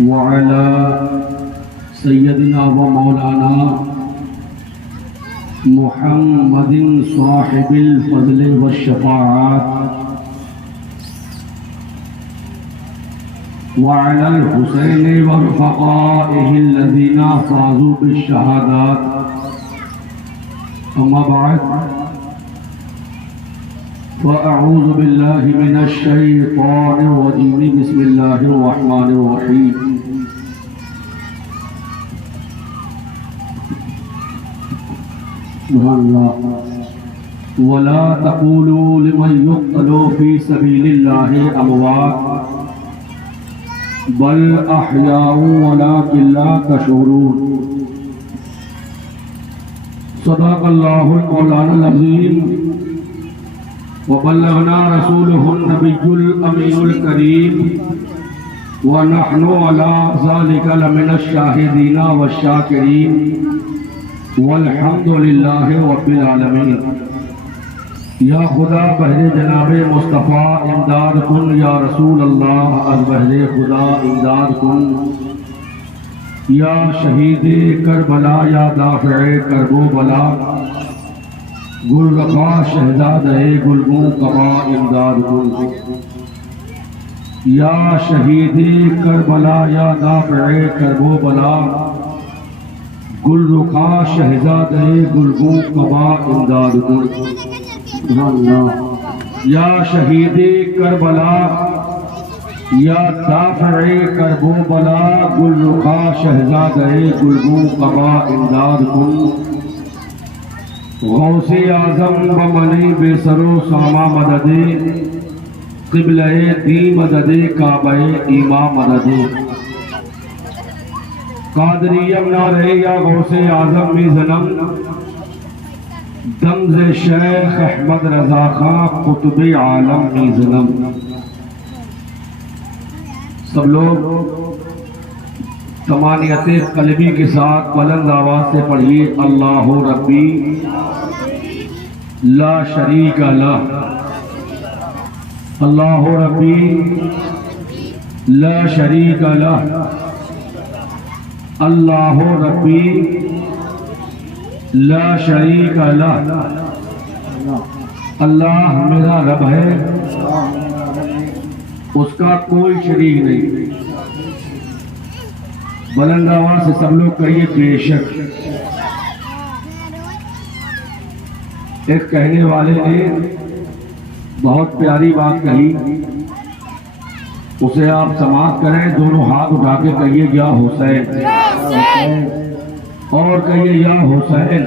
وعلى سيدنا ومولانا محمد صاحب الفضل والشفاعات وعلى الحسين ورفقائه الذين فازوا بالشهادات. أما بعد فأعوذ بالله من الشيطان الرجيم. بسم الله الرحمن الرحيم. سبحان الله. ولا تقولوا لمن يقتل في سبيل الله أموات بل أحياء ولكن لا تشعرون. صدق الله المولانا العظيم وبلغنا رسوله النبي الأمين الكريم ونحن على ذلك لمن الشاهدين والشاكرين والحمد لله رب العالمين. یا خدا بہر جناب مصطفیٰ امداد کن، یا رسول اللہ از بہر خدا امداد کن، یا شہید کربلا یا دافع کرب و بلا، گل رفا شہزادہ گلگوں قبا امداد کن. یا شہید کربلا یا دافع کرب و بلا، گل رخا شہزادہ گلگوں قبا امداد کن. یا شہید کربلا یا دافع کرب و بلا، گل رخا شہزادہ گلگوں قبا امداد کن. غوث اعظم بمنی بے سرو ساما مدد، قبلہ دی مدد کعبہ ایما مدد. قادریم نعرہ یا غوث اعظم می زنم، دمز شیخ احمد رضا خان قطب عالم می زنم. سب لوگ تمانیت قلبی کے ساتھ بلند آواز سے پڑھیے: اللہ ربی لا شریک لہ. اللہ ربی لا شریک لہ. اللہ ربی لا شریک لہ. اللہ میرا رب ہے، اس کا کوئی شریک نہیں. بلند آواز سے سب لوگ کہیے بے شک. ایک کہنے والے نے بہت پیاری بات کہی، اسے آپ سماعت کریں. دونوں ہاتھ اٹھا کے کہیے یا حسین، اور کہیے یا حسین.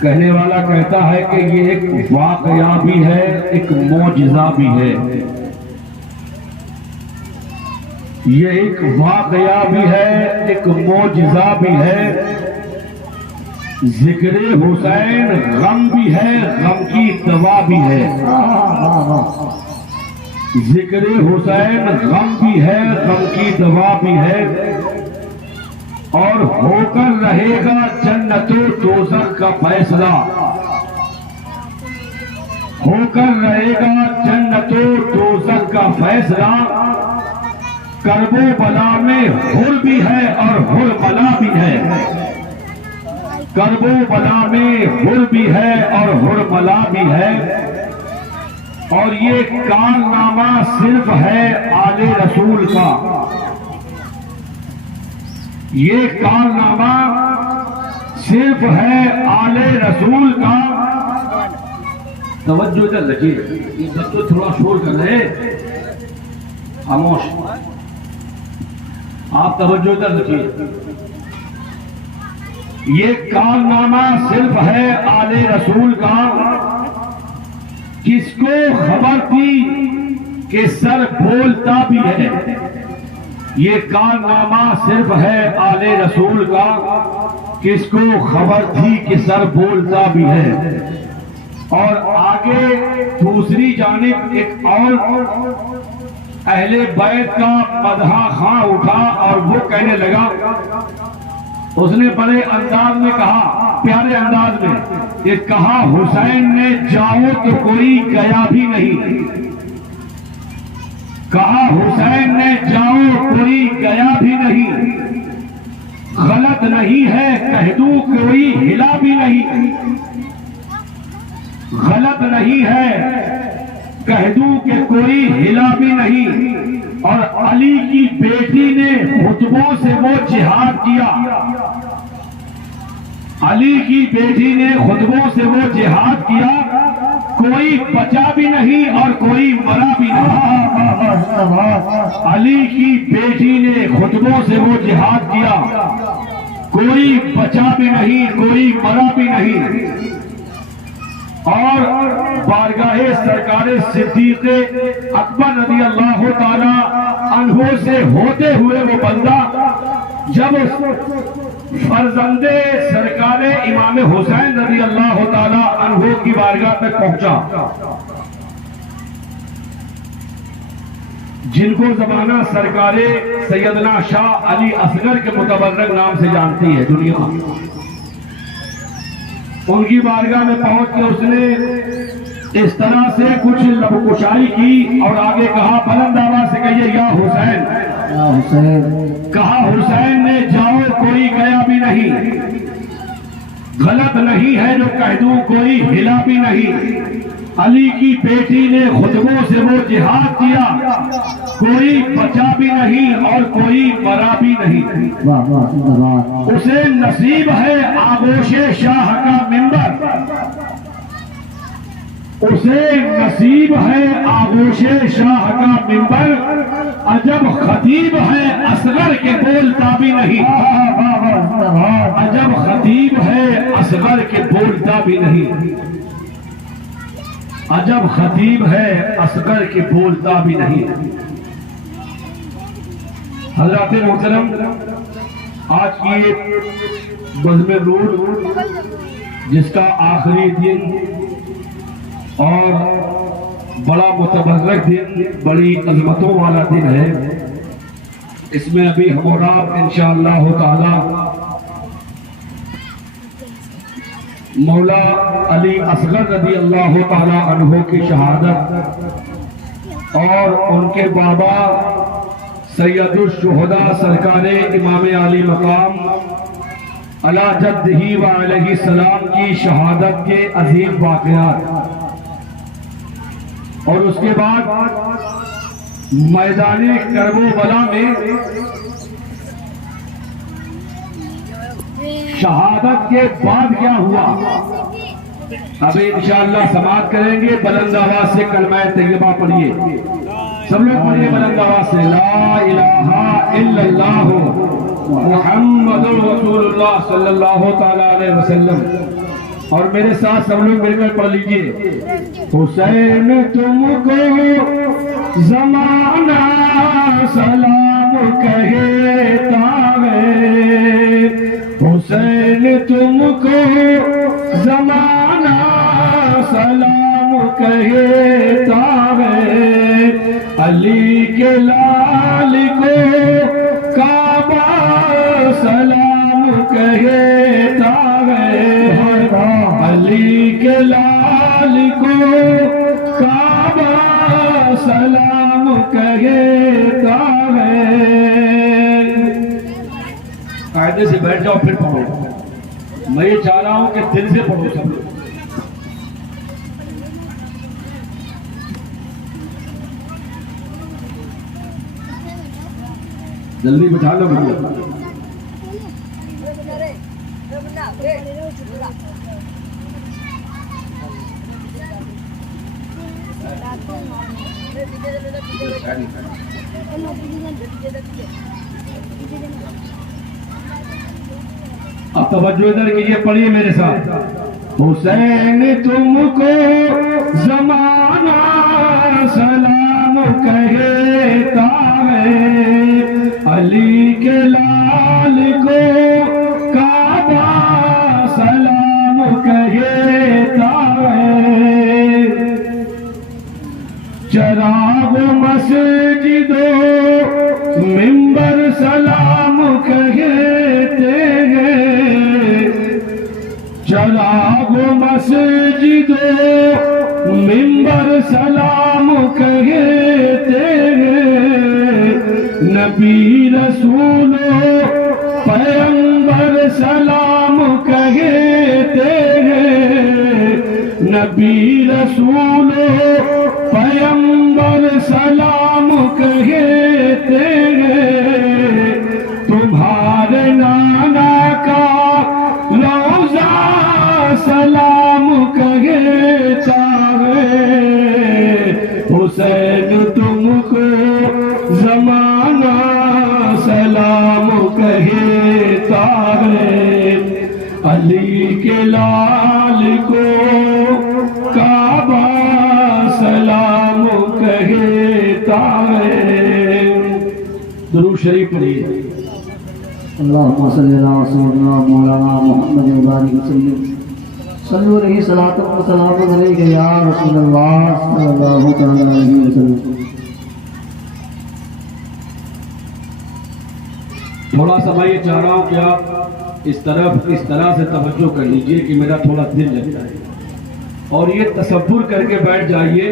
کہنے والا کہتا ہے کہ یہ ایک واقعہ بھی ہے، ایک معجزہ بھی ہے. یہ ایک واقعہ بھی ہے، ایک معجزہ بھی ہے. ذکر حسین غم بھی ہے، غم کی دوا بھی ہے. ذکر حسین غم بھی ہے، غم کی دوا بھی ہے. اور ہو کر رہے گا جنت و دوزخ کا فیصلہ. ہو کر رہے گا جنت و دوزخ کا فیصلہ. کرب و بلا میں ہر بھی ہے اور ہر بلا بھی ہے. کرب و بلا میں ہر بھی ہے اور ہر بلا بھی ہے. اور یہ کارنامہ صرف ہے آل رسول کا. یہ کارنامہ صرف ہے آل رسول کا. توجہ ادھر رکھیے، یہ بچے تھوڑا شور کر رہے ہیں. خاموش، آپ توجہ ادھر رکھیے. یہ کارنامہ صرف ہے آل رسول کا. کس کو خبر تھی کہ سر بولتا بھی ہے؟ یہ کارنامہ صرف ہے آل رسول کا. کس کو خبر تھی کہ سر بولتا بھی ہے؟ اور آگے دوسری جانب ایک اور اہل بیت کا مدح خواں اٹھا اور وہ کہنے لگا، اس نے بڑے انداز میں کہا، پیارے انداز میں یہ کہا، حسین نے جاؤ تو کوئی گیا بھی نہیں. کہا حسین گیا بھی نہیں، غلط نہیں ہے کہہ دوں کوئی ہلا بھی نہیں، غلط نہیں ہے کہہ دوں کہ کوئی ہلا بھی نہیں، اور علی کی بیٹی نے خطبوں سے وہ جہاد کیا، علی کی بیٹی نے خطبوں سے وہ جہاد کیا، کوئی بچا بھی نہیں اور کوئی مرا بھی نہیں۔ علی کی بیٹی نے خطبوں سے وہ جہاد کیا، کوئی بچا بھی نہیں کوئی مرا بھی نہیں، اور بارگاہ سرکار صدیق اکبر رضی اللہ تعالی عنہ سے ہوتے ہوئے وہ بندہ جب فرزند سرکار امام حسین رضی اللہ تعالی عنہ کی بارگاہ تک پہنچا، جن کو زمانہ سرکار سیدنا شاہ علی اصغر کے متبرک نام سے جانتی ہے دنیا، ان کی بارگاہ میں پہنچ کے اس نے اس طرح سے کچھ لب کشائی کی اور آگے کہا بلند آواز سے کہیے یا حسین، کہا حسین نے جاؤ کوئی گیا بھی نہیں، غلط نہیں ہے جو کہہ دوں کوئی ہلا بھی نہیں، علی کی بیٹی نے خطبوں سے وہ جہاد کیا، کوئی بچا بھی نہیں اور کوئی مرا بھی نہیں، اسے نصیب ہے آغوش شاہ کا منبر، اسے نصیب ہے آغوش شاہ کا منبر، عجب خطیب ہے اصغر کے بولتا بھی نہیں، عجب خطیب ہے اصغر کے بولتا بھی نہیں، عجب خطیب ہے اصغر کے بولتا بھی نہیں۔ حضرات محترم، آج کی ایک بزم روح جس کا آخری دن اور بڑا متبرک دن، بڑی عظمتوں والا دن ہے، اس میں ابھی ہم اور آپ انشاءاللہ تعالی مولا علی اصغر رضی اللہ تعالی عنہ کی شہادت اور ان کے بابا سید الشہداء سرکار امام علی مقام علی جدہ و علیہ السلام کی شہادت کے عظیم واقعات، اور اس کے بعد میدان کرب و بلا میں شہادت کے بعد کیا ہوا، ابھی انشاءاللہ سماعت کریں گے۔ بلند آواز سے کلمہ طیبہ پڑھیے، سب لوگ پڑھیے بلند آواز سے، لا الہ الا اللہ محمد رسول اللہ صلی اللہ تعالی علیہ وسلم، اور میرے ساتھ سب لوگ مل کر پڑھ لیجئے۔ حسین تم کو زمانہ سلام کہتا ہے، حسین تم کو زمانہ سلام کہتا ہے، علی کے لال کو کعبہ سلام کہتا ہے، علی کے لال کو کعبہ سلام کہتا ہے۔ قاعدے سے بیٹھ جاؤ پھر پڑھو، میں یہ چاہ رہا ہوں کہ دل سے پڑھو سب لوگ۔ جلدی بٹھا لو بھیا۔ اب توجہ ادھر کیجئے، پڑھیے میرے ساتھ۔ حسین تم کو زمانہ سلام کہتا ہے، علی کے لال کو کعبہ سلام کہتا ہے، چراغ مسجد و منبر سلام کہتے ہیں، چراغ مسجد و منبر سلام کہتے ہیں، نبی رسول پیغمبر سلام کہتے ہیں، نبی رسول پیغمبر سلام کہتے ہیں، تمہارے نانا کا روضہ سلام کہتا ہے، حسین تم کو زمانہ سلام کہتا ہے، علی کے لال کو کعبہ سلام کہتا ہے۔ درود شریف پڑھیے۔ اللہم صلی اللہ وسلم مولانا محمد وبارک وسلم صلو علیہ صلاۃ و سلام علیک یا رسول اللہ صلی اللہ علیہ وسلم۔ تھوڑا سا میں یہ چاہ رہا ہوں کہ آپ اس طرح سے توجہ کر لیجئے کہ میرا تھوڑا دل لگتا ہے، اور یہ تصور کر کے بیٹھ جائیے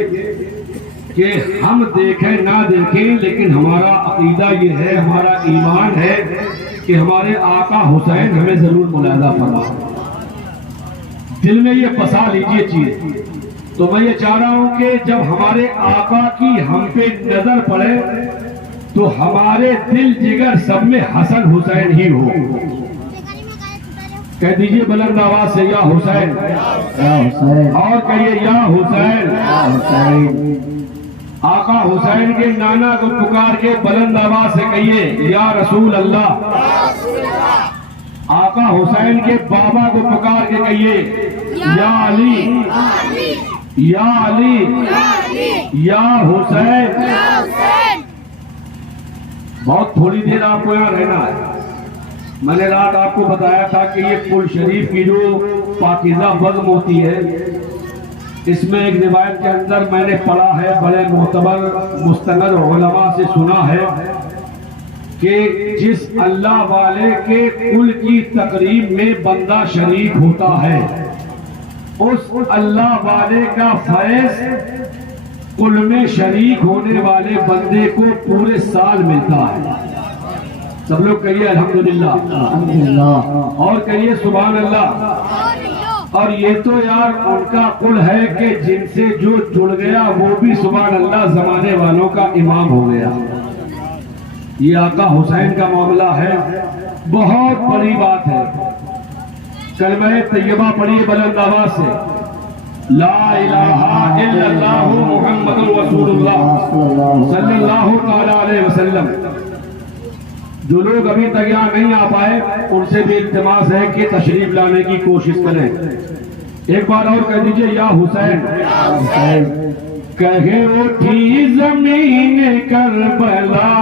کہ ہم دیکھیں نہ دیکھیں لیکن ہمارا عقیدہ یہ ہے، ہمارا ایمان ہے کہ ہمارے آقا حسین ہمیں ضرور ملاحظہ فرمائے۔ دل میں یہ بسا لیجئے چیز۔ تو میں یہ چاہ رہا ہوں کہ جب ہمارے آقا کی ہم پہ نظر پڑے تو ہمارے دل جگر سب میں حسن حسین ہی ہو۔ کہہ دیجئے بلند آواز سے یا حسین، یا حسین، اور کہیے یا حسین۔ یا حسین، آقا حسین کے نانا کو پکار کے بلند آواز سے کہیے یا رسول اللہ۔ آقا حسین کے بابا کو پکار کے کہیے یا علی، یا علی، یا حسین۔ بہت تھوڑی دیر آپ کو یہاں رہنا ہے۔ میں نے رات آپ کو بتایا تھا کہ یہ کل شریف کی جو پاکیزہ بزم ہوتی ہے، اس میں ایک روایت کے اندر میں نے پڑھا ہے، بڑے معتبر مستند علماء سے سنا ہے کہ جس اللہ والے کے کل کی تقریب میں بندہ شریک ہوتا ہے، اس اللہ والے کا فیض کل میں شریک ہونے والے بندے کو پورے سال ملتا ہے۔ سب لوگ کہیے الحمدللہ، الحمدللہ، اور کہیے سبحان اللہ۔ اور یہ تو یار ان کا قل ہے کہ جن سے جو جڑ گیا وہ بھی سبحان اللہ زمانے والوں کا امام ہو گیا۔ یہ آقا حسین کا معاملہ ہے، بہت بڑی بات ہے۔ کلمہ طیبہ پڑھیے بلند آواز سے، لا الہ الا اللہ محمد رسول اللہ صلی اللہ تعالی علیہ وسلم۔ جو لوگ ابھی تک یہاں نہیں آ پائے ان سے بھی التماس ہے کہ تشریف لانے کی کوشش کریں۔ ایک بار اور کہہ دیجئے یا حسین۔ کہے اٹھی زمین کربلا،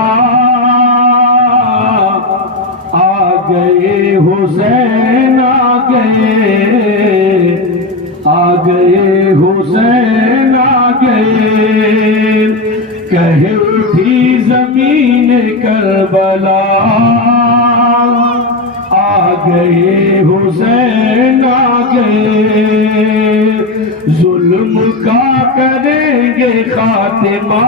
آ گئے حسین، آ گئے، آ گئے حسین، آ گئے۔ کہے اٹھی زمین کربلا، آ گئے حسین، آ گئے۔ ظلم کا کریں گے خاتمہ،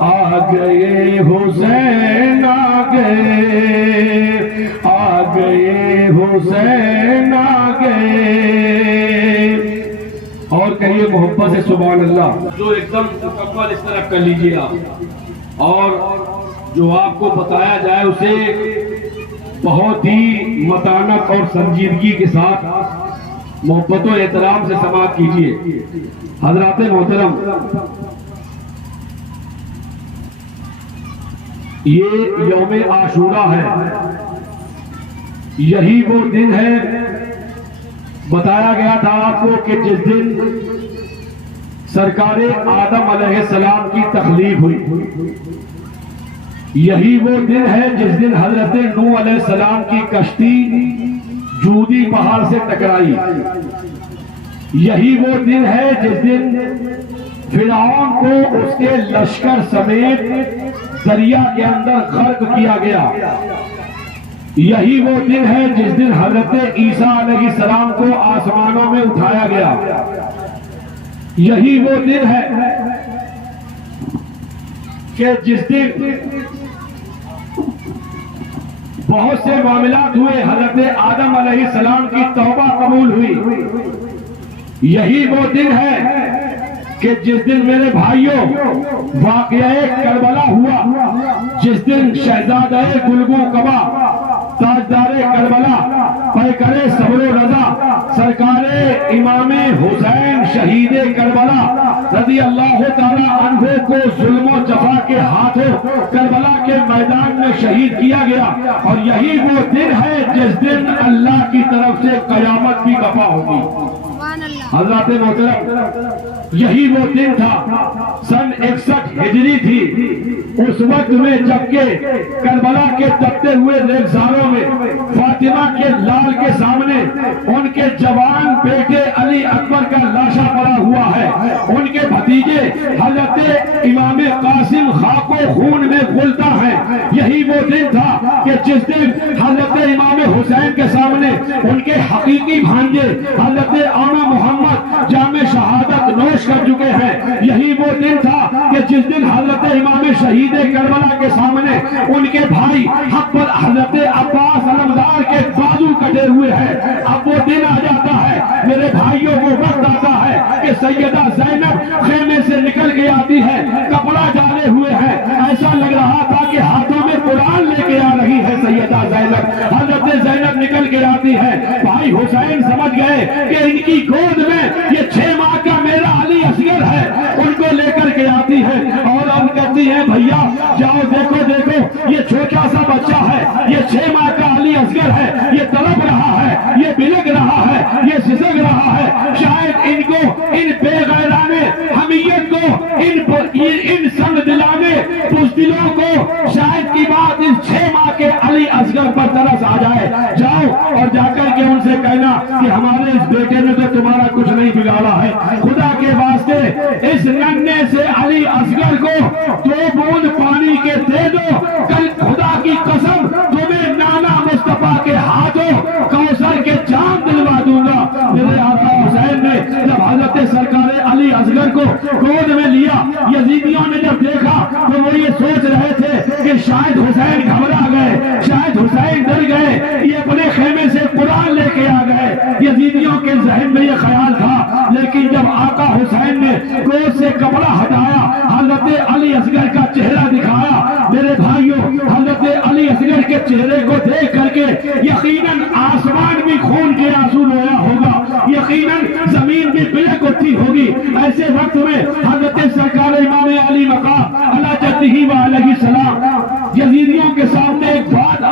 آ گئے حسین، آ گئے، آ گئے حسین، آ گئے۔ اور کہیے محبت سے سبحان اللہ۔ جو ایک دم مکمل اس طرح کر لیجئے آپ، اور جو آپ کو بتایا جائے اسے بہت ہی متانت اور سنجیدگی کے ساتھ محبت و احترام سے سماعت کیجئے۔ حضرات محترم، یہ یوم عاشورہ ہے، یہی وہ دن ہے بتایا گیا تھا آپ کو کہ جس دن سرکار آدم علیہ السلام کی تخلیق ہوئی، یہی وہ دن ہے جس دن حضرت نوح علیہ السلام کی کشتی جودی پہاڑ سے ٹکرائی، یہی وہ دن ہے جس دن فرعون کو اس کے لشکر سمیت دریا کے اندر غرق کیا گیا، یہی وہ دن ہے جس دن حضرت عیسیٰ علیہ السلام کو آسمانوں میں اٹھایا گیا، یہی وہ دن ہے کہ جس دن بہت سے معاملات ہوئے، حضرت آدم علیہ السلام کی توبہ قبول ہوئی، یہی وہ دن ہے کہ جس دن میرے بھائیوں واقعہ کربلا ہوا، جس دن شہزادہ گلگو کبا تاجدار کربلا پیکر صبر و رضا سرکار امام حسین شہید کربلا رضی اللہ تعالی عنہ کو ظلم و جفا کے ہاتھوں کربلا کے میدان میں شہید کیا گیا، اور یہی وہ دن ہے جس دن اللہ کی طرف سے قیامت کی برپا ہوگی۔ حضرات محترم، یہی وہ دن تھا، سن 61 ہجری تھی، اس وقت میں جبکہ کربلا کے تپتے ہوئے ریگزاروں میں فاطمہ کے لال کے سامنے ان کے جوان بیٹے علی اکبر کا لاشا پڑا ہوا ہے، ان کے بھتیجے حضرت امام قاسم خاک و خون میں غلطہ ہیں۔ یہی وہ دن تھا کہ جس دن حضرت امام حسین کے سامنے ان کے حقیقی بھانجے حضرت آمہ محمد جام شہادت نوش کر چکے ہیں۔ یہی وہ دن تھا کہ جس دن حضرت امام شہید کربلا کے سامنے ان کے بھائی حق پر حضرت عباس علمدار کے بازو کٹے ہوئے ہیں۔ اب وہ دن آ جاتا ہے میرے بھائیوں، وہ وقت آتا ہے کہ سیدہ زینب خیمے سے نکل کے آتی ہے، کپڑا ڈالے ہوئے ہے، ایسا لگ رہا تھا کہ ہاتھوں میں قرآن لے کے آ رہی ہے سیدہ زینب۔ حضرت زینب نکل کے آتی ہے، بھائی حسین سمجھ گئے کہ ان کی گود میں یہ 6 ماہ کا میرا علی اصغر ہے، ان کو لے کر کے آتی ہے اور ہم کہتی ہیں بھیا جاؤ دیکھو دیکھو یہ چھوٹا سا بچہ ہے، یہ 6 ماہ کا علی اصغر ہے، یہ تڑپ رہا ہے، یہ بلک رہا ہے، یہ سسک رہا ہے، شاید ان کو ان بے غیرانے حمیت کو ان سنگ دلانے بزدلوں کو شاید کی بات اس 6 ماہ کے علی اصغر پر ترس آ جائے۔ جاؤ اور جا کر کے ان سے کہنا کہ ہمارے اس بیٹے نے تو تمہارا کچھ نہیں بگاڑا ہے، خدا کے واسطے اس ننھے سے علی اصغر کو 2 بوند پانی کے دے دو، کل خدا کی قسم تمہیں نانا مصطفیٰ کے ہاتھوں کوثر کے جام دلوا دوں گا۔ میرے آقا حسین نے جب حضرت سرکار علی اصغر کو گود میں لیا، یزیدیوں نے جب دیکھا تو وہ یہ سوچ رہے تھے کہ شاید حسین گھبرا گئے، شاید حسین ڈر گئے، یہ اپنے خیمے سے قرآن لے کے آ گئے، یزیدیوں کے ذہن میں یہ خیال تھا۔ لیکن جب آقا حسین نے گود سے کپڑا ہٹایا، حضرت علی اصغر کا چہرہ دکھایا، میرے بھائیوں حضرت علی اصغر کے چہرے کو دیکھ کر کے یقیناً آسمان بھی خون کے آنسو رویا ہوگا، یقیناً زمین بھی بلک اٹھی ہوگی۔ ایسے وقت میں حضرت سرکار امام علی مقام علی جدہ و علیہ السلام یزیدیوں کے سامنے ایک بات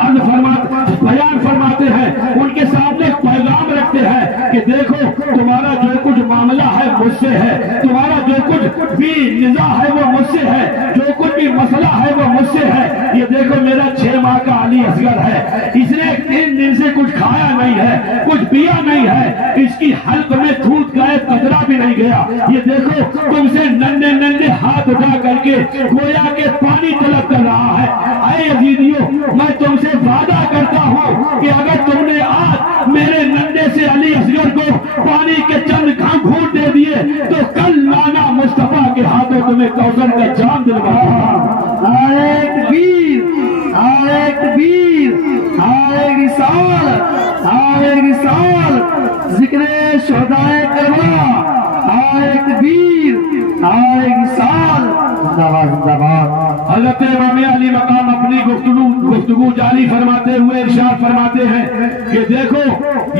بیان فرماتے ہیں، ان کے سامنے ایک پیغام رکھتے ہیں کہ دیکھو تمہارا جو کچھ معاملہ ہے مجھ سے ہے، تمہارا جو کچھ بھی نزاع ہے وہ مجھ سے ہے، جو کچھ بھی مسئلہ ہے وہ مجھ سے ہے۔ یہ دیکھو میرا 6 ماہ کا علی اصغر ہے، اس نے 3 دن سے کچھ کھایا نہیں ہے، کچھ پیا نہیں ہے، اس کی حلق میں تھوت کا ایک قطرہ بھی نہیں گیا۔ یہ دیکھو تم سے ننھے ننھے ہاتھ اٹھا کر کے گویا کے پانی طلب کر رہا ہے۔ اے یزیدیوں، میں تم سے وعدہ کرتا ہوں کہ اگر تم نے آج میرے ننھے سے علی اصغر کو پانی کے چند گھونٹ دے دیے تو کل نانا مصطفیٰ کے ہاتھوں تمہیں کوثر کا جام دلواؤں گا۔ نعرہ تکبیر، نعرہ تکبیر، نعرہ رسالت، نعرہ رسالت، ذکر شہدائے کربلا، نعرہ تکبیر، نعرہ رسالت، زندہ باد زندہ باد۔ حضرت امام علی مقام اپنی گفتگو جاری فرماتے ہوئے ارشاد فرماتے ہیں کہ دیکھو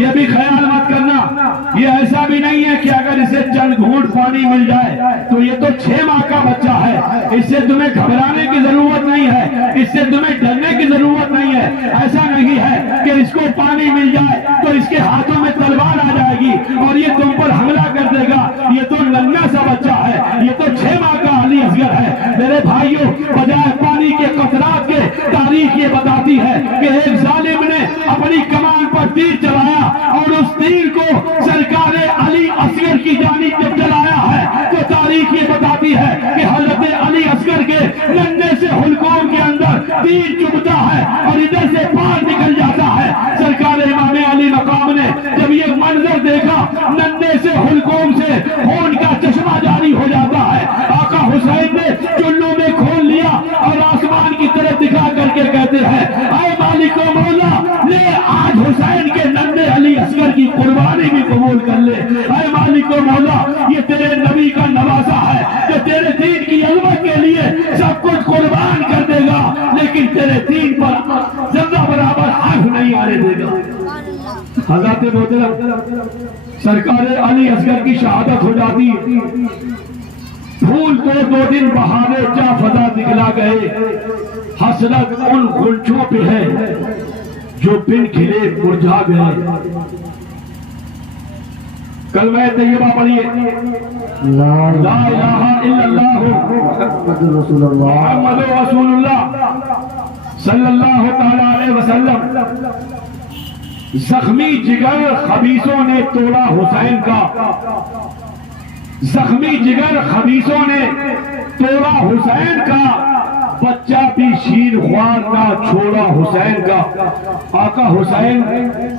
یہ بھی خیال مت کرنا، یہ ایسا بھی نہیں ہے کہ اگر اسے چند گھونٹ پانی مل جائے تو یہ تو 6 ماہ کا بچہ ہے، اس سے تمہیں گھبرانے کی ضرورت نہیں ہے، اس سے تمہیں ڈرنے کی ضرورت نہیں ہے۔ ایسا نہیں ہے کہ اس کو پانی مل جائے تو اس کے ہاتھوں میں تلوار آ جائے گی اور یہ تم پر حملہ کر دے گا، یہ تو ننھا سا بچہ ہے، یہ تو 6 ماہ کا علی اصغر ہے۔ میرے بھائیوں بجائے پانی کے قطرات کے تاریخ یہ بتاتی ہے کہ ایک ظالم نے اپنی کمان پر تیر چلایا اور اس تیر کو سرکار علی اصغر کی جانب جب چلایا ہے تو تاریخ یہ بتاتی ہے کہ حضرت علی اصغر کے ننھے سے حلقوم کے اندر تیر چبھتا ہے اور ادھر سے پار نکل جاتا ہے۔ سرکار امام علی مقام نے جب یہ منظر دیکھا، ننھے سے حلقوم سے خون کا چشمہ جاری ہو جاتا ہے۔ آقا حسین نے چلو میں کھول لیا تیرے دین کی عظمت کے لیے سب کچھ قربان کر دے گا، لیکن تیرے دین پر ذرہ برابر حرف نہیں آنے دے گا۔ حضرت محترم سرکار علی اصغر کی شہادت ہو جاتی، پھول تو 2 دن بہانے جا فضا دکھلا گئے، حسرت ان غنچوں پہ ہے جو بن کھلے مرجھا گئے۔ کلمہ طیبہ پڑھیے، لا لا الہ الا اللہ محمد رسول اللہ محمد رسول اللہ صلی اللہ تعالی علیہ وسلم۔ زخمی جگر خبیثوں نے توڑا حسین کا، زخمی جگر خبیثوں نے توڑا حسین کا، بچہ بھی شیر خوار نہ چھوڑا حسین کا۔ آقا حسین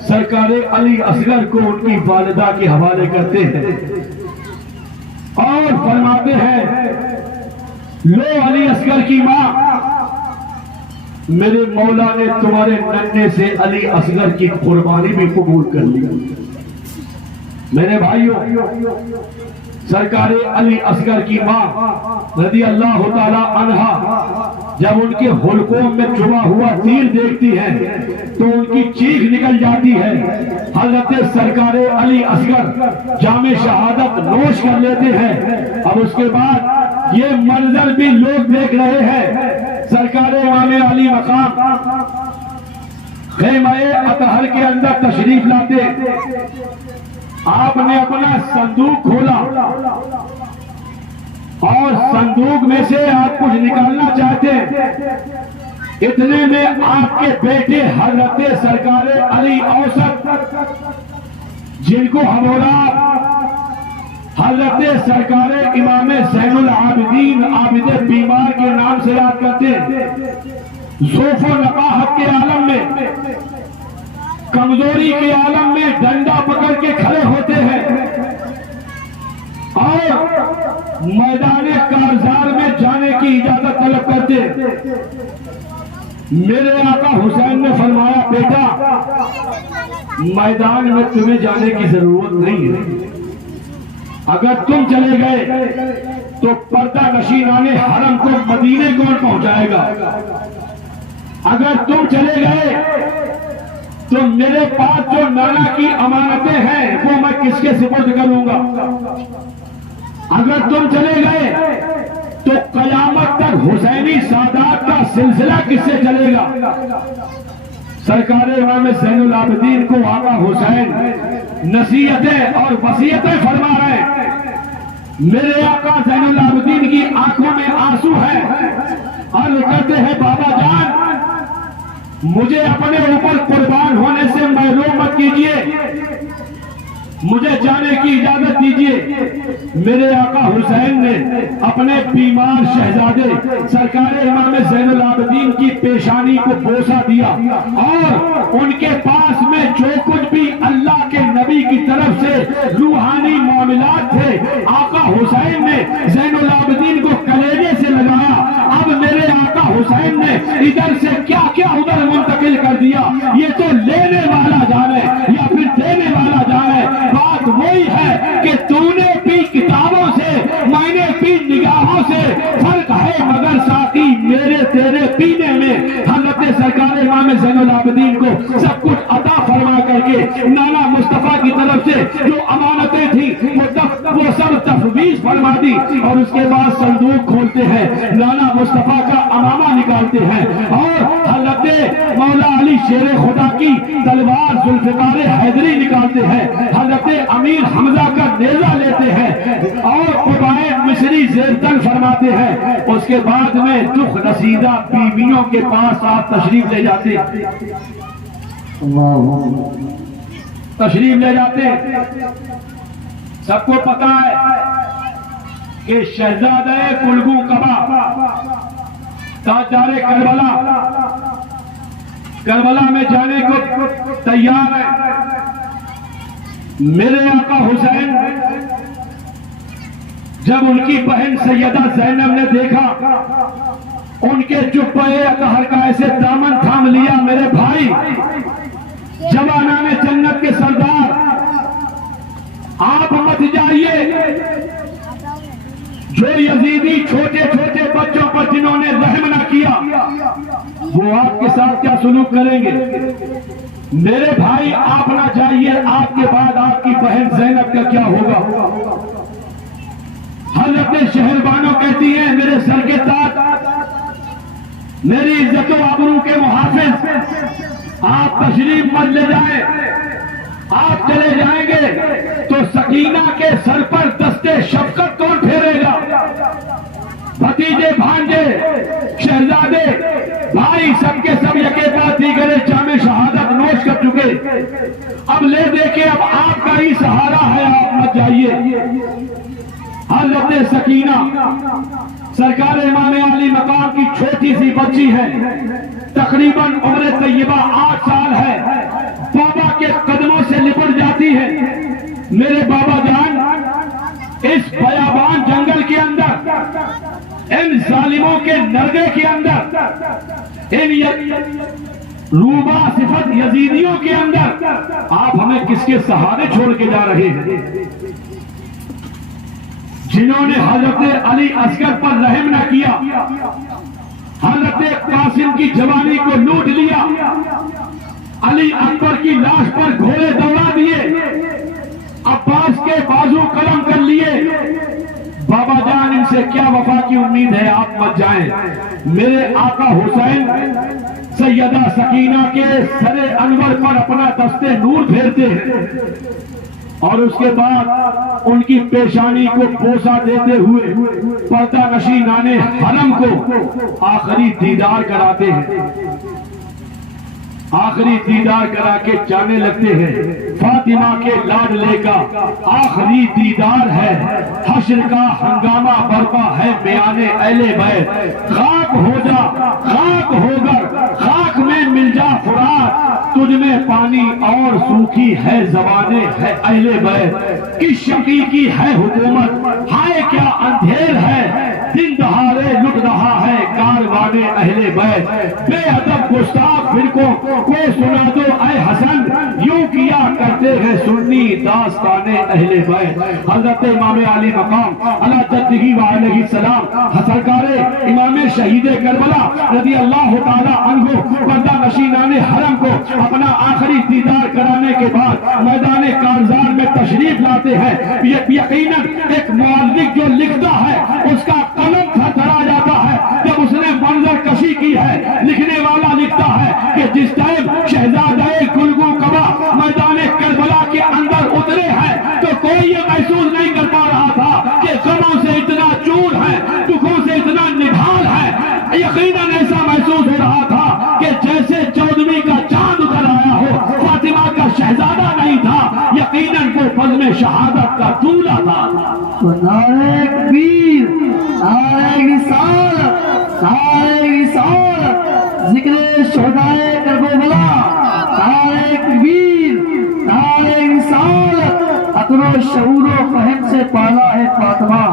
سرکار علی اصغر کو ان کی والدہ کے حوالے کرتے ہیں اور فرماتے ہیں، لو علی اصغر کی ماں، میرے مولا نے تمہارے ننھے سے علی اصغر کی قربانی بھی قبول کر لی۔ میرے بھائیوں، سرکار علی اصغر کی ماں رضی اللہ تعالی عنہا جب ان کے حلقوں میں چبھا ہوا تیر دیکھتی ہے تو ان کی چیخ نکل جاتی ہے۔ حضرت سرکار علی اصغر جام شہادت نوش کر لیتے ہیں۔ اب اس کے بعد یہ منظر بھی لوگ دیکھ رہے ہیں۔ سرکار امام علی مقام خیمہ اطہر کے اندر تشریف لاتے، آپ نے اپنا صندوق کھولا اور صندوق میں سے آپ کچھ نکالنا چاہتے، اتنے میں آپ کے بیٹے حضرت سرکار علی اوسط، جن کو ہمارا حضرت سرکار امام زین العابدین عابد بیمار کے نام سے یاد کرتے، ضعف و نقاہت کے عالم میں، کمزوری کے عالم میں ڈنڈا پکڑ کے کھڑے ہوتے ہیں اور میدان کارزار میں جانے کی اجازت طلب کرتے۔ میرے آقا حسین نے فرمایا، بیٹا میدان میں تمہیں جانے کی ضرورت نہیں ہے، اگر تم چلے گئے تو پردہ نشینان حرم کو مدینے کون پہنچائے گا؟ اگر تم چلے گئے تو میرے پاس جو نانا کی امانتیں ہیں وہ میں کس کے سپرد کروں گا؟ اگر تم چلے گئے تو قیامت تک حسینی سادات کا سلسلہ کس سے چلے گا؟ سرکار امام زین العابدین کو آقا حسین نصیحتیں اور وصیتیں فرما رہے ہیں۔ میرے آقا زین العابدین کی آنکھوں میں آنسو ہے اور کہتے ہیں، بابا جان مجھے اپنے اوپر قربان ہونے سے محروم مت کیجیے، مجھے جانے کی اجازت دیجیے۔ میرے آقا حسین نے اپنے بیمار شہزادے سرکار امام زین العابدین کی پیشانی کو بوسہ دیا اور ان کے پاس میں جو کچھ بھی اللہ کے نبی کی طرف سے روحانی معاملات تھے، آقا حسین نے زین العابدین کو کلیجے سے لگایا۔ اب میرے آقا حسین نے ادھر سے کیا کیا ادھر منتقل کر دیا، یہ تو لینے والا جانے یا پھر دینے والا جانے۔ بات وہی ہے کہ تو نے بھی کتابوں سے، میں نے بھی نگاہوں سے، فرق ہے مگر ساقی میرے تیرے پینے میں۔ حضرت سرکار امام زین العابدین کو سب کچھ عطا فرما کر کے نانا مصطفیٰ کی طرف سے جو امانتیں تھیں وہ سب تفویض فرما دی، اور اس کے بعد صندوق کھولتے ہیں، نانا مصطفیٰ کا امامہ نکالتے ہیں اور حضرت مولا علی شیر خدا کی تلوار ذوالفقار حیدری نکالتے ہیں، حضرت امیر حمزہ کا نیزہ لیتے ہیں اور عبید مصری زیرتن فرماتے ہیں۔ اس کے بعد میں دکھ رسیدہ بیویوں کے پاس آپ تشریف لے جاتے، تشریف لے جاتے۔ سب کو پتا ہے کہ شہزادہ کلگو کبا تاجدار کربلا میں جانے کو تیار ہے۔ میرے آقا حسین جب ان کی بہن سیدہ زینب نے دیکھا، ان کے جبہ اطہر کا ایسے دامن تھام لیا، میرے بھائی جوانان جنت کے سردار آپ مت جائیے، جو یزیدی چھوٹے چھوٹے بچوں پر جنہوں نے رحم نہ کیا وہ آپ کے ساتھ کیا سلوک کریں گے؟ میرے بھائی آپ نہ جائیے، آپ کے بعد آپ کی بہن زینب کا کیا ہوگا؟ حضرت شہربانو کہتی ہیں میرے سر کے تاج، میری عزت و آبرو کے محافظ، آپ تشریف مت لے جائیں، آپ چلے جائیں گے تو سکینہ کے سر پر دستے شفقت کون پھیرے گا؟ بھتیجے، بھانجے، شہزادے، بھائی سب کے سب یکے بعد دیگرے جام شہادت نوش کر چکے، اب لے دے کے اب آپ کا ہی سہارا ہے، آپ مت جائیے۔ حضرت سکینہ سرکار امام علی مقام کی چھوٹی سی بچی ہے، تقریباً عمر طیبہ 8 سال ہے، بابا کے قدموں سے لپٹ جاتی ہے۔ میرے بابا جان اس بیابان جنگل کے اندر، ان ظالموں کے نرگے کے اندر، ان روبا صفت یزیدیوں کے اندر آپ ہمیں کس کے سہارے چھوڑ کے جا رہے ہیں؟ جنہوں نے حضرت علی اصغر پر رحم نہ کیا، حضرت قاسم کی جوانی کو لوٹ لیا، علی اکبر کی لاش پر گھوڑے دوڑا دیے، عباس کے بازو قلم کر لیے، بابا جان ان سے کیا وفا کی امید ہے؟ آپ مت جائیں۔ میرے آقا حسین سیدہ سکینہ کے سر انور پر اپنا دستے نور پھیرتے ہیں اور اس کے بعد ان کی پیشانی کو بوسہ دیتے ہوئے پردہ نشینان حرم کو آخری دیدار کراتے ہیں، آخری دیدار کرا کے جانے لگتے ہیں۔ فاطمہ کے لاڈلے کا آخری دیدار ہے، حشر کا ہنگامہ برپا ہے میان اہل بیت، خاک ہو جا خاک ہو کر خاک میں مل جا فرات، تجھ میں پانی اور سوکھی ہے زبانیں ہے اہل بیت، کس شقی کی ہے حکومت، ہائے کیا اندھیر ہے، دن دہاڑے لٹ رہا ہے کاروان اہل بیت، بے ادب گستاخ فرقوں کو سنا دو اے حسن، یوں کیا کرتے ہیں سنی داستان اہل بیت۔ حضرت امام علی مقام علی جدہ و علیہ السلام سرکار امام شہید کربلا رضی اللہ تعالی عنہ پردہ نشینان حرم کو اپنا آخری دیدار کرانے کے بعد میدان کارزار میں تشریف لاتے ہیں۔ یقیناً ایک مؤلف جو لکھتا ہے اس کا قلم تھرتھرا جاتا ہے جب اس نے منظر کشی کی ہے۔ لکھنے والا لکھتا ہے کہ جس ٹائم شہزادہ گلگو کبا میدان کربلا کے اندر اترے ہیں تو کوئی یہ محسوس نہیں کر پا رہا تھا کہ غموں سے اتنا چور ہے، دکھوں سے اتنا نڈھال ہے۔ یقیناً ایسا محسوس ہو رہا تھا کہ جیسے 14ویں کا چاند اتر آیا ہو، فاطمہ کا شہزادہ نہیں تھا، یقیناً وہ بزم شہادت کا دولہا تھا۔ نعرہ تکبیر، نعرہ رسالت، نعرہ رسالت، ذکر شہدائے کربلا، نعرہ تکبیر، نعرہ رسالت، عقل و شعور و فہم سے پالا ہے فاطمہ،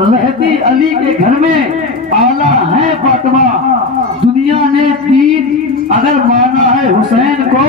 رہتی علی کے گھر میں پالا ہے فاطمہ، دنیا نے دین اگر مانا ہے حسین کو،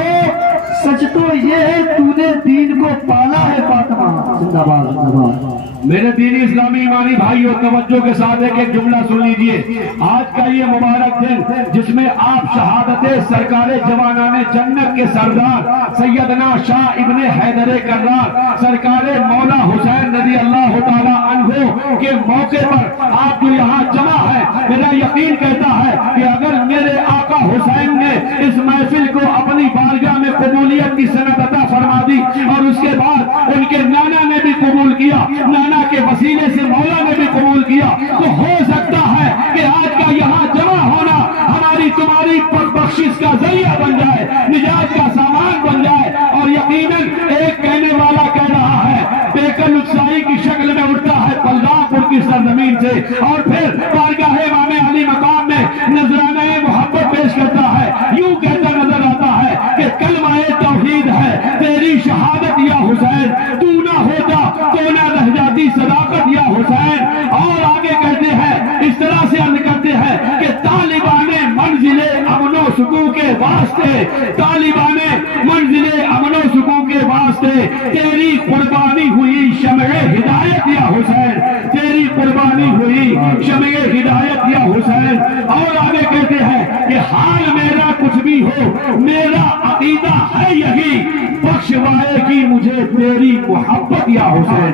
سچ تو یہ ہے تو نے دین کو پالا ہے فاطمہ۔ زندہ باد، زندہ باد۔ میرے دینی اسلامی ایمانی بھائیوں توجہ کے ساتھ ایک جملہ سن لیجئے۔ آج کا یہ مبارک دن جس میں آپ شہادت سرکار جوانان جنت کے سردار سیدنا شاہ ابن حیدر کرار سرکار مولا حسین رضی اللہ تعالی عنہ کے موقع پر آپ جو یہاں جمع ہے، میرا یقین کہتا ہے کہ اگر میرے آقا حسین نے اس محفل کو اپنی بارگاہ میں قبولیت کی سند عطا فرما دی اور اس کے بعد ان کے نانا نے بھی قبول کیا، نانا کے وسیلے سے مولا نے بھی قبول کیا، تو ہو سکتا ہے کہ آج کا یہاں جمع ہونا ہماری تمہاری بخشش کا ذریعہ بن جائے، نجات کا سامان بن جائے۔ اور یقیناً ایک کہنے والا کہہ رہا ہے، بیکل اکسائی کی شکل میں اٹھتا ہے بلرام پور کی سرزمین سے اور پھر بارگاہ امام علی مقام میں نذرانہ محبت پیش کرتا ہے، یوں کہتا نظر آتا ہے کہ کلمہ توحید ہے تیری شہادت یا حسین، تو نہ ہوتا تو نہ رہ جاتی صداقت یا حسین۔ اور آگے کہتے ہیں، اس طرح سے عرض کرتے ہیں کہ طالبان منزل امن و سکون کے واسطے، طالبان منزل امن و سکون کے واسطے پہنچتے تیری قربانی ہوئی شمع ہدایت یا حسین، تیری قربانی ہوئی شمع ہدایت یا حسین۔ اور آگے کہتے ہیں کہ حال میرا کچھ بھی ہو میرا عقیدہ ہے یہی، بخشوائے گی مجھے تیری محبت یا حسین۔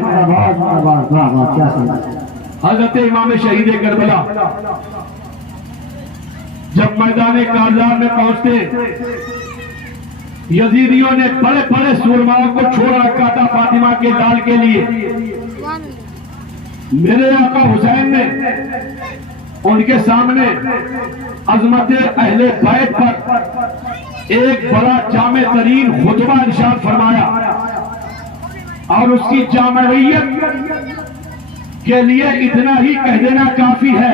حضرت امام شہید کربلا جب میدان کارزار میں پہنچتے، یزیدیوں نے بڑے بڑے سورماؤں کو چھوڑ رکھا تھا فاطمہ کے لال کے لیے۔ میرے آقا حسین نے ان کے سامنے عظمت اہل بیت پر ایک بڑا جامع ترین خطبہ ارشاد فرمایا، اور اس کی جامعیت کے لیے اتنا ہی کہہ دینا کافی ہے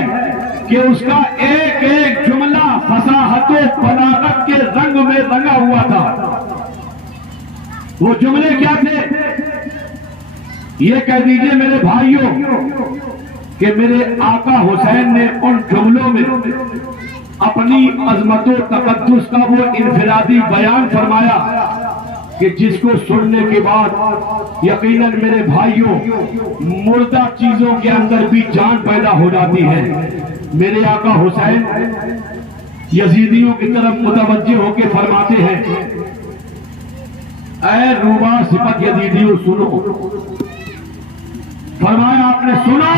کہ اس کا ایک ایک جملہ فصاحت و بلاغت کے رنگ میں رنگا ہوا تھا۔ وہ جملے کیا تھے؟ یہ کہہ دیجئے میرے بھائیوں کہ میرے آقا حسین نے ان جملوں میں اپنی عظمت و تقدس کا وہ انفرادی بیان فرمایا کہ جس کو سننے کے بعد یقیناً میرے بھائیوں مردہ چیزوں کے اندر بھی جان پیدا ہو جاتی ہے۔ میرے آقا حسین یزیدیوں کی طرف متوجہ ہو کے فرماتے ہیں، اے روبا صفت یزیدیوں سنو۔ فرمایا آپ نے سنا،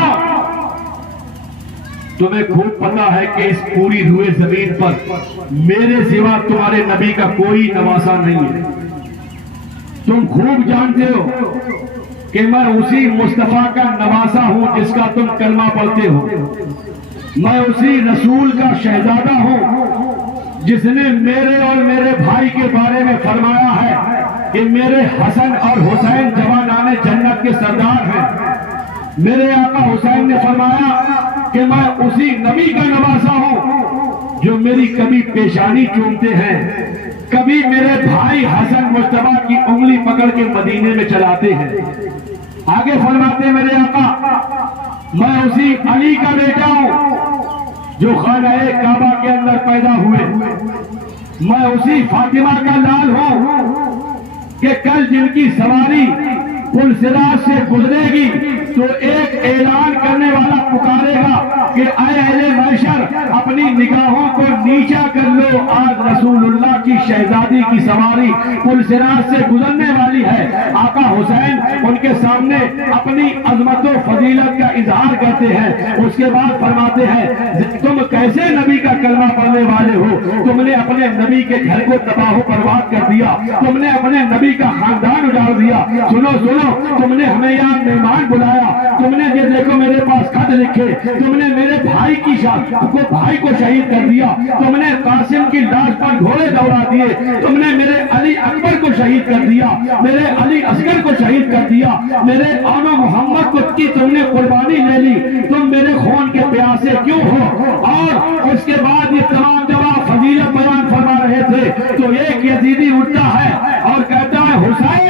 تمہیں خوب پتا ہے کہ اس پوری روئے زمین پر میرے سوا تمہارے نبی کا کوئی نواسا نہیں ہے۔ تم خوب جانتے ہو کہ میں اسی مصطفیٰ کا نواسا ہوں جس کا تم کلمہ پڑھتے ہو، میں اسی رسول کا شہزادہ ہوں جس نے میرے اور میرے بھائی کے بارے میں فرمایا ہے کہ میرے حسن اور حسین جوانان جنت کے سردار ہیں۔ میرے آقا حسین نے فرمایا کہ میں اسی نبی کا نواسا ہوں جو میری کبھی پیشانی چومتے ہیں، کبھی میرے بھائی حسن مجتبیٰ کی انگلی پکڑ کے مدینے میں چلاتے ہیں۔ آگے فرماتے میرے آقا میں اسی علی کا بیٹا ہوں جو خانہ کعبہ کے اندر پیدا ہوئے، میں اسی فاطمہ کا لال ہوں کہ کل جن کی سواری پل صراط سے گزرے گی تو ایک اعلان کرنے والا پکارے گا کہ اے اہل محشر اپنی نگاہوں کو نیچا کر لو، آج رسول اللہ کی شہزادی کی سواری پل صراط سے گزرنے والی ہے۔ آقا حسین ان کے سامنے اپنی عظمت و فضیلت کا اظہار کرتے ہیں۔ اس کے بعد فرماتے ہیں تم کیسے نبی کا کلمہ پڑھنے والے ہو، تم نے اپنے نبی کے گھر کو تباہ و برباد کر دیا، تم نے اپنے نبی کا خاندان اجاڑ دیا۔ سنو سنو، تم نے ہمیں یہاں مہمان بلایا، تم نے یہ دیکھو میرے پاس خط لکھے، تم نے میرے بھائی کو شہید کر دیا، تم نے قاسم کی لاش پر گھوڑے دوڑا دیے، تم نے میرے علی اکبر کو شہید کر دیا، میرے علی اصغر کو شہید کر دیا، میرے آنو محمد کو کی تم نے قربانی لے لی، تم میرے خون کے پیاسے کیوں ہو؟ اور اس کے بعد یہ تمام جواب فضیلت بیان فرما رہے تھے تو ایک یزیدی اٹھتا ہے اور کہتا ہے حسین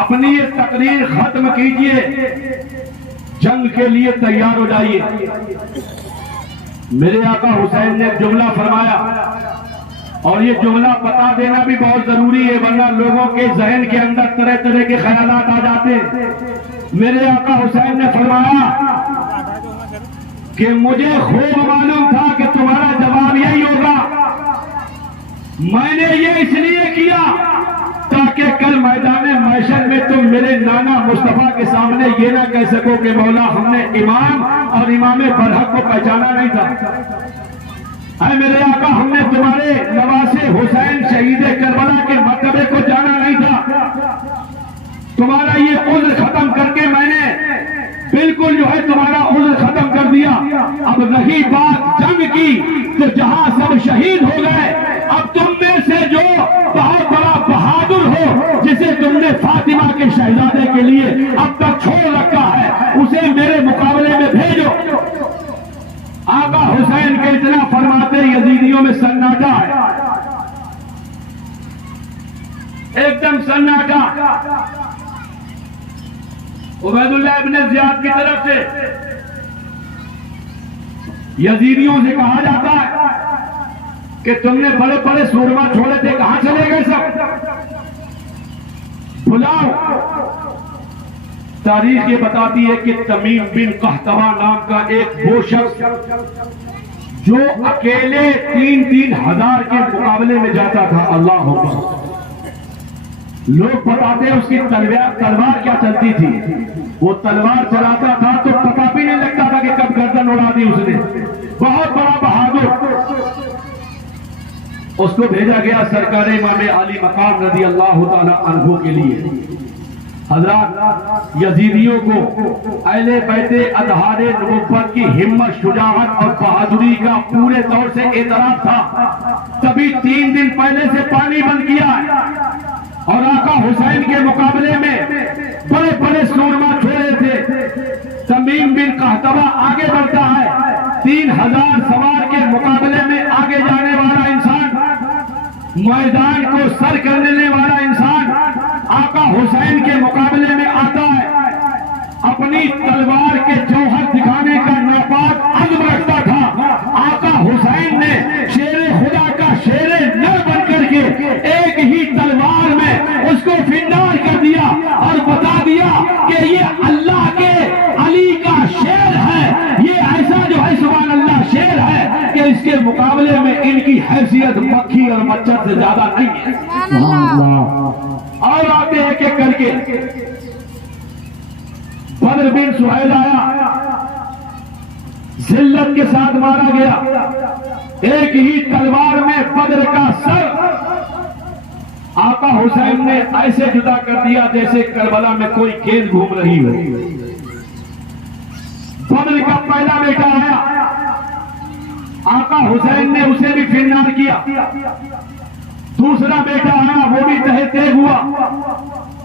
اپنی یہ تقریر ختم کیجئے، جنگ کے لیے تیار ہو جائیے۔ میرے آقا حسین نے جملہ فرمایا، اور یہ جملہ بتا دینا بھی بہت ضروری ہے ورنہ لوگوں کے ذہن کے اندر طرح طرح کے خیالات آ جاتے ہیں۔ میرے آقا حسین نے فرمایا کہ مجھے خوب معلوم تھا کہ تمہارا جواب یہی ہوگا، میں نے یہ اس لیے کیا تاکہ کل میدان محشر میں تم میرے نانا مصطفیٰ کے سامنے یہ نہ کہہ سکو کہ مولا ہم نے امام اور امام برحق کو پہچانا نہیں تھا۔ اے میرے آقا ہم نے تمہارے نواسے حسین شہید کربلا کے مرتبے کو جانا نہیں تھا، تمہارا یہ عذر ختم کر کے میں نے بالکل جو ہے تمہارا عذر ختم کر دیا۔ اب رہی بات جنگ کی تو جہاں سب شہید ہو گئے، اب تم میں سے جو بہت بڑا بہادر ہو جسے تم نے فاطمہ کے شہزادے کے لیے اب تک چھوڑ رکھا ہے اسے میرے مقابلے میں بھیجو۔ آقا حسین کے اتنا فرماتے یزیدیوں میں سناٹا ہے، ایک دم سناٹا۔ عبید اللہ ابن زیاد کی طرف سے یزیدیوں سے کہا جاتا ہے کہ تم نے بڑے بڑے سورما چھوڑے تھے، کہاں چلے گئے سب؟ بلاؤ۔ تاریخ یہ بتاتی ہے کہ تمیم بن قحطبہ نام کا ایک وہ شخص جو اکیلے 3,000 کے مقابلے میں جاتا تھا، اللہ اکبر، لوگ بتاتے ہیں اس کی تلوار کیا چلتی تھی، وہ تلوار چلاتا تھا تو پتہ بھی نہیں لگتا تھا کہ کب گردن اڑا دی اس نے، بہت بڑا بہادر۔ اس کو بھیجا گیا سرکار امام علی مقام رضی اللہ تعالی عنہ کے لیے۔ حضرات، یزیدیوں کو اہل بیت اطہار نبوت کی ہمت، شجاعت اور بہادری کا پورے طور سے اعتراف تھا، تبھی 3 دن پہلے سے پانی بند کیا ہے، اور آقا حسین کے مقابلے میں بڑے بڑے سورما چھوڑے تھے۔ تمیم بن قحطبہ آگے بڑھتا ہے، 3,000 سوار کے مقابلے میں آگے جانے والا انسان، میدان کو سر کرنے والا انسان آقا حسین کے مقابلے میں آتا ہے، اپنی تلوار کے جوہر دکھانے کا ناپاک عزم رکھتا تھا۔ آقا حسین نے شیر خدا کا شیر نر بن کر کے ایک ہی تلوار میں اس کو فنڈار کر دیا اور بتا دیا کہ یہ اللہ کے علی کا شیر ہے، یہ ایسا جو ہے سبحان اللہ شیر ہے کہ اس کے مقابلے میں ان کی حیثیت مکھی اور مچھر سے زیادہ نہیں ہے۔ سبحان اللہ۔ اور آتے ایک ایک کر کے بدر بن سہیل آیا، ذلت کے ساتھ مارا گیا، ایک ہی تلوار میں بدر کا سر آقا حسین نے ایسے جدا کر دیا جیسے کربلا میں کوئی گیند گھوم رہی ہو۔ بدر کا پہلا بیٹا آیا، آقا حسین نے اسے بھی فنار کیا، دوسرا بیٹا آیا وہ بھی تہہ تیغ ہوا،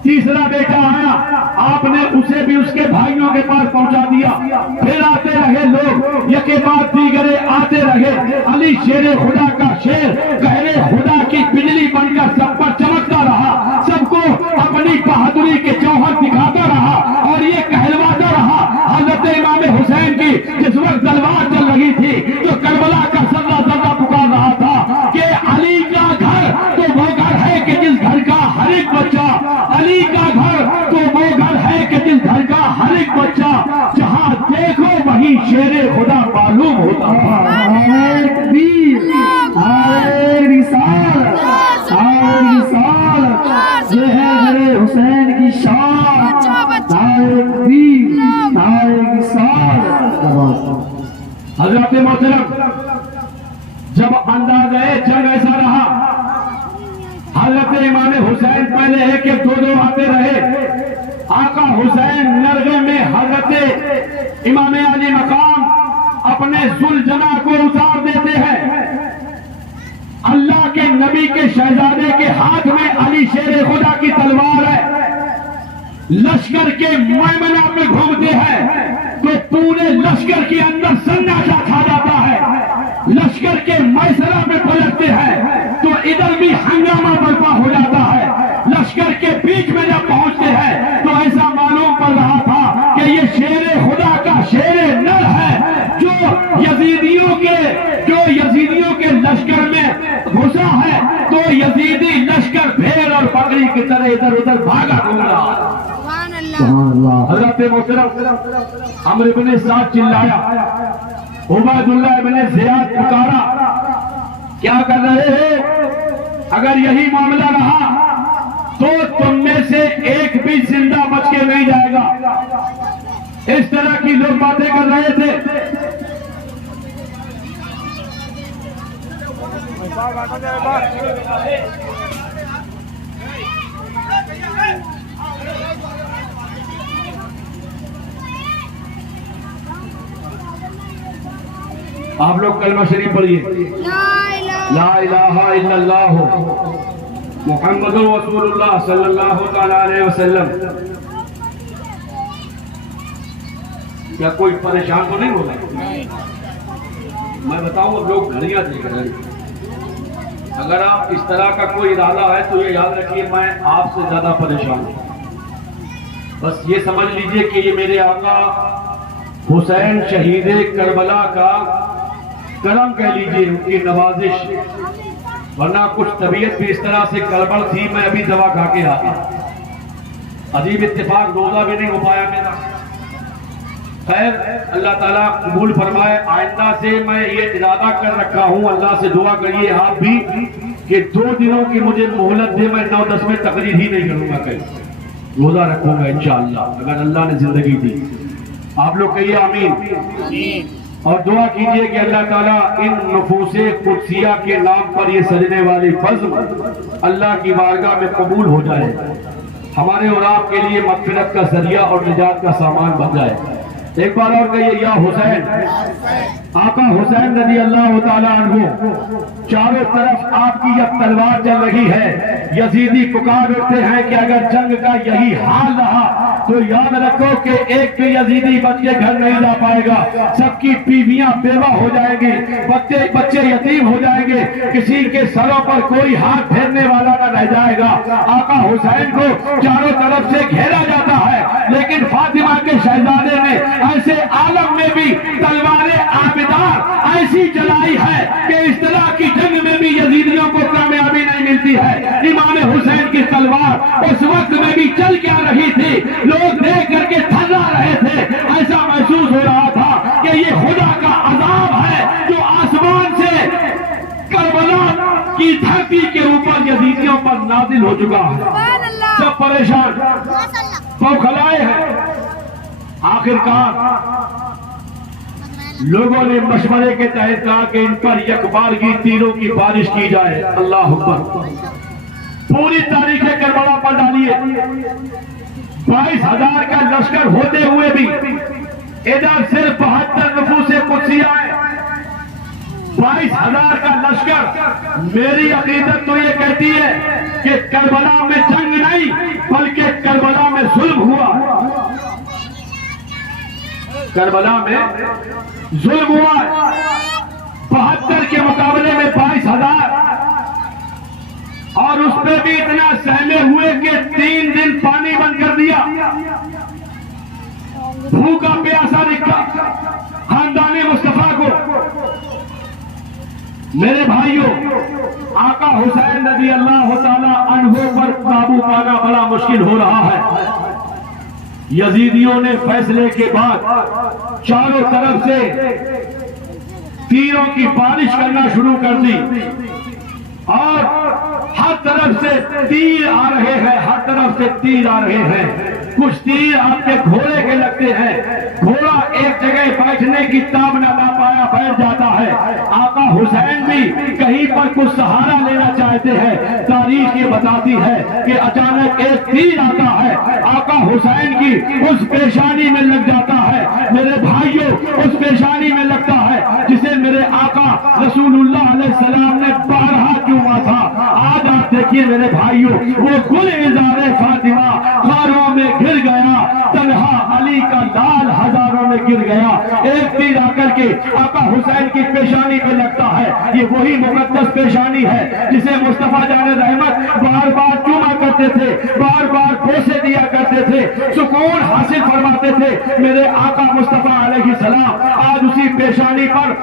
تیسرا بیٹا آیا آپ نے اسے بھی اس کے بھائیوں کے پاس پہنچا دیا۔ پھر آتے رہے لوگ، یکے بعد دیگرے آتے رہے، علی شیر خدا کا شیر قہر خدا کی بجلی بن کر سب پر چمکتا رہا، سب کو اپنی بہادری کے جوہر دکھاتا رہا اور یہ کہلواتا رہا۔ حضرت امام حسین کی جس وقت تلوار چل رہی تھی تو کربلا کا ذرہ ذرہ پکار رہا تھا کہ علی کا گھر تو وہ گھر ہے کہ جس گھر کا ہر ایک بچہ، علی کا گھر تو وہ گھر ہے کہ جس گھر کا ہر ایک بچہ جہاں دیکھو وہی شیر خدا معلوم ہوتا تھا۔ یہ ہے میرے حسین کی شان، حضرت محترم، جب اندازہ جنگ ایسا رہا، حضرت امام حسین پہلے ہے کہ دو آتے رہے، آقا حسین نرغے میں حضرت امام علی مقام اپنے ذوالجناح کو اتار دیتے ہیں۔ اللہ کے نبی کے شہزادے کے ہاتھ میں علی شیر خدا کی تلوار ہے، لشکر کے میمنہ میں گھومتے ہیں تو پورے لشکر کے اندر سناٹا چھا جاتا ہے، لشکر کے میسرہ میں پلٹتے ہیں تو ادھر بھی ہنگامہ برپا ہو جاتا ہے، لشکر کے بیچ میں جب پہنچتے ہیں تو ایسا معلوم پڑ رہا تھا کہ یہ شیر خدا کا شیر نر ہے جو یزیدیوں کے لشکر میں گھسا ہے، تو یزیدی لشکر بھیڑ اور بکری کی طرح ادھر ادھر بھاگا گھوم رہا ہے۔ حضرت محترم عمرو بن سعد چلایا، عبید اللہ بن زیاد پکارا، کیا کر رہے ہیں؟ اگر یہی معاملہ رہا تو تم میں سے ایک بھی زندہ بچ کے نہیں جائے گا۔ اس طرح کی لوگ باتیں کر رہے تھے۔ آپ لوگ کلمہ شریف پڑھیے، لا الہ الا اللہ محمد رسول اللہ صلی اللہ تعالی علیہ وسلم۔ کیا کوئی پریشان تو نہیں ہو رہا؟ میں بتاؤں لوگ گھڑیاں دیکھ رہے ہیں، اگر آپ اس طرح کا کوئی ارادہ ہے تو یہ یاد رکھیے میں آپ سے زیادہ پریشان ہوں۔ بس یہ سمجھ لیجئے کہ یہ میرے آقا حسین شہید کربلا کا کرم کہہ لیجئے، ان کی نوازش، ورنہ کچھ طبیعت بھی اس طرح سے گڑبڑ تھی، میں ابھی دوا کھا کے آتا۔ عجیب اتفاق، روزہ بھی نہیں ہو پایا میرا۔ خیر اللہ تعالیٰ قبول فرمائے۔ آئندہ سے میں یہ ارادہ کر رکھا ہوں، اللہ سے دعا کریے آپ بھی کہ 2 دنوں کی مجھے مہلت دے، میں 9-10 میں تقریر ہی نہیں کروں گا، کہیں روزہ رکھوں گا انشاءاللہ اگر اللہ نے زندگی دی۔ آپ لوگ کہیے آمین، اور دعا کیجئے کہ اللہ تعالیٰ ان نفوس قدسیہ کے نام پر یہ سجنے والی بزم اللہ کی بارگاہ میں قبول ہو جائے، ہمارے اور آپ کے لیے مغفرت کا ذریعہ اور نجات کا سامان بن جائے۔ ایک بار اور کہیے یا حسین۔ آقا حسین رضی اللہ تعالیٰ عنہ، چاروں طرف آپ کی جب تلوار چل رہی ہے، یزیدی پکار اٹھتے ہیں کہ اگر جنگ کا یہی حال رہا تو یاد رکھو کہ ایک بھی یزیدی بچ کے گھر نہیں جا پائے گا، سب کی بیویاں بیوہ ہو جائیں گی، بچے یتیم ہو جائیں گے، کسی کے سروں پر کوئی ہاتھ پھیرنے والا نہ رہ جائے گا۔ آقا حسین کو چاروں طرف سے گھیرا جاتا ہے، لیکن فاطمہ کے شہزادے نے ایسے عالم میں بھی تلوار آبدار ایسی چلائی ہے کہ اس طرح کی جنگ میں بھی یزیدیوں کو کامیابی نہیں ملتی ہے۔ امام حسین کی تلوار اس وقت میں بھی چل کیا رہی تھی، لوگ دیکھ کر کے تھرا رہے تھے، ایسا محسوس ہو رہا تھا کہ یہ خدا کا عذاب ہے جو آسمان سے کربلا کی دھرتی کے اوپر یزیدیوں پر نازل ہو چکا ہے۔ سب پریشان بوکھلائے ہیں۔ آخرکار لوگوں نے مشورے کے تحت کہا کہ ان پر یکبارگی تیروں کی بارش کی جائے۔ اللہ اکبر، پوری تاریخ کربلا پر ڈالیے۔ 22,000 کا لشکر ہوتے ہوئے بھی ادھر صرف 72 نفوس قدسیہ ہیں۔ 22,000 کا لشکر، میری عقیدت تو یہ کہتی ہے کہ کربلا میں جنگ نہیں بلکہ کربلا میں ظلم ہوا، کربلا میں ظلم ہوا۔ 72 کے مقابلے میں 22,000، اور اس پہ بھی اتنا سہمے ہوئے کہ 3 دن پانی بند کر دیا، بھوکا پیاسا رکھا خاندان مصطفیٰ کو۔ میرے بھائیوں، آقا حسین رضی اللہ تعالی عنہ پر قابو پانا بڑا مشکل ہو رہا ہے۔ یزیدیوں نے فیصلے کے بعد چاروں طرف سے تیروں کی بارش کرنا شروع کر دی، اور ہر طرف سے تیر آ رہے ہیں، ہر طرف سے تیر آ رہے ہیں۔ کچھ تیر آپ کے گھوڑے کے لگتے ہیں، گھوڑا ایک جگہ بیٹھنے کی تاب نہ لا پایا، بیٹھ جاتا ہے۔ آقا حسین بھی کہیں پر کچھ سہارا لینا چاہتے ہیں۔ تاریخ یہ بتاتی ہے کہ اچانک ایک تیر آتا ہے، آقا حسین کی اس پیشانی میں لگ جاتا ہے۔ میرے بھائیوں، اس پیشانی میں لگتا ہے جسے میرے آقا رسول اللہ علیہ السلام نے 12 چوما تھا۔ آج آپ دیکھیے میرے بھائیوں، وہ گل عزار فاطمہ خاروں میں گر گیا، تنہا علی کا لال ہزاروں میں گر گیا۔ ایک تیر آ کر کے آقا حسین کی پیشانی پہ لگتا ہے۔ یہ وہی مقدس پیشانی ہے جسے مصطفیٰ جان رحمت بار بار چوما کرتے تھے، بار بار بوسے دیا کرتے تھے، سکون حاصل فرماتے تھے۔ میرے آقا مصطفیٰ علیہ السلام آج اسی پیشانی پر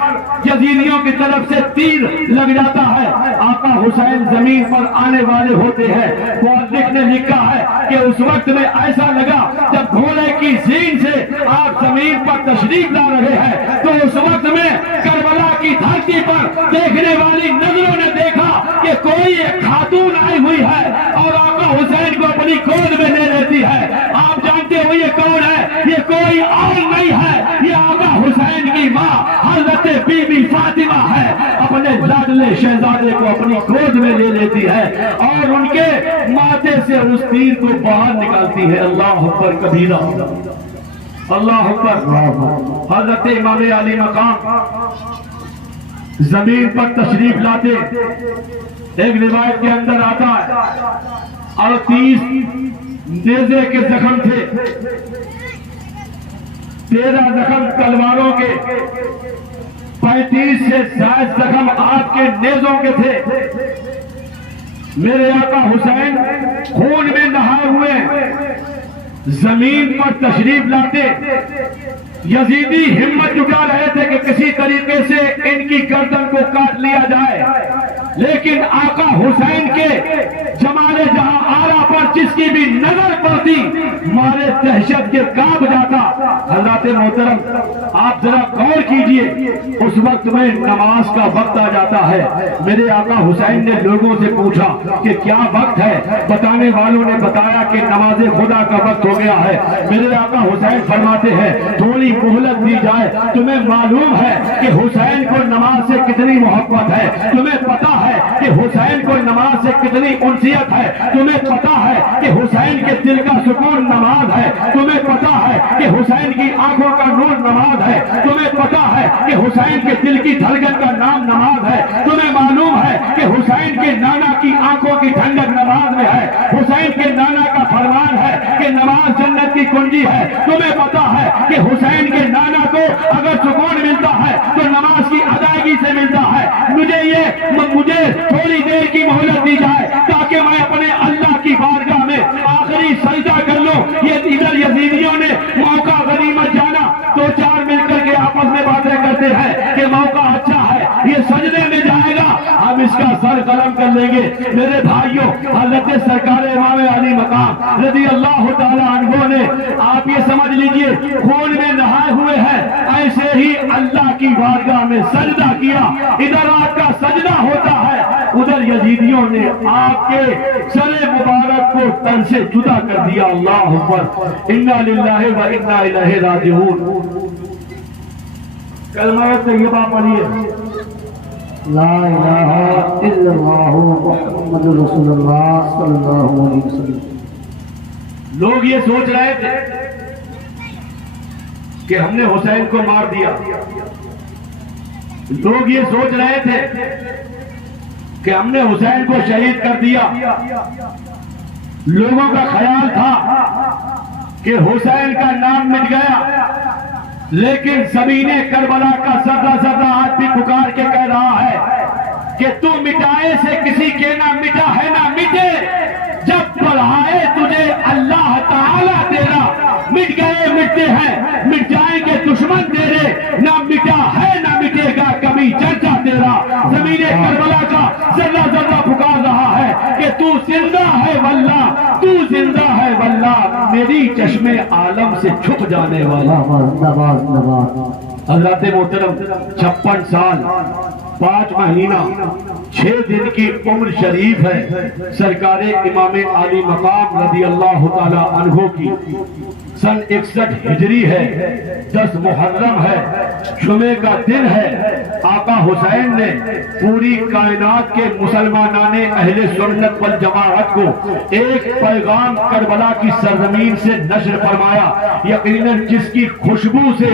یزیدیوں کی طرف سے تیر لگ جاتا ہے۔ آقا حسین زمین پر آنے والے ہوتے ہیں۔ مؤرخ نے لکھا ہے کہ اس وقت میں ایسا لگا جب گھوڑے کی زین سے آپ زمین پر تشریف لا رہے ہیں، تو اس وقت میں کربلا کی دھرتی پر دیکھنے والی نظروں نے دیکھا کہ کوئی ایک خاتون آئی ہوئی ہے اور آقا حسین کو اپنی گود میں لے لیتی ہے۔ آپ جانتے ہو یہ کون ہے؟ یہ کوئی اور نہیں ہے، یہ آقا حسین کی ماں حضرت بی بی فاطمہ ہے۔ اپنے لاڈلے شہزادے کو اپنی گود میں لے لیتی ہے اور ان کے ماتھے سے اس تیر کو باہر نکالتی ہے۔ اللہ اکبر کبیرہ، اللہ اکبر۔ حضرت امام علی مقام زمین پر تشریف لاتے، ایک روایت کے اندر آتا ہے 38 نیزے کے زخم تھے، 13 زخم تلواروں کے، 35 سے زائد زخم آپ کے نیزوں کے تھے۔ میرے آقا حسین خون میں نہائے ہوئے زمین پر تشریف لاتے، یزیدی ہمت جٹا رہے تھے کہ کسی طریقے سے ان کی گردن کو کاٹ لیا جائے۔ لیکن آقا حسین کے جمال جہاں آرا پر جس کی بھی نظر پڑتی مارے دہشت کے کانپ جاتا۔ حضرات محترم آپ ذرا غور کیجئے، اس وقت میں نماز کا وقت آ جاتا ہے۔ میرے آقا حسین نے لوگوں سے پوچھا کہ کیا وقت ہے؟ بتانے والوں نے بتایا کہ نماز خدا کا وقت ہو گیا ہے۔ میرے آقا حسین فرماتے ہیں تھوڑی مہلت دی جائے، تمہیں معلوم ہے کہ حسین کو نماز سے کتنی محبت ہے، تمہیں پتا ہے کہ حسین کو نماز سے کتنی انسیت ہے، تمہیں پتا ہے کہ حسین کے دل کا سکون نماز ہے، تمہیں پتا ہے کہ حسین کی آنکھوں کا نور نماز ہے، تمہیں پتا ہے کہ حسین کے دل کی دھڑکن کا نام نماز ہے، تمہیں معلوم ہے کہ حسین کے نانا کی آنکھوں کی ٹھنڈک نماز میں ہے، حسین کے نانا کا فرمان ہے کہ نماز جنت کی کنجی ہے، تمہیں پتا ہے کہ حسین کے نانا کو اگر سکون ملتا ہے تو نماز کی ادائیگی سے ملتا ہے۔ مجھے تھوڑی دیر کی مہلت دی جائے تاکہ میں اپنے اللہ کی بارگاہ میں آخری سجدہ کر لوں۔ یہ ادھر یزیدیوں نے موقع غنیمت جانا، دو چار مل کر کے آپس میں باتیں کرتے ہیں کہ موقع اچھا ہے، یہ سجدے میں جائے گا، ہم اس کا سر قلم کر لیں گے۔ میرے بھائیوں، حضرت سرکار امام علی مقام رضی اللہ تعالی عنہ نے، آپ یہ سمجھ لیجئے، خون میں نہائے ہوئے ہیں، ایسے ہی اللہ کی بارگاہ میں سجدہ کیا۔ ادھر آپ کا سجدہ ہوتا ہے، ادھر یزیدیوں نے آپ کے سر مبارک کو تن سے جدا کر دیا۔ اللہ اکبر، انا للہ و انا الیہ راجعون۔ کلمہ طیبہ پڑھیے، لا الہ الا اللہ محمد رسول اللہ صلی اللہ علیہ وسلم۔ لوگ یہ سوچ رہے تھے کہ ہم نے حسین کو مار دیا، لوگ یہ سوچ رہے تھے کہ ہم نے حسین کو شہید کر دیا۔ لوگوں کا خیال تھا کہ حسین کا نام مٹ گیا، لیکن زمین کربلا کا سردہ آج بھی پکار کے کہہ رہا ہے کہ تو مٹائے سے کسی کے نہ مٹا ہے نہ مٹے، جب بڑھائے تجھے اللہ تعالیٰ تیرا، مٹ گئے مٹتے ہیں، مٹ جائیں گے دشمن تیرے، نہ مٹا ہے نہ مٹے گا کبھی چرچا تیرا۔ زمین کربلا کا ذرہ ذرہ پکار رہا ہے کہ تو زندہ ہے واللہ، تو زندہ ہے واللہ، میری چشم عالم سے چھپ جانے والا۔ حضرات محترم، 56 سال 5 مہینہ 6 دن کی عمر شریف ہے سرکار امام علی مقام رضی اللہ تعالی عنہ کی۔ سن 61 ہجری ہے، 10 محرم ہے، جمعے کا دن ہے۔ آقا حسین نے پوری کائنات کے مسلمانان اہل سنت والجماعت کو ایک پیغام کربلا کی سرزمین سے نشر فرمایا، یقیناً جس کی خوشبو سے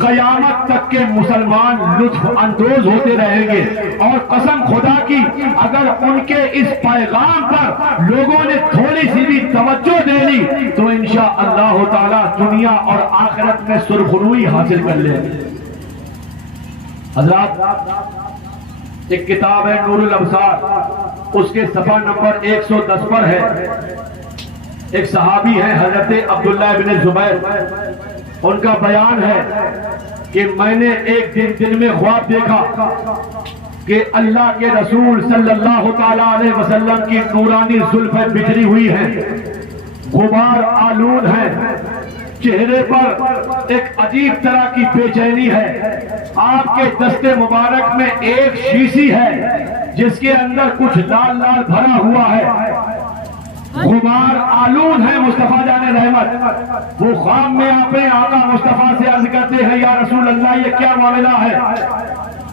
قیامت تک کے مسلمان لطف اندوز ہوتے رہیں گے۔ اور قسم خدا کی، اگر ان کے اس پیغام پر لوگوں نے تھوڑی سی بھی توجہ دے لی تو انشاءاللہ تعالیٰ دنیا اور آخرت میں سرخروئی حاصل کر لیں گے۔ حضرات، ایک کتاب ہے نور الابصار، اس کے صفحہ نمبر 110 پر ہے، ایک صحابی ہے حضرت عبداللہ ابن زبیر، ان کا بیان ہے کہ میں نے ایک دن میں خواب دیکھا کہ اللہ کے رسول صلی اللہ تعالیٰ علیہ وسلم کی نورانی زلفیں بکھری ہوئی ہیں، غبار آلود ہے، چہرے پر ایک عجیب طرح کی بے چینی ہے۔ آپ کے دست مبارک میں ایک شیشی ہے جس کے اندر کچھ لال لال بھرا ہوا ہے، غبار آلود ہے۔ مصطفیٰ جان رحمت وہ خواب میں اپنے آقا مصطفیٰ سے عرض کرتے ہیں، یا رسول اللہ یہ کیا معاملہ ہے؟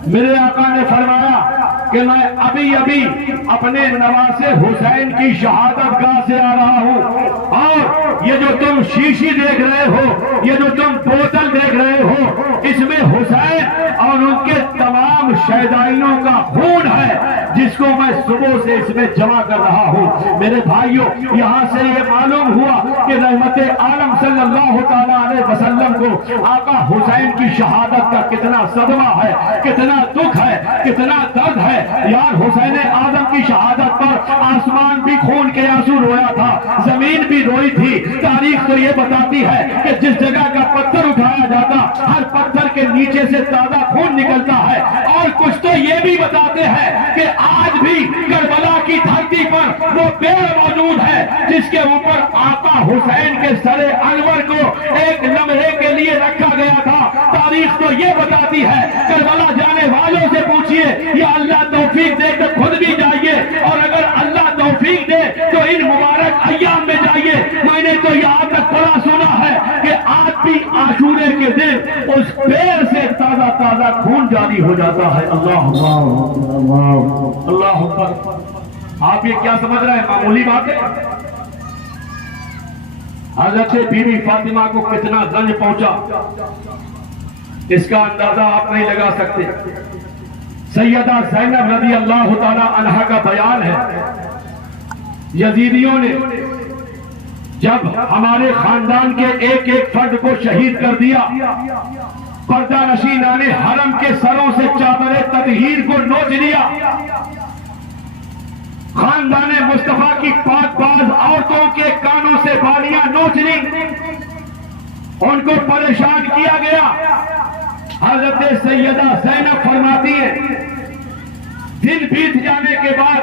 میرے آقا نے فرمایا کہ میں ابھی اپنے نواسے حسین کی شہادت گاہ سے آ رہا ہوں، اور یہ جو تم شیشی دیکھ رہے ہو، یہ جو تم بوتل دیکھ رہے ہو، اس میں حسین اور ان کے تمام شہدائیوں کا خون ہے جس کو میں صبح سے اس میں جمع کر رہا ہوں۔ میرے بھائیوں، یہاں سے یہ معلوم ہوا کہ رحمت عالم صلی اللہ تعالیٰ علیہ وسلم کو آقا حسین کی شہادت کا کتنا صدمہ ہے، کتنا دکھ ہے، کتنا درد ہے۔ یار حسین اعظم کی شہادت پر آسمان بھی خون کے آنسو رویا تھا، زمین بھی روئی تھی۔ تاریخ تو یہ بتاتی ہے کہ جس جگہ کا پتھر اٹھایا جاتا، ہر پتھر کے نیچے سے تازہ خون نکلتا ہے، اور کچھ تو یہ بھی بتاتے ہیں کہ آج بھی کربلا کی دھرتی پر وہ پیڑ موجود ہے جس کے اوپر آقا حسین کے سر انور کو ایک لمحے کے لیے رکھا گیا تھا۔ تاریخ تو یہ بتاتی ہے، کربلا جانے والوں سے پوچھئے، یا اللہ توفیق دے تو خود بھی جائیے، اور اگر اللہ توفیق دے تو ان مبارک ایام میں جائیے۔ میں نے تو یہاں تک پڑھا سنا ہے کہ آج بھی عاشورے کے دن اس پیڑ سے تازہ تازہ خون جاری ہو جاتا ہے۔ اللہ اللہ اکبر۔ آپ یہ کیا سمجھ رہے ہیں؟ معمولی بات ہے؟ حضرت بی بی فاطمہ کو کتنا رنج پہنچا، اس کا اندازہ آپ نہیں لگا سکتے۔ سیدہ زینب رضی اللہ تعالی عنہا کا بیان ہے، یزیدیوں نے جب ہمارے خاندان کے ایک ایک فرد کو شہید کر دیا، پردہ نشینان حرم کے سروں سے چادر تطہیر کو نوچ لیا، خاندان مصطفیٰ کی پاک باز عورتوں کے کانوں سے بالیاں نوچ لی، ان کو پریشان کیا گیا۔ حضرت سیدہ زینب فرماتی ہیں، دن بیت جانے کے بعد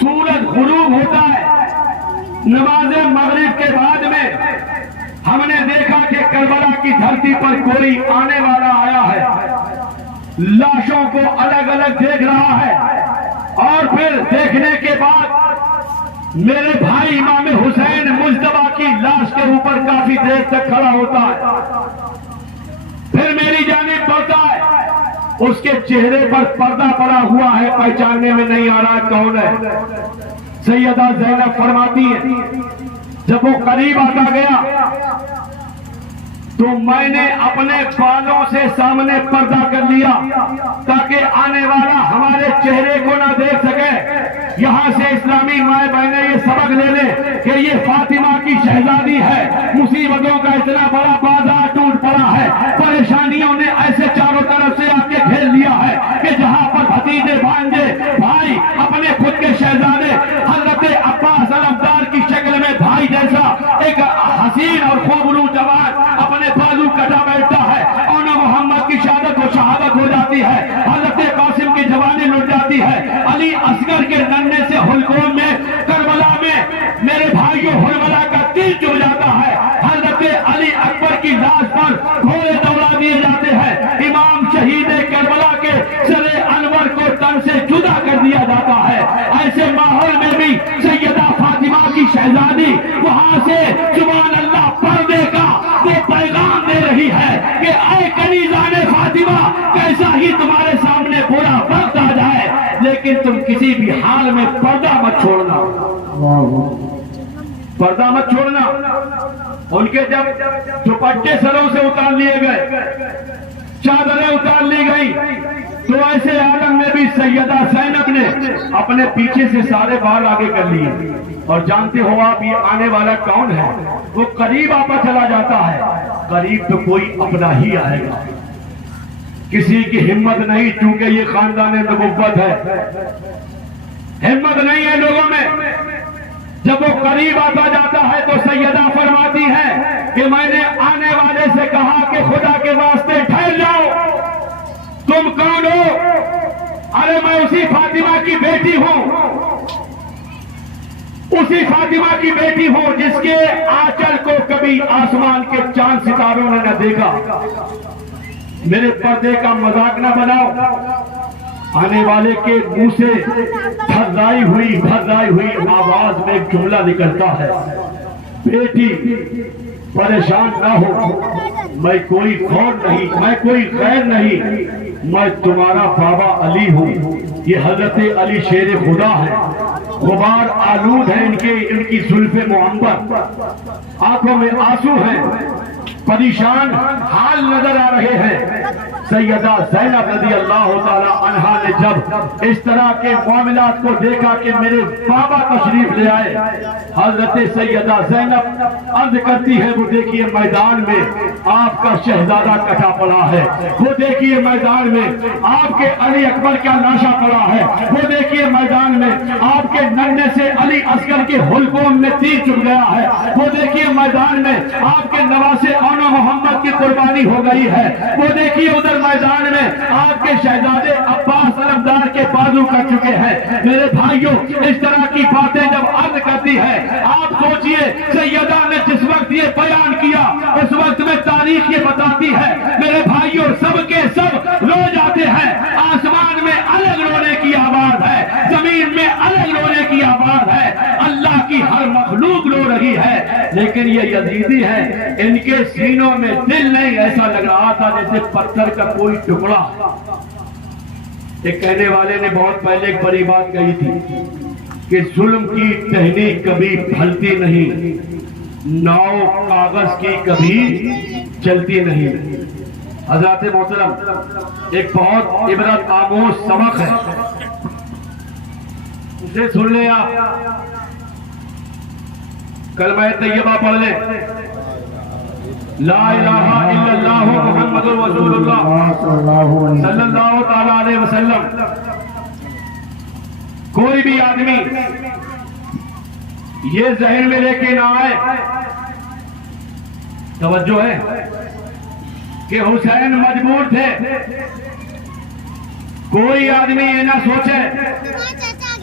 سورج غروب ہوتا ہے، نماز مغرب کے بعد میں ہم نے دیکھا کہ کربلا کی دھرتی پر کوئی آنے والا آیا ہے، لاشوں کو الگ الگ دیکھ رہا ہے، اور پھر دیکھنے کے بعد میرے بھائی امام حسین مجتبیٰ کی لاش کے اوپر کافی دیر تک کھڑا ہوتا ہے، پھر میری جانب بڑھتا ہے، اس کے چہرے پر پردہ پڑا ہوا ہے، پہچاننے میں نہیں آ رہا کون ہے۔ سیدہ زینب فرماتی ہے، جب وہ قریب آتا گیا تو میں نے اپنے بالوں سے سامنے پردہ کر لیا تاکہ آنے والا ہمارے چہرے کو نہ دیکھ سکے۔ یہاں سے اسلامی مائیں بہنیں یہ سبق لے لیں کہ یہ فاطمہ کی شہزادی ہے، مصیبتوں کا اتنا بڑا بازار ٹوٹ پڑا ہے، پریشانیوں نے ایسے چاروں طرف سے آ کے گھیر لیا ہے کہ جہاں پر بھتیجے بھانجے بھائی اپنے خود کے شہزادے حضرت عباس علمدار کی شکل میں بھائی جیسا ایک حسین اور خوبرو جوان اپنے بازو کٹا بیٹھتا ہے، اور محمد کی شہادت و شہادت ہو جاتی ہے، حضرت قاسم کی جوانی لٹ جاتی ہے، علی اصغر کے ننھے سے حلقوم میں کربلا میں میرے بھائیوں حرملہ کا تیر چڑھ جاتا ہے، حضرت علی اکبر کی لاش پر گھوڑے دوڑا دیے جاتے ہیں، امام شہید کربلا کے سر انور کو تن سے جدا کر دیا جاتا ہے۔ ایسے ماحول میں بھی سیدہ فاطمہ کی شہزادی وہاں سے سبحان اللہ پردے کا وہ پیغام دے رہی ہے کہ اے کنیزان فاطمہ، کیسا ہی تمہارے سامنے برا وقت آ جائے لیکن تم کسی بھی حال میں پردہ مت چھوڑنا، پردہ مت چھوڑنا۔ ان کے جب دوپٹے سروں سے اتار لیے گئے، چادریں اتار لی گئی، تو ایسے عالم میں بھی سیدہ زینب نے اپنے پیچھے سے سارے بال آگے کر لیے، اور جانتے ہو آپ یہ آنے والا کون ہے؟ وہ قریب آتا چلا جاتا ہے، قریب تو کوئی اپنا ہی آئے گا، کسی کی ہمت نہیں، چونکہ یہ خاندان نبوت ہے، ہمت نہیں ہے لوگوں میں۔ جب وہ قریب آتا جاتا ہے تو سیدہ فرماتی ہے کہ میں نے آنے والے سے کہا کہ خدا کے واسطے ٹھہر جاؤ، تم کون ہو؟ ارے میں اسی فاطمہ کی بیٹی ہوں، اسی فاطمہ کی بیٹی ہوں جس کے آنچل کو کبھی آسمان کے چاند ستاروں نے نہ دیکھا، میرے پردے کا مذاق نہ بناؤ۔ آنے والے کے منہ سے بھررائی ہوئی آواز میں ایک جملہ نکلتا ہے، بیٹی پریشان نہ ہو، میں کوئی غور نہیں، میں کوئی غیر نہیں، میں تمہارا بابا علی ہوں۔ یہ حضرت علی شیر خدا ہے، غبار آلود ہے ان کی زلف معمر، آنکھوں میں آنسو ہیں، پریشان حال نظر آ رہے ہیں۔ سیدہ زینب رضی اللہ تعالی عنہا نے جب اس طرح کے معاملات کو دیکھا کہ میرے بابا تشریف لے آئے، حضرت سیدہ زینب عرض کرتی ہے، وہ دیکھیے میدان میں آپ کا شہزادہ کٹا پڑا ہے، وہ دیکھیے میدان میں آپ کے علی اکبر کا لاشا پڑا ہے، وہ دیکھیے میدان میں آپ کے ننھے سے علی اصغر کے حلقوم میں تیر چڑھ گیا ہے، وہ دیکھیے میدان میں آپ کے نواسے اون محمد کی قربانی ہو گئی ہے، وہ دیکھیے ادھر میدان میں آپ کے شہزادے عباس علمدار تاریخ یہ بتاتی ہے میرے بھائیوں سب کے سب رو جاتے ہیں. آسمان میں الگ رونے کی آواز ہے, زمین میں الگ رونے کی آواز ہے, اللہ کی ہر مخلوق رو رہی ہے, لیکن یہ یزیدی ہے ان کے سینوں میں دل نہیں. ایسا لگ رہا تھا جیسے پتھر کا کوئی ٹکڑا. ایک کہنے والے نے بہت پہلے ایک بڑی بات کہی تھی کہ ظلم کی ٹہنی کبھی پھلتی نہیں, ناؤ کاغذ کی کبھی چلتی نہیں. حضرات محترم, ایک بہت عبرت آموز سبق ہے, اسے سن لیں آپ. کلمہ طیبہ پڑھ لیں, لا الہ الا اللہ محمد رسول اللہ صلی اللہ تعالی علیہ وسلم. کوئی بھی آدمی یہ ذہن میں لے کے نہ آئے, توجہ ہے, کہ حسین مجبور تھے. کوئی آدمی یہ نہ سوچے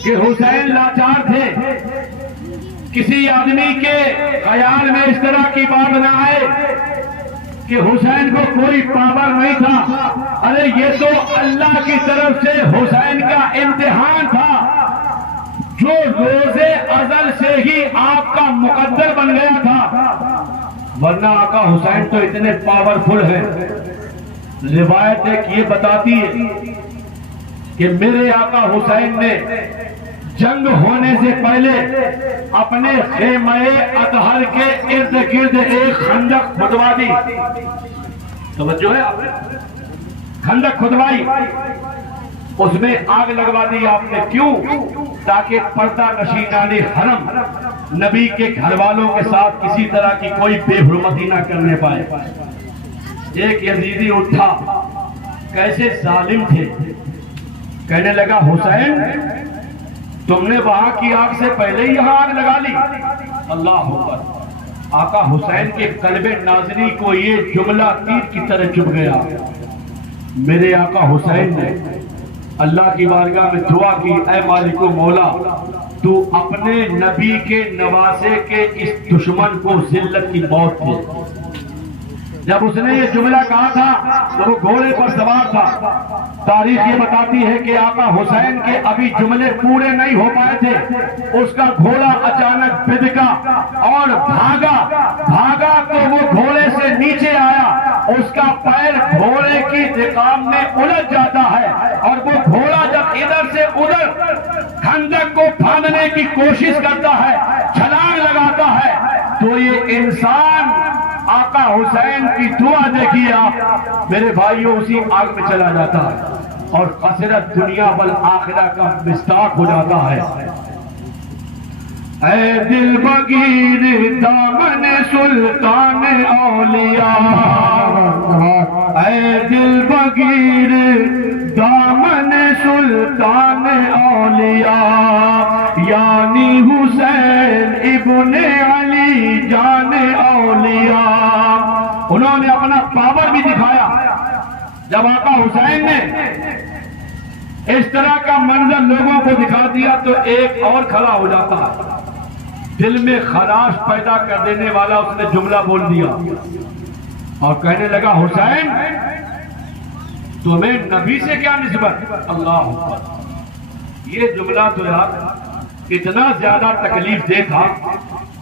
کہ حسین لاچار تھے. کسی آدمی کے خیال میں اس طرح کی بات نہ آئے کہ حسین کو کوئی پاور نہیں تھا. ارے یہ تو اللہ کی طرف سے حسین کا امتحان تھا, جو روزے ازل سے ہی آپ کا مقدر بن گیا تھا. ورنہ آقا حسین تو اتنے پاورفل ہیں. روایت ایک یہ بتاتی ہے کہ میرے آقا حسین نے جنگ ہونے سے پہلے اپنے خیمہ اطہر کے ارد گرد ایک خندق کھدوا دی. توجہ ہے, خندق کھدوائی, اس میں آگ لگوا دی آپ نے. کیوں؟ تاکہ پردہ نشینان حرم نبی کے گھر والوں کے ساتھ کسی طرح کی کوئی بے حرمتی نہ کرنے پائے. ایک یزیدی اٹھا, کیسے ظالم تھے, کہنے لگا حسین تم نے وہاں کی آگ سے پہلے ہی یہاں آگ لگا لی. اللہ اکبر. آقا حسین کے قلب ناظری کو یہ جملہ تیر کی طرح چبھ گیا. میرے آقا حسین نے اللہ کی بارگاہ میں دعا کی, اے مالک و مولا تو اپنے نبی کے نواسے کے اس دشمن کو ذلت کی موت دے. جب اس نے یہ جملہ کہا تھا تو وہ گھوڑے پر سوار تھا. تاریخ یہ بتاتی ہے کہ آقا حسین کے ابھی جملے پورے نہیں ہو پائے تھے, اس کا گھوڑا اچانک بدکا اور بھاگا تو وہ گھوڑے سے نیچے آیا. اس کا پیر گھوڑے کی رکاب میں الجھ جاتا ہے اور وہ گھوڑا جب ادھر سے ادھر خندق کو پھاندنے کی کوشش کرتا ہے, چھلانگ لگاتا ہے, تو یہ انسان آقا حسین کی دعا دیکھیے آپ میرے بھائیوں اسی آگ میں چلا جاتا ہے اور خسرت دنیا والآخرہ کا مصداق ہو جاتا ہے. اے دل بگیر دامن سلطان اولیاء, اے دل بگیر دامن سلطان اولیاء, یعنی حسین ابن علی جان اولیاء. انہوں نے اپنا پاور بھی دکھایا. جب آقا حسین نے اس طرح کا منظر لوگوں کو دکھا دیا تو ایک اور کھڑا ہو جاتا ہے. دل میں خراش پیدا کر دینے والا اس نے جملہ بول دیا اور کہنے لگا حسین تمہیں نبی سے کیا نسبت. اللہ اکبر. یہ جملہ تو یار اتنا زیادہ تکلیف دہ تھا,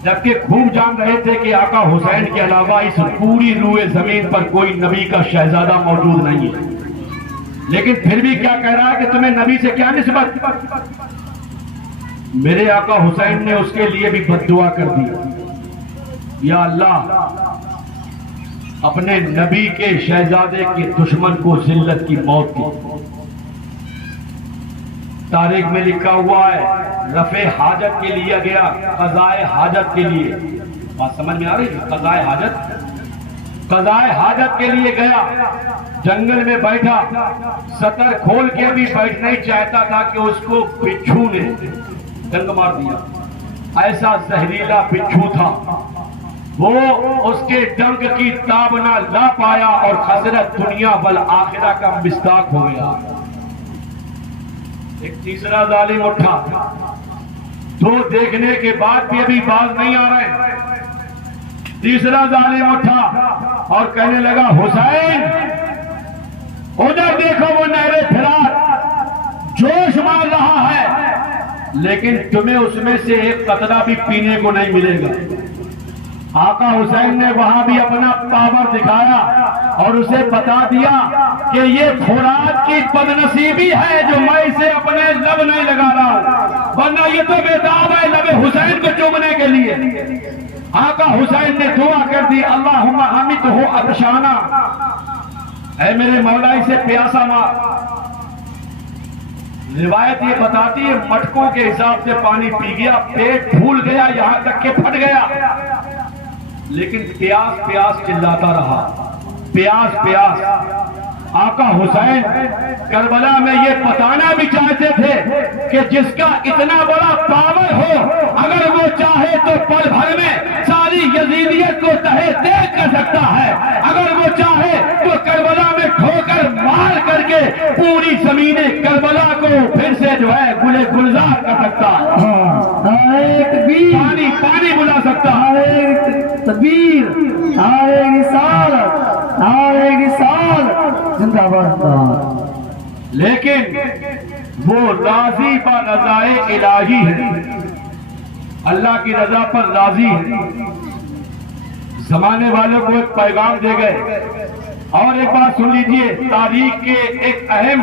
جبکہ خوب جان رہے تھے کہ آقا حسین کے علاوہ اس پوری روئے زمین پر کوئی نبی کا شہزادہ موجود نہیں ہے, لیکن پھر بھی کیا کہہ رہا ہے کہ تمہیں نبی سے کیا نسبت. میرے آقا حسین نے اس کے لیے بھی بد دعا کر دی, یا اللہ اپنے نبی کے شہزادے کے دشمن کو ذلت کی موت دی. تاریخ میں لکھا ہوا ہے رفع حاجت کے لیے گیا, قضائے حاجت کے لیے. بات سمجھ میں آ رہی ہے؟ قضائے حاجت کے لیے گیا, جنگل میں بیٹھا, سطر کھول کے بھی بیٹھنا ہی چاہتا تھا کہ اس کو بچھو نے ڈنگ مار دیا. ایسا زہریلا بچھو تھا, وہ اس کے ڈنگ کی تاب نہ لا پایا اور خسرت دنیا والآخرہ کا مصداق ہو گیا. ایک تیسرا ظالم اٹھا, دو دیکھنے کے بعد بھی ابھی باز نہیں آ رہے. تیسرا ظالم اٹھا, اور کہنے لگا حسین ادھر دیکھو وہ نہر فرات جوش مار رہا ہے لیکن تمہیں اس میں سے ایک قطرہ بھی پینے کو نہیں ملے گا۔ آقا حسین نے وہاں بھی اپنا پاور دکھایا اور اسے بتا دیا کہ یہ فرات کی بدنصیبی ہے جو میں اسے اپنے لب نہیں لگا رہا ہوں، ورنہ یہ تو بےتاب ہے لب حسین کو چومنے کے لیے۔ آقا حسین نے دعا کر دی اللہم امیتہ عطشانا، اے میرے مولا اسے پیاسا مار۔ روایت یہ بتاتی ہے مٹکوں کے حساب سے پانی پی گیا، پیٹ پھول گیا یہاں تک کہ پھٹ گیا، لیکن پیاس پیاس چلاتا رہا، پیاس پیاس۔ آقا حسین کربلا میں یہ بتانا بھی چاہتے تھے کہ جس کا اتنا بڑا پاور ہو اگر وہ چاہے تو پل بھر میں ساری یزیدیت کو تہے تیز کر سکتا ہے، اگر وہ چاہے تو کربلا میں ٹھوکر مار کر کے پوری زمین کربلا کو پھر سے جو ہے گلے گلزار کر سکتا ہے، پانی پانی بلا سکتا ہے۔ تکبیر، نعرہ رسالت، نعرہ رسالت، زندہ باد۔ لیکن وہ راضی پر رضائے الہی ہے، اللہ کی رضا پر راضی ہے۔ زمانے والوں کو ایک پیغام دے گئے، اور ایک بات سن لیجئے، تاریخ کے ایک اہم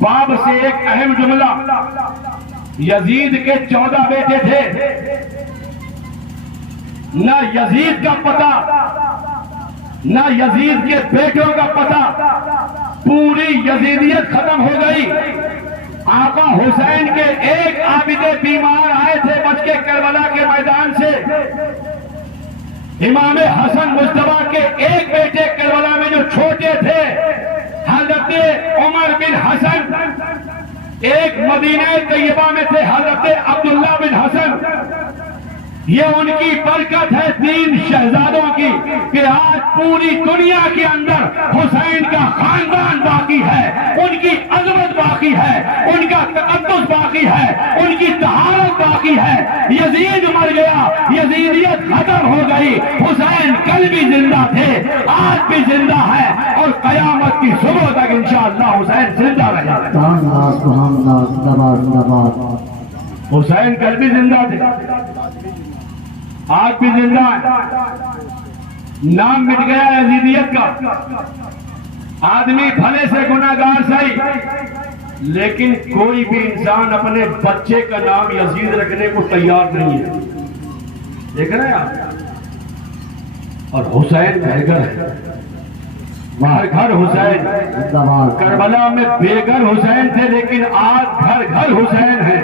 باب سے ایک اہم جملہ۔ یزید کے 14 بیٹے تھے، نہ یزید کا پتہ نہ یزید کے بیٹوں کا پتہ، پوری یزیدیت ختم ہو گئی۔ آقا حسین کے ایک عابد بیمار آئے تھے بچ کے کربلا کے میدان سے، امام حسن مصطفیٰ کے ایک بیٹے کربلا میں جو چھوٹے تھے حضرت عمر بن حسن، ایک مدینہ طیبہ میں تھے حضرت عبداللہ بن حسن۔ یہ ان کی برکت ہے 3 شہزادوں کی کہ آج پوری دنیا کے اندر حسین کا خاندان باقی ہے، ان کی عظمت باقی ہے، ان کا تقدس باقی ہے، ان کی طہارت باقی ہے۔ یزید مر گیا، یزیدیت ختم ہو گئی، حسین کل بھی زندہ تھے، آج بھی زندہ ہے، اور قیامت کی صبح تک انشاءاللہ حسین زندہ رہے گا۔ حسین کل بھی زندہ تھے، آج بھی زندہ ہے۔ نام مٹ گیا یزیدیت کا، آدمی بھلے سے گناہگار صحیح، لیکن کوئی بھی انسان اپنے بچے کا نام یزید رکھنے کو تیار نہیں ہے، دیکھ رہے ہیں آپ۔ اور حسین گھر گھر ہے، گھر گھر حسین، کربلا میں بے گھر حسین تھے لیکن آج گھر گھر حسین ہے۔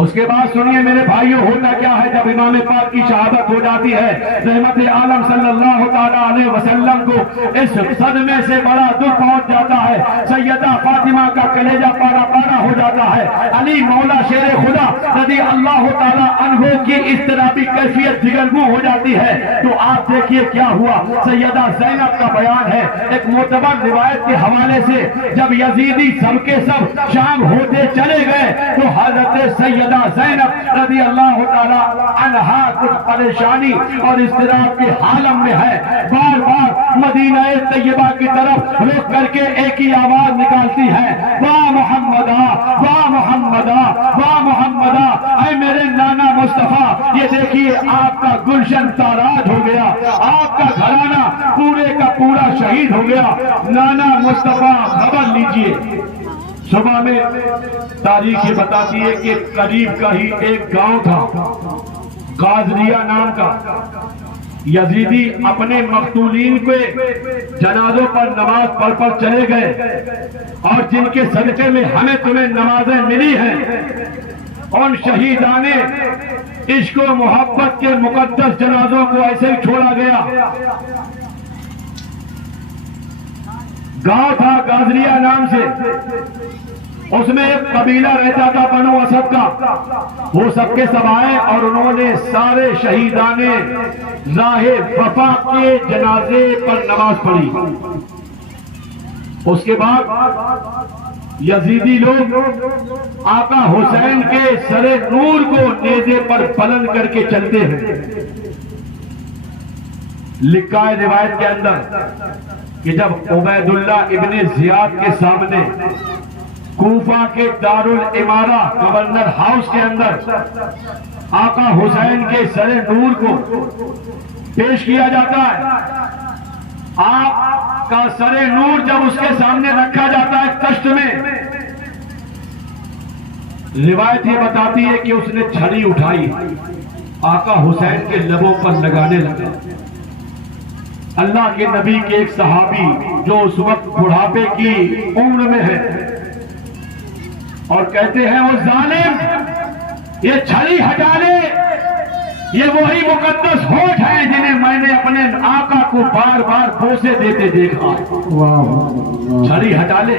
اس کے بعد سنیے میرے بھائیوں، ہوتا کیا ہے جب امام پاک کی شہادت ہو جاتی ہے، رحمت عالم صلی اللہ تعالیٰ علیہ وسلم کو اس صدمے سے بڑا دکھ پہنچ جاتا ہے، سیدہ فاطمہ کا کلیجہ پارا پارا ہو جاتا ہے، علی مولا شیر خدا رضی اللہ تعالیٰ عنہ کی اضطرابی کیفیت جگرگوں ہو جاتی ہے۔ تو آپ دیکھیے کیا ہوا، سیدہ زینب کا بیان ہے ایک معتبر روایت کے حوالے سے، جب یزیدی سب کے سب شام ہوتے چلے گئے تو حضرت سیدہ زینب رضی اللہ تعالیٰ عنہا کچھ پریشانی اور اضطراب کے عالم میں ہے، بار بار مدینہ طیبہ کی طرف رک کر کے ایک ہی آواز نکالتی ہے، واہ محمدہ واہ محمدہ واہ محمدہ، اے میرے نانا مصطفیٰ۔ یہ دیکھیے آپ کا گلشن تاراج ہو گیا، آپ کا گھرانہ پورے کا پورا شہید ہو گیا۔ نانا مصطفیٰ خبر لیجئے، صبح میں تاریخ یہ بتاتی ہے کہ قریب کا ہی ایک گاؤں تھا غازریہ نام کا، یزیدی اپنے مقتولین کے جنازوں پر نماز پڑھ کر چلے گئے، اور جن کے صدقے میں ہمیں تمہیں نمازیں ملی ہیں، ان شہیدان عشق و محبت کے مقدس جنازوں کو ایسے ہی چھوڑا گیا۔ گاؤں تھا غازریہ نام سے، اس میں ایک قبیلہ رہتا تھا بنو اسد کا، وہ سب کے سب آئے اور انہوں نے سارے شہیدان راہ وفا کے جنازے پر نماز پڑھی۔ اس کے بعد یزیدی لوگ آقا حسین کے سر نور کو نیزے پر بلند کر کے چلتے ہیں، لکھا ہے روایت کے اندر کہ جب عبید اللہ ابن زیاد کے سامنے کوفہ کے دارالامارہ گورنر ہاؤس کے اندر آقا حسین کے سر نور کو پیش کیا جاتا ہے، آپ کا سر نور جب اس کے سامنے رکھا جاتا ہے تشت میں، روایت یہ بتاتی ہے کہ اس نے چھڑی اٹھائی، آقا حسین کے لبوں پر لگانے لگا۔ اللہ کے نبی کے ایک صحابی جو اس وقت بڑھاپے کی عمر میں ہے اور کہتے ہیں وہ ظالم یہ چھڑی ہٹا لے، یہ وہی مقدس ہونٹ ہیں جنہیں میں نے اپنے آقا کو بار بار بوسے دیتے دیکھا، چھڑی ہٹا لے۔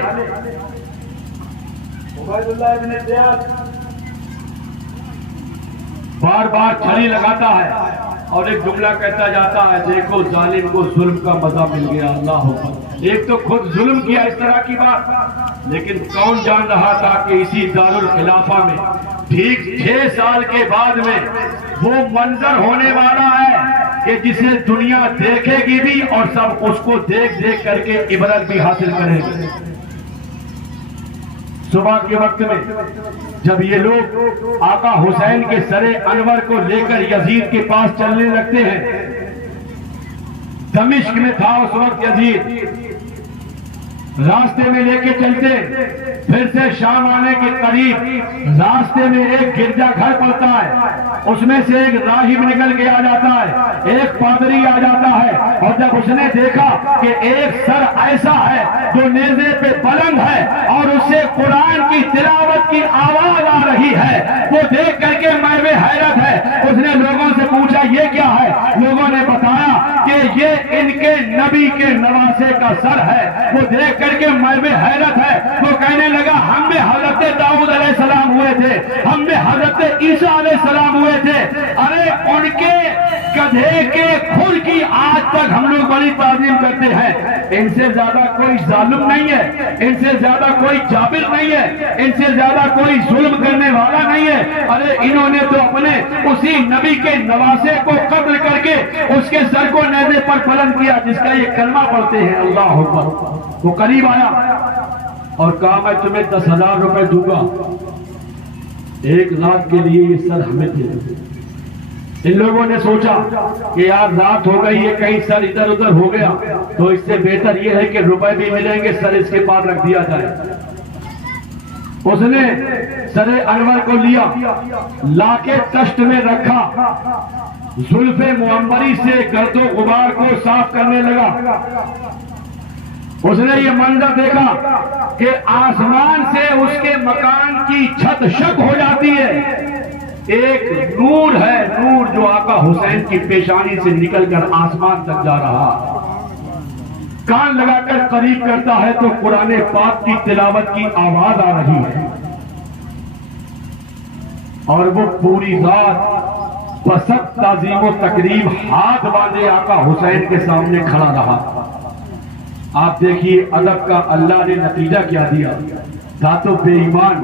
عبید اللہ ابن زیاد بار بار چھڑی لگاتا ہے اور ایک جملہ کہتا جاتا ہے، دیکھو ظالم کو ظلم کا مزہ مل گیا، اللہ اکبر۔ ایک تو خود ظلم کیا اس طرح کی بات، لیکن کون جان رہا تھا کہ اسی دارالخلافہ میں ٹھیک 6 سال کے بعد میں وہ منظر ہونے والا ہے کہ جسے دنیا دیکھے گی بھی اور سب اس کو دیکھ دیکھ کر کے عبرت بھی حاصل کریں گے۔ صبح کے وقت میں جب یہ لوگ آقا حسین کے سر انور کو لے کر یزید کے پاس چلنے لگتے ہیں، دمشق میں تھا اس وقت یزید، راستے میں لے کے چلتے، پھر سے شام آنے کے قریب راستے میں ایک گرجا گھر پڑتا ہے، اس میں سے ایک راہب نکل کے آ جاتا ہے، ایک پادری آ جاتا ہے، اور جب اس نے دیکھا کہ ایک سر ایسا ہے جو نیزے پہ بلند ہے اور اس سے قرآن کی تلاوت کی آواز آ رہی ہے، وہ دیکھ کر کے میں حیرت ہے۔ اس نے لوگوں سے پوچھا یہ کیا ہے؟ لوگوں نے بتایا کہ یہ ان کے نبی کے نواسے کا سر ہے۔ وہ دیکھ کر کے میں حیرت ہے، وہ کہنے لگا ہم میں حضرت داؤد علیہ السلام ہوئے تھے، ہم میں حضرت عیسیٰ علیہ السلام ہوئے تھے، ارے ان کے گدھے کے کھر کی آج تک ہم لوگ بڑی تعظیم کرتے ہیں۔ ان سے زیادہ کوئی ظالم نہیں ہے، ان سے زیادہ کوئی جابر نہیں ہے، ان سے زیادہ کوئی ظلم کرنے والا نہیں ہے۔ ارے انہوں نے تو اپنے اسی نبی کے نواسے کو قتل کر کے اس کے سر کو نیزے پر بلند کیا، جس کا یہ کلمہ پڑھتے ہیں، اللہ اکبر۔ وہ قریب آیا اور کہا میں تمہیں 10,000 روپے دوں گا، 1 لاکھ کے لیے یہ سر ہمیں دے دو۔ ان لوگوں نے سوچا کہ یار رات ہو گئی ہے، کہیں سر ادھر ادھر ہو گیا تو اس سے بہتر یہ ہے کہ روپے بھی ملیں گے، سر اس کے پاس رکھ دیا جائے۔ اس نے سر انور کو لیا، لا کے تشت میں رکھا، زلف معمری سے گرد و غبار کو صاف کرنے لگا۔ اس نے یہ منظر دیکھا کہ آسمان سے اس کے مکان کی چھت شک ہو جاتی ہے، ایک نور ہے، نور جو آقا حسین کی پیشانی سے نکل کر آسمان تک جا رہا۔ کان لگا کر قریب کرتا ہے تو قرآن پاک کی تلاوت کی آواز آ رہی ہے، اور وہ پوری رات بسط تعظیم و تقریب ہاتھ باندھے آقا حسین کے سامنے کھڑا رہا۔ آپ دیکھیے ادب کا اللہ نے نتیجہ کیا دیا، تھا تو بے ایمان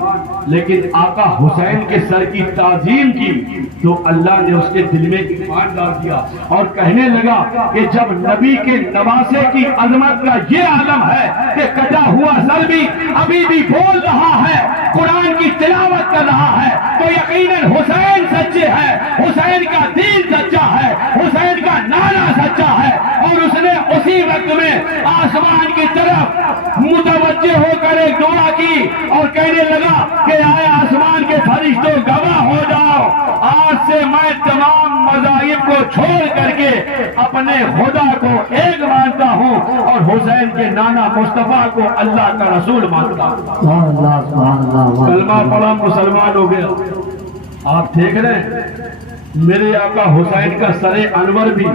لیکن آقا حسین کے سر کی تعظیم کی تو اللہ نے اس کے دل میں ایمان ڈال دیا، اور کہنے لگا کہ جب نبی کے نواسے کی عظمت کا یہ عالم ہے کہ کٹا ہوا سر بھی ابھی بھی بول رہا ہے، قرآن کی تلاوت کر رہا ہے، تو یقیناً حسین سچے ہے، حسین کا دین سچا ہے، حسین کا نعرہ سچا ہے۔ اور اس نے اسی وقت میں آسمان کی طرف متوجہ ہو کر ایک دعا کی اور کہنے لگا کہ آئے آسمان کے فرشتوں گواہ ہو جاؤ، آج سے میں تمام مذاہب کو چھوڑ کر کے اپنے خدا کو ایک مانتا ہوں اور حسین کے نانا مصطفیٰ کو اللہ کا رسول مانتا ہوں۔ کلمہ پڑھا مسلمان ہو گیا۔ آپ دیکھ رہے ہیں میرے آقا حسین کا سر انور بھی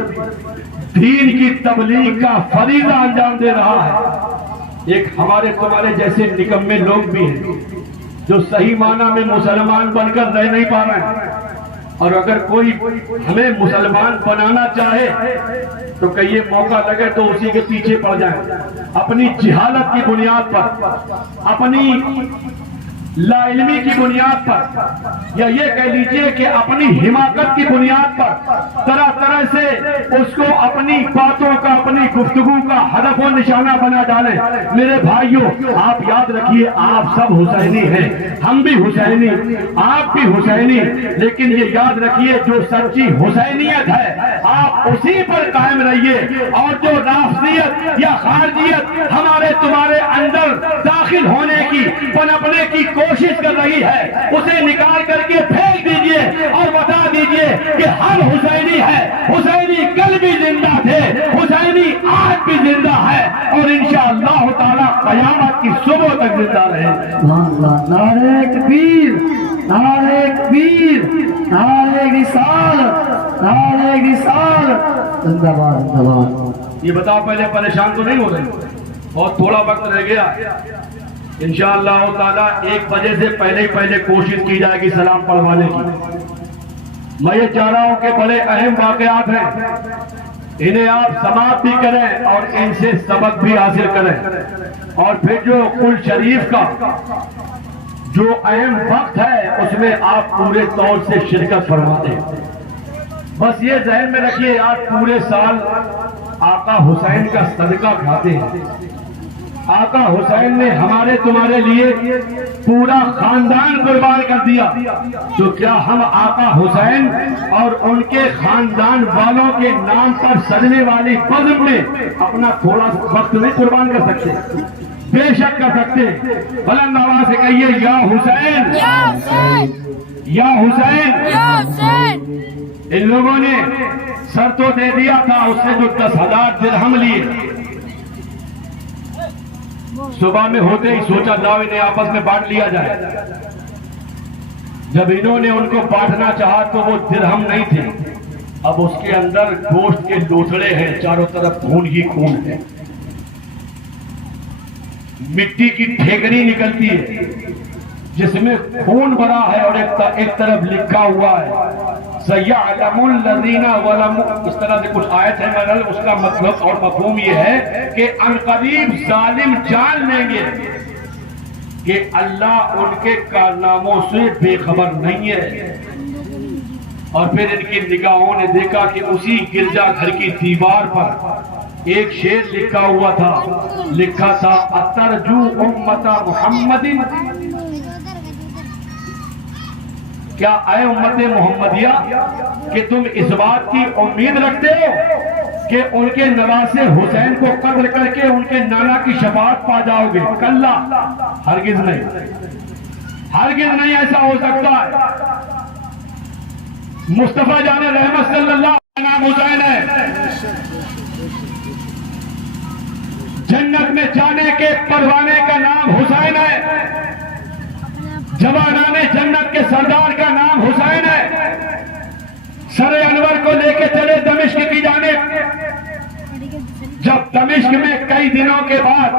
دین کی تبلیغ کا فریضہ انجام دے رہا ہے۔ ایک ہمارے تمہارے جیسے نکمے لوگ بھی ہیں جو صحیح معنی میں مسلمان بن کر رہ نہیں پا رہے ہیں، اور اگر کوئی ہمیں مسلمان بنانا چاہے تو کہ یہ موقع لگے تو اسی کے پیچھے پڑ جائیں، اپنی جہالت کی بنیاد پر، اپنی لا علمی کی بنیاد پر یا یہ کہہ لیجئے کہ اپنی حماقت کی بنیاد پر طرح طرح سے اس کو اپنی باتوں کا اپنی گفتگو کا ہدف و نشانہ بنا ڈالیں. میرے بھائیوں آپ یاد رکھیے آپ سب حسینی ہیں, ہم بھی حسینی, آپ بھی حسینی, لیکن یہ یاد رکھیے جو سچی حسینیت ہے آپ اسی پر قائم رہیے, اور جو رافضیت یا خارجیت ہمارے تمہارے اندر داخل ہونے کی پنپنے کی کوشش کر رہی ہے اسے نکال کر کے پھینک دیجئے اور بتا دیجئے کہ ہم حسینی ہے, حسینی کل بھی زندہ تھے, حسینی آج بھی زندہ ہے, اور انشاءاللہ تعالی قیامت کی صبح تک زندہ رہے. نعرہ تکبیر, نعرہ تکبیر, نعرہ رسالت, نعرہ رسالت, زندہ باد, زندہ باد. یہ بتاؤ پہلے پریشان تو نہیں ہو رہے؟ اور تھوڑا وقت رہ گیا, انشاءاللہ تعالی 1 بجے سے پہلے کوشش کی جائے گی سلام پڑھوانے کی. میں یہ چاہ رہا ہوں کہ بڑے اہم واقعات ہیں, انہیں آپ سماعت بھی کریں اور ان سے سبق بھی حاصل کریں, اور پھر جو کل شریف کا جو اہم وقت ہے اس میں آپ پورے طور سے شرکت فرما دیں. بس یہ ذہن میں رکھیے آپ پورے سال آقا حسین کا صدقہ کھاتے ہیں. آقا حسین نے ہمارے تمہارے لیے پورا خاندان قربان کر دیا, تو کیا ہم آقا حسین اور ان کے خاندان والوں کے نام پر سجنے والی بزم میں اپنا تھوڑا وقت نہیں قربان کر سکتے؟ بے شک کر سکتے. بلند آواز سے کہیے یا حسین, یا حسین. ان لوگوں نے سر تو دے دیا تھا, اس سے جو 10,000 درہم لیے صبح میں ہوتے ہی سوچا جاؤ انہیں آپس میں بانٹ لیا جائے. جب انہوں نے ان کو بانٹنا چاہا تو وہ درہم نہیں تھے, اب اس کے اندر گوشت کے لوتھڑے ہیں, چاروں طرف خون ہی خون ہے, مٹی کی ٹھیکری نکلتی ہے جس میں خون بھرا ہے, اور ایک طرف لکھا ہوا ہے سَيَعْلَمُ الَّذِينَ وَلَمُ, اس طرح سے کچھ آیت ہے, مگر اس کا مطلب اور مفہوم یہ ہے کہ عنقریب ظالم جان لیں گے کہ اللہ ان کے کارناموں سے بے خبر نہیں ہے. اور پھر ان کی نگاہوں نے دیکھا کہ اسی گرجا گھر کی دیوار پر ایک شعر لکھا ہوا تھا, لکھا تھا اَتَرْجُو أُمَّةَ مُحَمَّدٍ, کیا اے امت محمدیہ کہ تم اس بات کی امید رکھتے ہو کہ ان کے نواسے حسین کو قتل کر کے ان کے نانا کی شفاعت پا جاؤ گے؟ کلا, ہرگز نہیں, ہرگز نہیں ایسا ہو سکتا ہے. مصطفیٰ جان رحمت صلی اللہ علیہ نام حسین ہے, جنت میں جانے کے پروانے کا نام حسین ہے, جوانان جنت کے سردار کا نام حسین ہے. سر انور کو لے کے چلے دمشق کی جانب, جب دمشق میں کئی دنوں کے بعد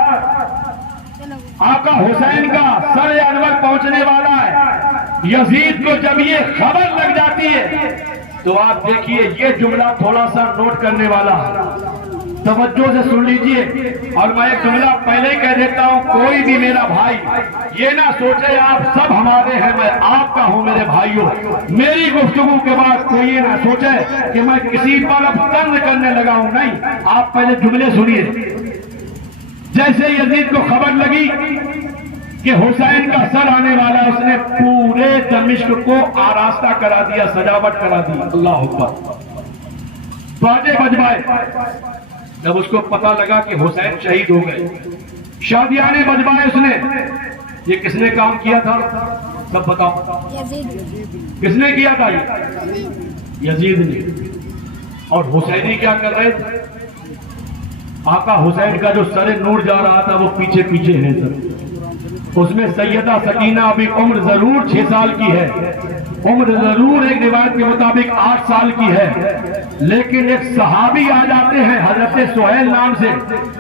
آقا حسین کا سر انور پہنچنے والا ہے, یزید کو جب یہ خبر لگ جاتی ہے تو آپ دیکھیے یہ جملہ تھوڑا سا نوٹ کرنے والا ہے, توجہ سے سن لیجئے. اور میں ایک جملہ پہلے ہی کہہ دیتا ہوں, کوئی بھی میرا بھائی یہ نہ سوچے آپ سب ہمارے ہیں, میں آپ کا ہوں. میرے بھائیوں, میری گفتگو کے بعد کوئی یہ نہ سوچے کہ میں کسی پر اب طنز کرنے لگا ہوں, نہیں. آپ پہلے جملے سنیے. جیسے یزید کو خبر لگی کہ حسین کا سر آنے والا, اس نے پورے دمشق کو آراستہ کرا دیا, سجاوٹ کرا دی. اللہ اکبر, باجے بجوائے. جب اس کو پتا لگا کہ حسین شہید ہو گئے, شادیانے بجوائے اس نے. یہ کس نے کام کیا تھا سب بتاؤ, کس نے کیا تھا؟ یہ یزید نے. اور حسینی کیا کر رہے تھے؟ آقا حسین کا جو سر نور جا رہا تھا وہ پیچھے پیچھے ہے سر. اس میں سیدہ سکینہ ابھی عمر ضرور 6 سال کی ہے, عمر ضرور ایک روایت کے مطابق 8 سال کی ہے, لیکن ایک صحابی آ جاتے ہیں حضرت سہیل نام سے,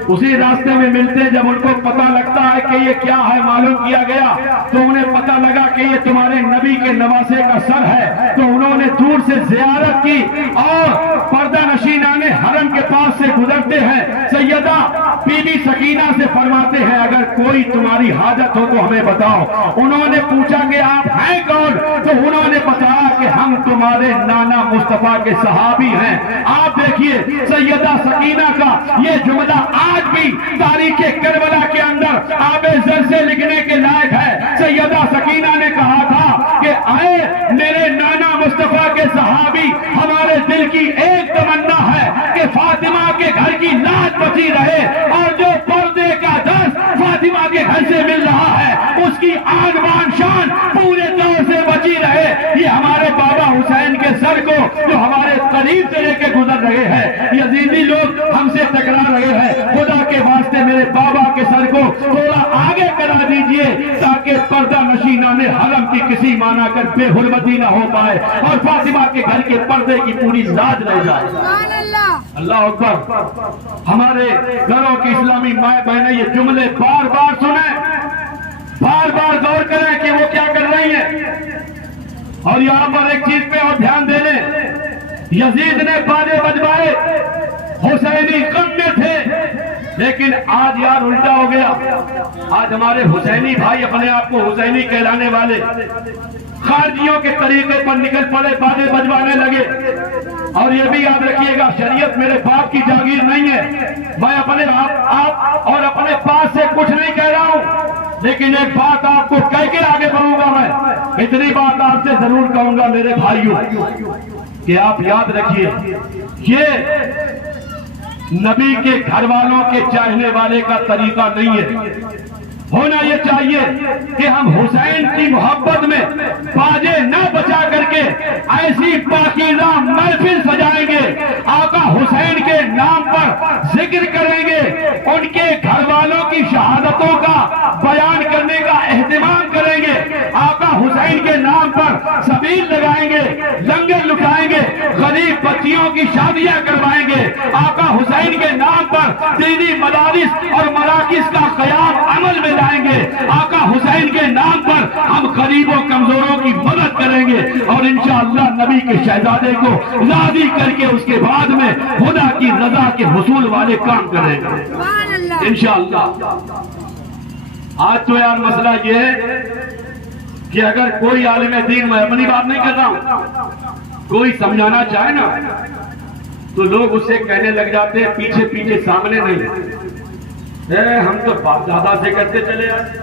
اسی راستے میں ملتے جب ان کو پتہ لگتا ہے کہ یہ کیا ہے معلوم کیا گیا تو انہیں پتہ لگا کہ یہ تمہارے نبی کے نواسے کا سر ہے تو انہوں نے دور سے زیارت کی اور پردہ نشینان حرم کے پاس سے گزرتے ہیں سیدہ بی بی سکینہ سے فرماتے ہیں اگر کوئی تمہاری حاجت ہو تو ہمیں بتاؤ۔ انہوں نے پوچھا کہ آپ ہیں کون؟ تو انہوں نے بتایا کہ ہم تمہارے نانا مصطفیٰ کے صحابی ہیں۔ آپ دیکھیے سیدہ سکینہ کا یہ جملہ آج بھی تاریخ کربلا کے اندر آب زر سے لکھنے کے لائق ہے۔ سیدہ سکینہ نے کہا تھا کہ اے میرے نانا مصطفیٰ کے صحابی، ہمارے دل کی ایک تمنا ہے کہ فاطمہ کے گھر کی لاج بچی رہے اور جو پردے کا درس فاطمہ کے گھر سے مل رہا ہے اس کی آن بان شان پورے دور سے بچی رہے۔ یہ ہمارے بابا حسین کے سر کو جو ہمارے قریب سے لے کے گزر رہے ہیں، یزیدی لوگ ہم سے ٹکرا رہے ہیں، خدا کے واسطے میرے بابا کے سر کو تھوڑا آگے کرا دیجئے تاکہ پردہ نشینان حرم کی کسی مانا کر بے حرمتی نہ ہو پائے اور فاطمہ کے گھر کے پردے کی پوری لاج رہ جائے۔ اللہ اکبر۔ ہمارے گھروں کی اسلامی مائیں بہنیں یہ جملے بار بار سنیں، بار بار غور کریں کہ وہ کیا کر رہی ہیں۔ اور یہاں پر ایک چیز پہ اور دھیان دے لیں، یزید نے باجے بجوائے، حسینی غم میں تھے، لیکن آج یار الٹا ہو گیا۔ آج ہمارے حسینی بھائی اپنے آپ کو حسینی کہلانے والے خارجیوں کے طریقے پر نکل پڑے، باجے بجوانے لگے۔ اور یہ بھی یاد رکھیے گا شریعت میرے باپ کی جاگیر نہیں ہے، میں اپنے آپ اور اپنے پاس سے کچھ نہیں کہہ رہا ہوں، لیکن ایک بات آپ کو کہہ کے آگے بڑھوں گا۔ میں اتنی بات آپ سے ضرور کہوں گا میرے بھائیوں کہ آپ یاد رکھیے یہ نبی کے گھر والوں کے چاہنے والے کا طریقہ نہیں ہے۔ ہونا یہ چاہیے کہ ہم حسین کی محبت میں باجے نہ بچا کر کے ایسی پاکیزہ محفل سجائیں گے، آقا حسین کے نام پر ذکر کریں گے، ان کے گھر والوں کی شہادتوں کا بیان کرنے کا اہتمام کریں گے، آقا حسین کے نام پر سبیل لگائیں گے، لنگر لٹائیں گے، غریب بچیوں کی شادیاں کروائیں گے، آقا حسین کے نام پر دینی مدارس اور مراکز کا قیام عمل میں لائیں گے، آقا حسین کے نام پر ہم غریبوں کمزوروں کی مدد کریں گے اور انشاءاللہ نبی کے شہزادے کو راضی کر کے اس کے بعد میں خدا کی رضا کے حصول والے کام کریں گے انشاءاللہ۔ آج تو یار مسئلہ یہ ہے کہ اگر کوئی عالم دین، میں اپنی بات نہیں کر رہا ہوں، کوئی سمجھانا چاہے نا تو لوگ اسے کہنے لگ جاتے ہیں پیچھے پیچھے، سامنے نہیں، ہم تو باپ دادا سے کرتے چلے آئے۔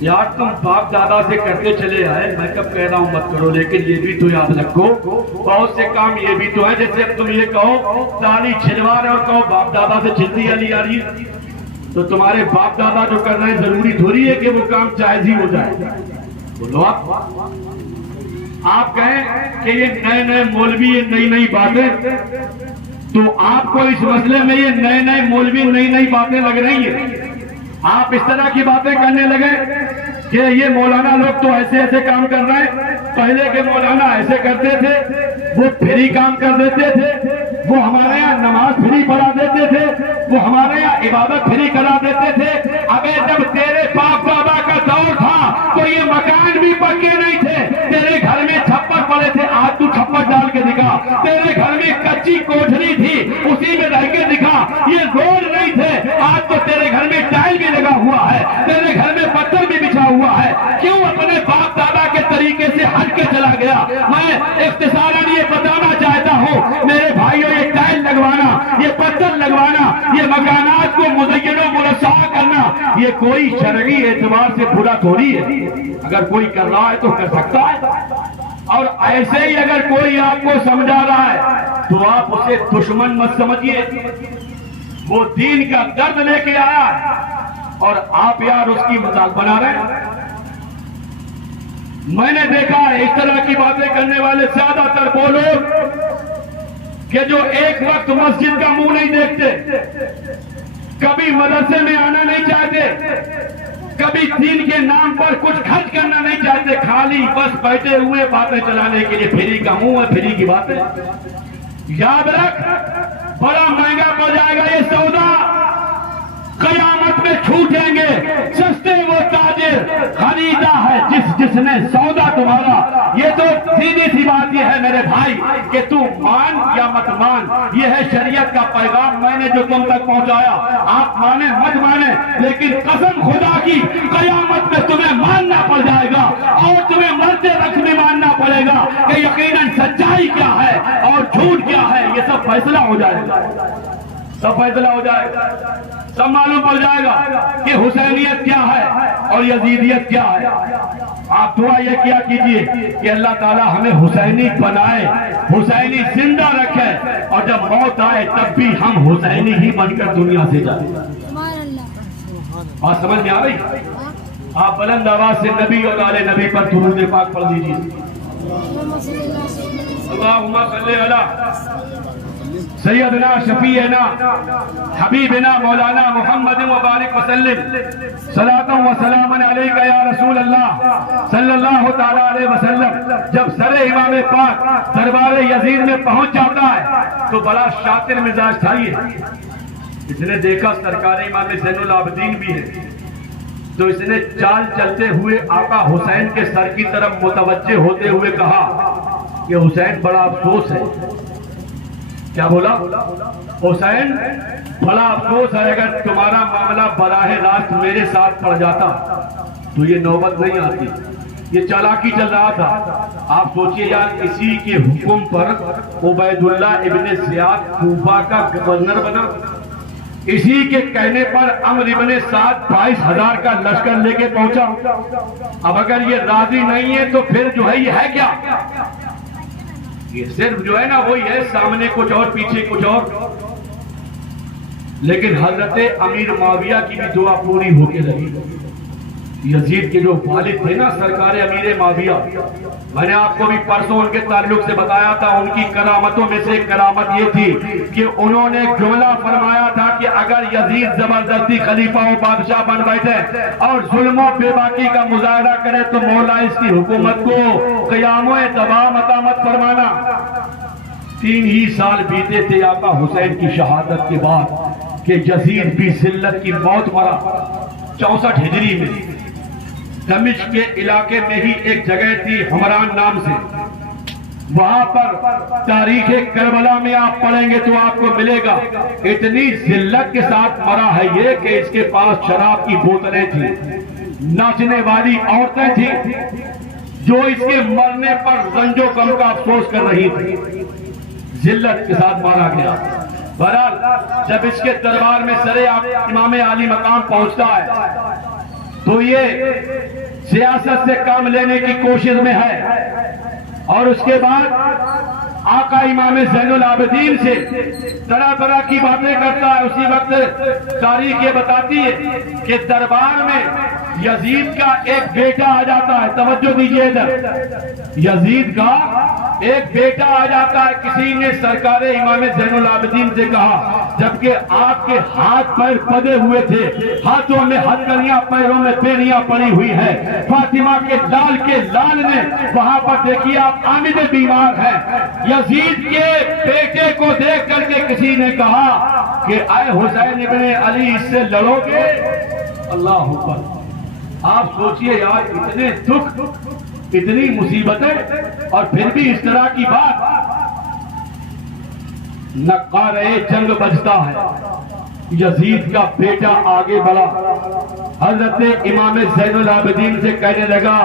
یار تم باپ دادا سے کرتے چلے آئے، میں کب کہہ رہا ہوں مت کرو، لیکن یہ بھی تو یاد رکھو بہت سے کام یہ بھی تو ہے، جیسے اب تم یہ کہو داڑھی چھلوا رہے ہو، کہو باپ دادا سے چھلتی علی آ رہی ہے، تو تمہارے باپ دادا جو کر رہے ہیں ضروری تھوڑی ہے کہ وہ کام جائز ہی ہو جائے۔ بولو آپ کہیں کہ یہ نئے نئے مولوی، یہ نئی نئی باتیں، تو آپ کو اس مسئلے میں یہ نئے نئے مولوی نئی نئی باتیں لگ رہی ہیں، آپ اس طرح کی باتیں کرنے لگے کہ یہ مولانا لوگ تو ایسے ایسے کام کر رہے ہیں، پہلے کے مولانا ایسے کرتے تھے، وہ فری کام کر دیتے تھے، وہ ہمارے یہاں نماز فری پڑھا دیتے تھے، وہ ہمارے یہاں عبادت فری کرا دیتے تھے۔ ابے جب تیرے باپ بابا کا دور تھا تو یہ مکان بھی پکے نہیں تھے، تیرے گھر میں چھپر پڑے تھے، آج تو چھپر ڈال کے دکھا، تیرے گھر میں کچی کوٹھری تھی اسی میں رہ کے دکھا، یہ روڈ نہیں تھے، آج تو تیرے گھر میں ٹائل بھی لگا ہوا ہے، تیرے گھر میں پتھر بھی بچھا ہوا ہے، کیوں اپنے باپ دادا کے طریقے سے ہٹ کے چلا گیا؟ میں اختصاراً یہ بتانا چاہتا ہوں میرے بھائیوں، یہ ٹائل لگوانا، یہ پتھر لگوانا، یہ مکانات کو مزین و مرصع کرنا، یہ کوئی شرعی اعتبار سے برا تھوڑی ہے، اگر کوئی کر رہا ہے تو کر سکتا ہے۔ اور ایسے ہی اگر کوئی آپ کو سمجھا رہا ہے تو آپ اسے دشمن مت سمجھیے، وہ دین کا درد لے کے آیا اور آپ یار اس کی مذاق بنا رہے ہیں۔ میں نے دیکھا ہے اس طرح کی باتیں کرنے والے زیادہ تر وہ لوگ کہ جو ایک وقت مسجد کا منہ نہیں دیکھتے، کبھی مدرسے میں آنا نہیں چاہتے، کبھی دین کے نام پر کچھ خرچ کرنا نہیں چاہتے، خالی بس بیٹھے ہوئے باتیں چلانے کے لیے، فری کا منہ ہے، فری کی باتیں۔ یاد رکھ بڑا مہنگا پڑ جائے گا یہ سودا، قیامت میں چھوٹیں گے، سستے وہ تاجر خریدا ہے جس نے سودا تمہارا۔ یہ تو سیدھی سی بات یہ ہے میرے بھائی کہ تو مان یا مت مان، یہ ہے شریعت کا پیغام میں نے جو تم تک پہنچایا، آپ مانیں مت مانیں، لیکن قسم خدا کی قیامت میں تمہیں ماننا پڑ جائے گا، اور تمہیں مرتے وقت بھی ماننا پڑے گا کہ یقیناً سچائی کیا ہے اور جھوٹ کیا ہے، یہ سب فیصلہ ہو جائے گا، سب فیصلہ ہو جائے گا، سب معلوم پڑ جائے گا کہ حسینیت کیا ہے اور یزیدیت کیا ہے۔ آپ دعا یہ کیا کیجئے کہ اللہ تعالی ہمیں حسینی بنائے، حسینی زندہ رکھے، اور جب موت آئے تب بھی ہم حسینی ہی بن کر دنیا سے جائیں۔ بات سمجھ میں آ رہی؟ آپ بلند آواز سے نبی اور آل نبی پر درود پاک پڑھ دیجیے۔ اللہم صلی علی سیدنا شفیعنا حبیبنا مولانا محمد وبارک وسلم صلاۃ و سلام علیک یا رسول اللہ صلی اللہ تعالی علیہ وسلم۔ جب سر امام پاک دربار یزید میں پہنچ جاتا ہے تو بڑا شاطر مزاج تھا یہ، اس نے دیکھا سرکار امام زین العابدین بھی ہے، تو اس نے چال چلتے ہوئے آقا حسین کے سر کی طرف متوجہ ہوتے ہوئے کہا کہ حسین بڑا افسوس ہے۔ کیا بولا؟ حسین بڑا افسوس ہے، اگر تمہارا معاملہ براہ راست میرے ساتھ پڑ جاتا تو یہ نوبت نہیں آتی، یہ چالاکی چل رہا تھا۔ آپ سوچئے یار، اسی کے حکم پر عبید اللہ ابن زیاد کوفہ کا گورنر بنا، اسی کے کہنے پر عمرو ابن سعد 22,000 کا لشکر لے کے پہنچا۔ اب اگر یہ راضی نہیں ہے تو پھر جو ہے یہ ہے کیا؟ یہ صرف جو ہے نا وہی ہے، سامنے کچھ اور پیچھے کچھ اور۔ لیکن حضرت امیر معاویہ کی بھی دعا پوری ہو کے رہی۔ یزید کے جو والد تھے نا سرکار امیر معاویہ، میں نے آپ کو بھی پرسوں ان کے تعلق سے بتایا تھا، ان کی کرامتوں میں سے ایک کرامت یہ تھی کہ انہوں نے جملہ فرمایا تھا کہ اگر یزید زبردستی خلیفہ و بادشاہ بن بیٹھے اور ظلم و بے باکی کا مظاہرہ کرے تو مولا اس کی حکومت کو قیام و تباہ عطا مت فرمانا۔ 3 ہی سال بیتے تھے آقا حسین کی شہادت کے بعد کہ یزید بھی ذلت کی موت مرا۔ 64 ہجری میں دمشق کے علاقے میں ہی ایک جگہ تھی حمران نام سے، وہاں پر تاریخ کربلا میں آپ پڑھیں گے تو آپ کو ملے گا اتنی ذلت کے ساتھ مرا ہے یہ کہ اس کے پاس شراب کی بوتلیں تھیں، ناچنے والی عورتیں تھیں جو اس کے مرنے پر رنج و غم کا افسوس کر رہی تھی، ذلت کے ساتھ مارا گیا۔ بہرحال جب اس کے دربار میں سر امام عالی مقام پہنچتا ہے تو یہ سیاست سے کام لینے کی کوشش میں ہے، اور اس کے بعد آقا امام زین العابدین سے طرح طرح کی باتیں کرتا ہے۔ اسی وقت تاریخ یہ بتاتی ہے کہ دربار میں یزید کا ایک بیٹا آ جاتا ہے، توجہ دیجیے ادھر، یزید کا ایک بیٹا آ جاتا ہے۔ کسی نے سرکار امام زین العابدین سے کہا، جبکہ آپ کے ہاتھ پیر پدے ہوئے تھے، ہاتھوں میں ہتھکڑیاں پیروں میں پینیاں پڑی ہوئی ہے، فاطمہ کے لال نے وہاں پر دیکھیے آپ عامد بیمار ہیں۔ یزید کے بیٹے کو دیکھ کر کے کسی نے کہا کہ اے حسین ابن علی اس سے لڑو گے؟ اللہ اکبر! آپ سوچئے یار، اتنے دکھ، اتنی مصیبتیں، اور پھر بھی اس طرح کی بات۔ نقارِ جنگ بجتا ہے، یزید کا بیٹا آگے بڑھا، حضرت امام زین العابدین سے کہنے لگا،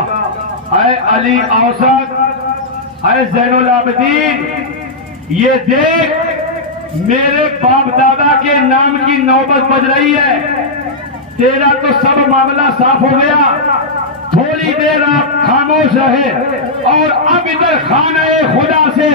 اے علی اوسط، اے زین العابدین، یہ دیکھ میرے باپ دادا کے نام کی نوبت بج رہی ہے، تیرا تو سب معاملہ صاف ہو گیا، تھوڑی دیر آپ خاموش رہے، اور اب ادھر خانہ خدا سے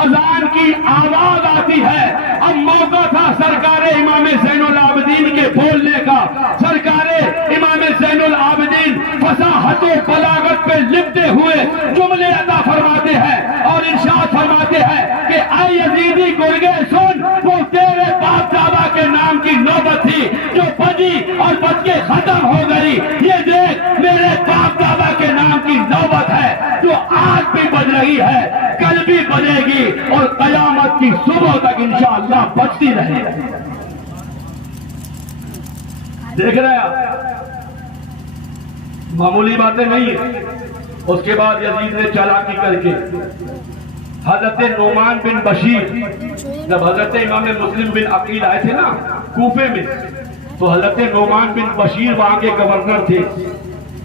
اذان کی آواز آتی ہے۔ اب موقع تھا سرکار امام زین العابدین کے بولنے کا۔ سرکار امام زین العابدین فصاحت و بلاغت پہ لپٹے ہوئے جملے عطا فرماتے ہیں اور ارشاد فرماتے ہیں کہ اے یزیدی گرگے سن، وہ تیرے باپ دادا کے نام کی نوبت تھی جو بجی اور بج کے ختم ہو گئی، یہ دیکھ میرے باپ دادا کے نام کی نوبت ہے جو آج بھی بج رہی ہے، کل بھی بجے گی اور قیامت کی صبح تک انشاءاللہ بجتی رہے گی۔ دیکھ رہے ہیں معمولی باتیں نہیں ہیں۔ اس کے بعد یزید نے چالاکی کر کے حضرت نعمان بن بشیر، جب حضرت امام مسلم بن عقیل آئے تھے نا کوفے میں، تو حضرت نعمان بن بشیر وہاں کے گورنر تھے،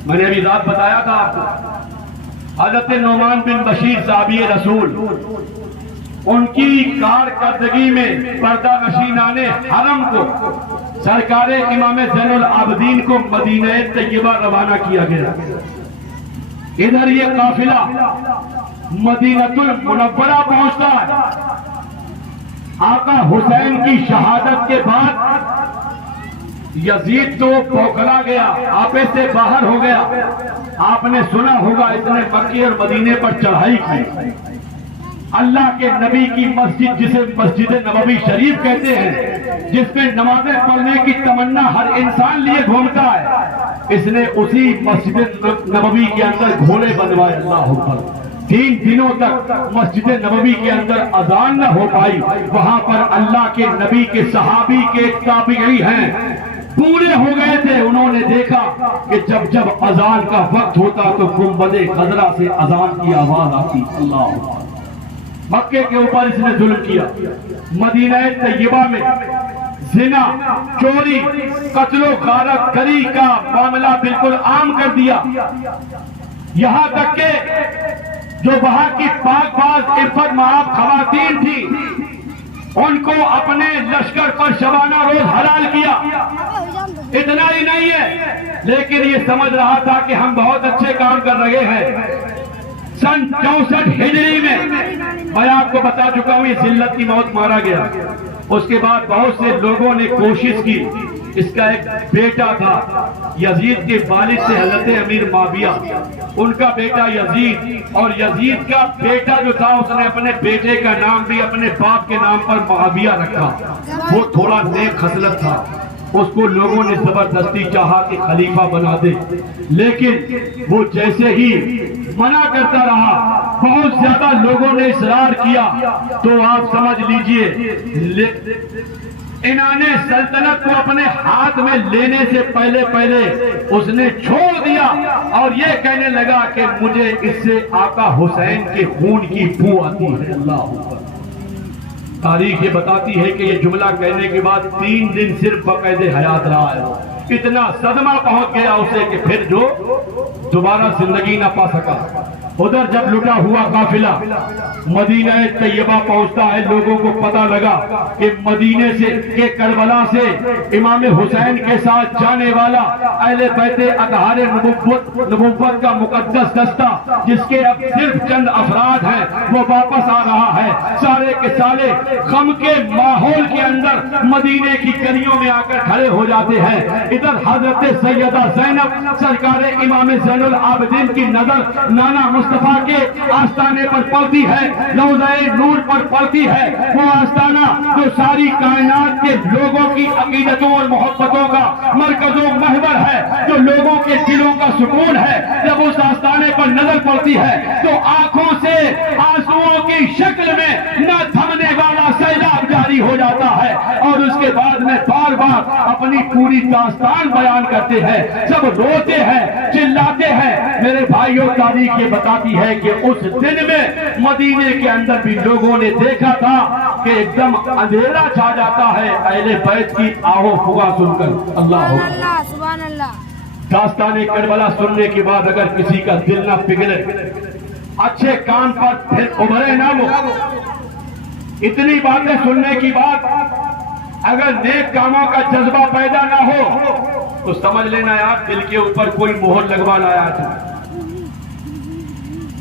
میں نے ابھی رات بتایا تھا آپ کو۔ حضرت نعمان بن بشیر صحابی رسول، ان کی کارکردگی میں پردہ نشینان حرم کو سرکار امام زین العابدین کو مدینہ طیبہ روانہ کیا گیا۔ ادھر یہ قافلہ مدینہ المنورہ پہنچتا ہے۔ آقا حسین کی شہادت کے بعد یزید تو بوکھلا گیا، آپے سے باہر ہو گیا۔ آپ نے سنا ہوگا اس نے مکے اور مدینے پر چڑھائی کی۔ اللہ کے نبی کی مسجد، جسے مسجد نبوی شریف کہتے ہیں، جس میں نمازیں پڑھنے کی تمنا ہر انسان لیے گھومتا ہے، اس نے اسی مسجد نبوی کے اندر گھوڑے بنوائے۔ اللہ اکبر۔ 3 دنوں تک مسجد نبوی کے اندر اذان نہ ہو پائی۔ وہاں پر اللہ کے نبی کے صحابی کے تابعی ہیں، پورے ہو گئے تھے۔ انہوں نے دیکھا کہ جب جب اذان کا وقت ہوتا تو گنبد خضرا سے اذان کی آواز آتی۔ اللہ اکبر۔ مکے کے اوپر اس نے ظلم کیا، مدینہ طیبہ میں زنا، چوری، قتل و غارت گری کا معاملہ بالکل عام کر دیا۔ یہاں تک کہ جو وہاں کی پاک باز عفت مآب خواتین تھی، ان کو اپنے لشکر پر شبانہ روز حلال کیا۔ اتنا ہی نہیں ہے، لیکن یہ سمجھ رہا تھا کہ ہم بہت اچھے کام کر رہے ہیں۔ سن 64 ہجری میں میں آپ کو بتا چکا ہوں، یہ ذلت کی موت مارا گیا۔ اس کے بعد بہت سے لوگوں نے کوشش کی۔ اس کا ایک بیٹا تھا، یزید کے والد سے حضرت امیر معاویہ، ان کا بیٹا یزید، اور یزید کا بیٹا جو تھا اس نے اپنے بیٹے کا نام بھی اپنے باپ کے نام پر معاویہ رکھا۔ وہ تھوڑا نیک خصلت تھا، اس کو لوگوں نے زبردستی چاہا کہ خلیفہ بنا دے، لیکن وہ جیسے ہی منع کرتا رہا، بہت زیادہ لوگوں نے اصرار کیا، تو آپ سمجھ لیجئے انہوں نے سلطنت کو اپنے ہاتھ میں لینے سے پہلے اس نے چھوڑ دیا اور یہ کہنے لگا کہ مجھے اس سے آقا حسین کے خون کی بو آتی ہے۔ اللہ اکبر۔ تاریخ یہ بتاتی ہے کہ یہ جملہ کہنے کے بعد 3 دن صرف بقید حیات رہا ہے۔ اتنا صدمہ پہنچ گیا اسے کہ پھر جو دوبارہ زندگی نہ پا سکا۔ ادھر جب لٹا ہوا قافلہ مدینہ طیبہ پہنچتا ہے، لوگوں کو پتہ لگا کہ مدینے سے کہ کربلا سے امام حسین کے ساتھ جانے والا اہل بیت اطہار نبوت کا مقدس دستہ، جس کے اب صرف چند افراد ہیں، وہ واپس آ رہا ہے۔ سارے کے سارے غم کے ماحول کے اندر مدینے کی گلیوں میں آ کر کھڑے ہو جاتے ہیں۔ ادھر حضرت سیدہ زینب سرکار امام زین العابدین کی نظر نانا مصطفیٰ کے آستانے پر پڑتی ہے، روضہ نور پر پڑتی ہے، وہ آستانہ جو ساری کائنات کے لوگوں کی عقیدتوں اور محبتوں کا مرکز و محور ہے، جو لوگوں کے دلوں کا سکون ہے۔ جب اس آستانے پر نظر پڑتی ہے تو آنکھوں سے آنسوؤں کی شکل میں نہ تھمنے والا سیلاب جاری ہو جاتا ہے، اور اس کے بعد میں بار بار اپنی پوری داستان بیان کرتے ہیں، سب روتے ہیں، چلاتے ہیں۔ میرے بھائیوں، تاریخ یہ بتاتی ہے کہ اس دن میں مدینے کے اندر بھی لوگوں نے دیکھا تھا کہ ایک دم اندھیرا چھا جاتا ہے اہل بیت کی آہو فغاں سن کر۔ اللہ سبحان اللہ۔ داستان کربلا سننے کے بعد اگر کسی کا دل نہ پگھلے، اچھے کام پر پھر ابھرے نہ، وہ اتنی باتیں سننے کی بعد اگر نیک کاموں کا جذبہ پیدا نہ ہو تو سمجھ لینا یار دل کے اوپر کوئی مہر لگوا لایا تھا۔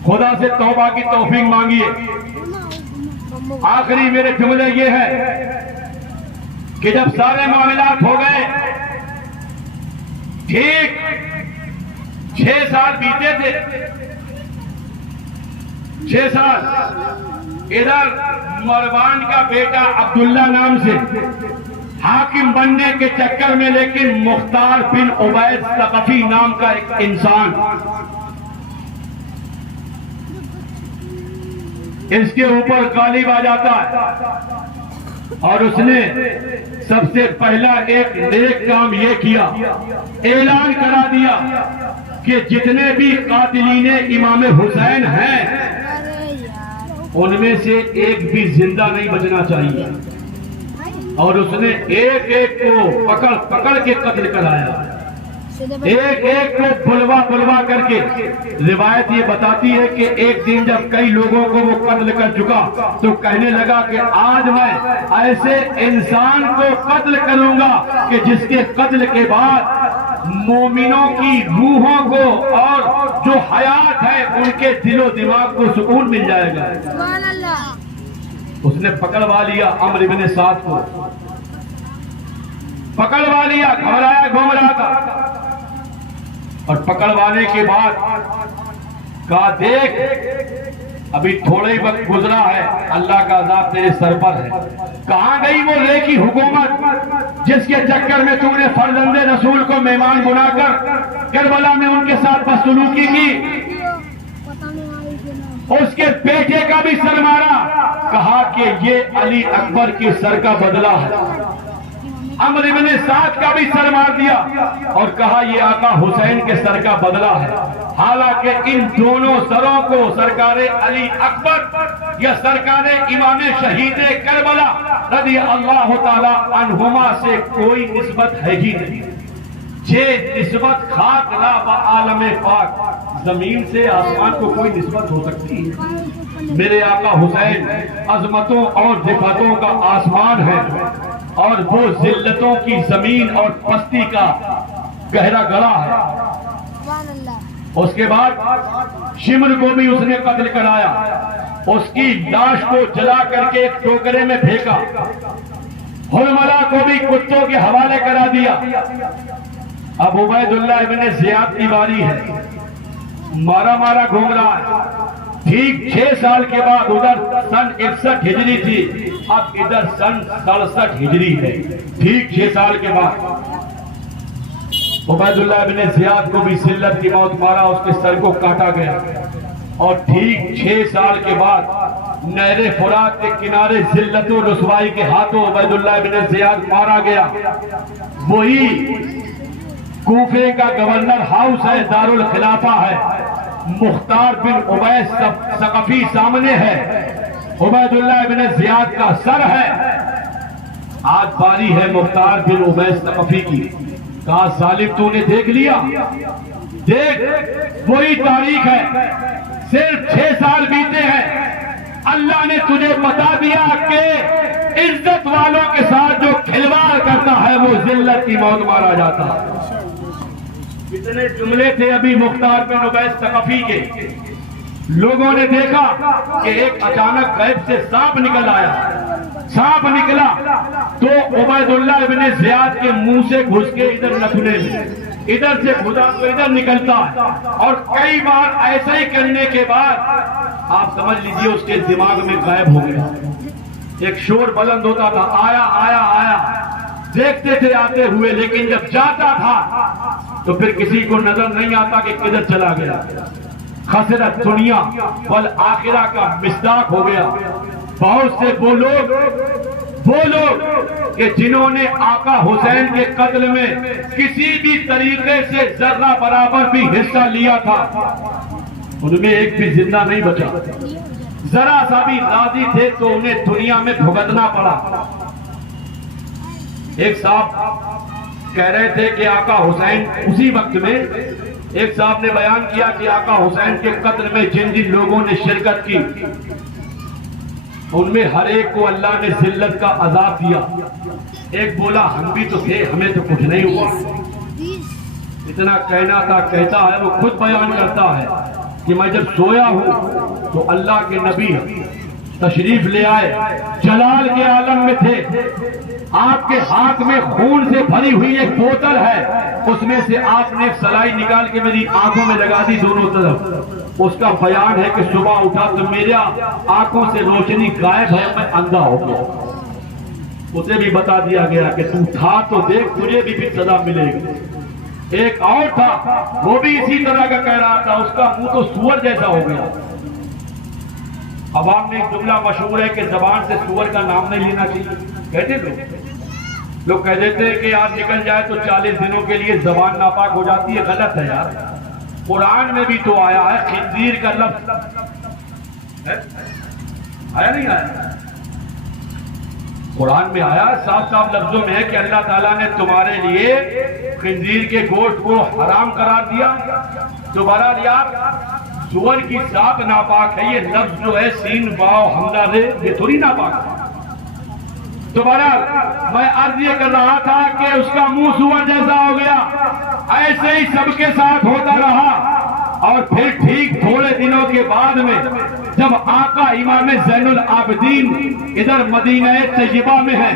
خدا سے توبہ کی توفیق مانگیے۔ آخری میرے جملے یہ ہے کہ جب سارے معاملات ہو گئے، ٹھیک 6 سال بیتے تھے، 6 سال ادھر مروان کا بیٹا عبداللہ نام سے حاکم بننے کے چکر میں، لیکن مختار بن عبید ثقفی نام کا ایک انسان اس کے اوپر غالب آ جاتا ہے اور اس نے سب سے پہلا ایک نیک کام یہ کیا، اعلان کرا دیا کہ جتنے بھی قاتلین امام حسین ہیں ان میں سے ایک بھی زندہ نہیں بچنا چاہیے، اور اس نے ایک ایک کو پکڑ پکڑ کے قتل کرایا، ایک ایک کو بلوا بلوا کر کے۔ روایت یہ بتاتی ہے کہ ایک دن جب کئی لوگوں کو وہ قتل کر چکا تو کہنے لگا کہ آج میں ایسے انسان کو قتل کروں گا کہ جس کے قتل کے بعد مومنوں کی روحوں کو اور جو حیات ہے ان کے دل و دماغ کو سکون مل جائے گا۔ اس نے پکڑوا لیا عمرو بن سعد کو، پکڑوا لیا، گھبرایا گھوم رہا تھا، اور پکڑوانے کے بعد کہا دیکھ ابھی تھوڑا ہی وقت گزرا ہے، اللہ کا عذاب تیرے سر پر ہے۔ کہاں گئی وہ ریکی حکومت جس کے چکر میں تم نے فرزند رسول کو مہمان بنا کر کربلا میں ان کے ساتھ بدسلوکی کی؟ اس کے بیٹے کا بھی سر مارا، کہا کہ یہ علی اکبر کے سر کا بدلہ ہے۔ عمرو بن سعد کا بھی سر مار دیا اور کہا یہ آقا حسین کے سر کا بدلہ ہے، حالانکہ ان دونوں سروں کو سرکار علی اکبر یا سرکار امام شہید کربلا رضی اللہ تعالی عنہما سے کوئی نسبت ہے ہی نہیں۔ یہ نسبت خاک لا و عالم پاک، زمین سے آسمان کو کوئی نسبت ہو سکتی ہے؟ میرے آقا حسین عظمتوں اور صفتوں کا آسمان ہے اور وہ ذلتوں کی زمین اور پستی کا گہرا گڑا ہے۔ اس کے بعد شمر کو بھی اس نے قتل کرایا، اس کی لاش کو جلا کر کے ایک ٹوکرے میں پھینکا، حرملہ کو بھی کتوں کے حوالے کرا دیا۔ اب عبید اللہ ابن زیاد کی باری ہے، مارا مارا گھوم رہا ہے۔ ٹھیک 6 سال کے بعد، ادھر سن 61 ہجری تھی، اب ادھر سن 67 ہجری ہے، ٹھیک 6 سال کے بعد عبید اللہ ابن زیاد کو بھی ذلت کی موت مارا، اس کے سر کو کاٹا گیا، اور ٹھیک 6 سال کے بعد نہر فرات کے کنارے ذلت و رسوائی کے ہاتھوں عبید اللہ ابن زیاد مارا گیا۔ وہی کوفے کا گورنر ہاؤس ہے، دارالخلافہ ہے، مختار بن عبید ثقفی سامنے ہے، عبید اللہ ابن زیاد کا سر ہے۔ آج باری ہے مختار بن عبید ثقفی کی، کہا ظالم تو نے دیکھ لیا، دیکھ وہی تاریخ ہے، صرف 6 سال بیتے ہیں، اللہ نے تجھے بتا دیا کہ عزت والوں کے ساتھ جو کھلواڑ کرتا ہے وہ ذلت کی موت مارا جاتا ہے۔ اتنے جملے تھے ابھی مختار بن عبید ثقفی کے، لوگوں نے دیکھا کہ ایک اچانک غیب سے سانپ نکل آیا، سانپ نکلا تو عبید اللہ ابن زیاد کے منہ سے گھس کے ادھر نتھنے میں، ادھر سے گھسا تو ادھر نکلتا ہے، اور کئی بار ایسا ہی کرنے کے بعد آپ سمجھ لیجئے اس کے دماغ میں غائب ہو گیا۔ ایک شور بلند ہوتا تھا، آیا آیا آیا، دیکھتے تھے آتے ہوئے، لیکن جب جاتا تھا تو پھر کسی کو نظر نہیں آتا کہ کدھر چلا گیا۔ خسرت دنیا والآخرہ کا مصداق ہو گیا۔ بہت سے وہ لوگ کہ جنہوں نے آقا حسین کے قتل میں کسی بھی طریقے سے ذرہ برابر بھی حصہ لیا تھا، ان میں ایک بھی زندہ نہیں بچا۔ ذرا سا بھی راضی تھے تو انہیں دنیا میں بھگتنا پڑا۔ ایک صاحب کہہ رہے تھے کہ آقا حسین اسی وقت میں، ایک صاحب نے بیان کیا کہ آقا حسین کے قتل میں جن جن لوگوں نے شرکت کی ان میں ہر ایک کو اللہ نے ذلت کا عذاب دیا۔ ایک بولا ہم بھی تو تھے، ہمیں تو کچھ نہیں ہوا۔ اتنا کہنا تھا، کہتا ہے، وہ خود بیان کرتا ہے کہ میں جب سویا ہوں تو اللہ کے نبی تشریف لے آئے، جلال کے عالم میں تھے، آپ کے ہاتھ میں خون سے بھری ہوئی ایک بوتل ہے، اس میں سے آپ نے ایک سلائی نکال کے میری آنکھوں میں لگا دی دونوں طرف۔ اس کا بیان ہے کہ صبح اٹھا تو میرا آنکھوں سے روشنی غائب ہے، میں اندھا ہو گیا۔ اسے بھی بتا دیا گیا کہ تو تھا تو دیکھ، تجھے بھی پھر سزا ملے گی۔ ایک اور تھا، وہ بھی اسی طرح کا کہہ رہا تھا، اس کا منہ تو سور جیسا ہو گیا۔ عوام میں ایک جملہ مشہور ہے کہ زبان سے سور کا نام نہیں لینا چاہیے، کہتے تھے لوگ، کہہ دیتے ہیں کہ آج نکل جائے تو 40 دنوں کے لیے زبان ناپاک ہو جاتی ہے. غلط ہے یار. قرآن میں بھی تو آیا ہے خنزیر کا لفظ آیا نہیں آیا؟ قرآن میں آیا صاف صاف لفظوں میں ہے کہ اللہ تعالیٰ نے تمہارے لیے خنزیر کے گوشت کو حرام قرار دیا. تو بہرحال یار سور کی ذات ناپاک ہے، یہ لفظ جو ہے سین واو حمزہ دے یہ تھوڑی ناپاک ہے. تو بہرحال میں عرض یہ کر رہا تھا کہ اس کا منہ سور جیسا ہو گیا. ایسے ہی سب کے ساتھ ہوتا رہا، اور پھر ٹھیک تھوڑے دنوں کے بعد میں جب آقا امام زین العابدین ادھر مدینہ طیبہ میں ہے،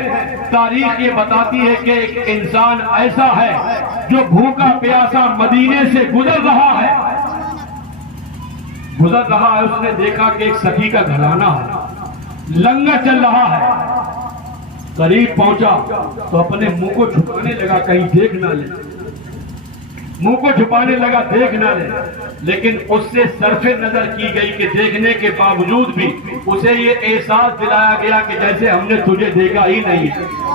تاریخ یہ بتاتی ہے کہ ایک انسان ایسا ہے جو بھوکا پیاسا مدینے سے گزر رہا ہے. اس نے دیکھا کہ ایک سخی کا گھرانہ ہے، لنگر چل رہا ہے. قریب پہنچا تو اپنے منہ کو چھپانے لگا کہیں دیکھ نہ لے، منہ کو چھپانے لگا دیکھ نہ لے. لیکن اس سے صرف نظر کی گئی کہ دیکھنے کے باوجود بھی اسے یہ احساس دلایا گیا کہ جیسے ہم نے تجھے دیکھا ہی نہیں.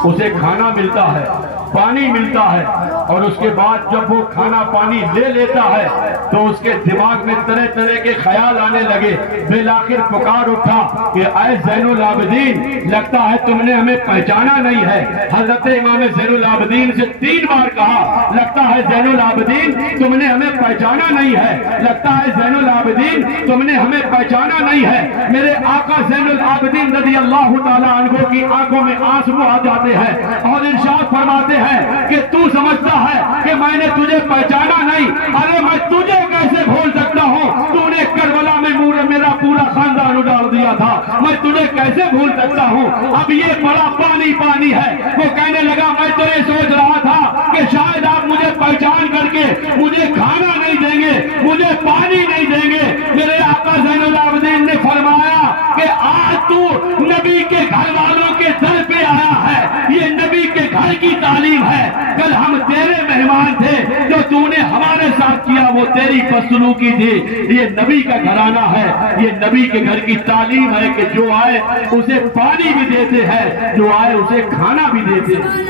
اسے کھانا ملتا ہے، پانی ملتا ہے، اور اس کے بعد جب وہ کھانا پانی لے لیتا ہے تو اس کے دماغ میں طرح طرح کے خیال آنے لگے. بالآخر پکار اٹھا کہ اے زین العابدین، لگتا ہے تم نے ہمیں پہچانا نہیں ہے. حضرت امام زین العابدین سے 3 بار کہا، لگتا ہے زین العابدین تم نے ہمیں پہچانا نہیں ہے، لگتا ہے زین العابدین تم نے ہمیں پہچانا نہیں ہے. میرے آقا زین العابدین رضی اللہ تعالیٰ عنہ کی آنکھوں میں آنسو آ جاتے ہیں اور ارشاد فرماتے ہیں کہ تو سمجھتا ہے کہ میں نے تجھے پہچانا نہیں؟ ارے میں تجھے کیسے بھول سکتا ہوں؟ تو نے کربلا میں میرا پورا خاندان اجاڑ دیا تھا، میں تجھے کیسے بھول سکتا ہوں؟ اب یہ بڑا پانی پانی ہے. وہ کہنے لگا میں تو یہ سوچ رہا تھا کہ شاید آپ مجھے پہچان کر کے مجھے کھانا نہیں دیں گے، مجھے پانی نہیں دیں گے. میرے آقا زین العابدین نے فرمایا کہ آج تو نبی کے گھر والوں کے در پہ آیا ہے، یہ نبی کے گھر کی تعلیم ہے. کل ہم تیرے مہمان تھے، جو تو نے ہمارے ساتھ کیا وہ تیری بدسلوکی تھی. یہ نبی کا گھرانہ ہے، یہ نبی کے گھر کی تعلیم ہے کہ جو آئے اسے پانی بھی دیتے ہیں، جو آئے اسے کھانا بھی دیتے ہیں.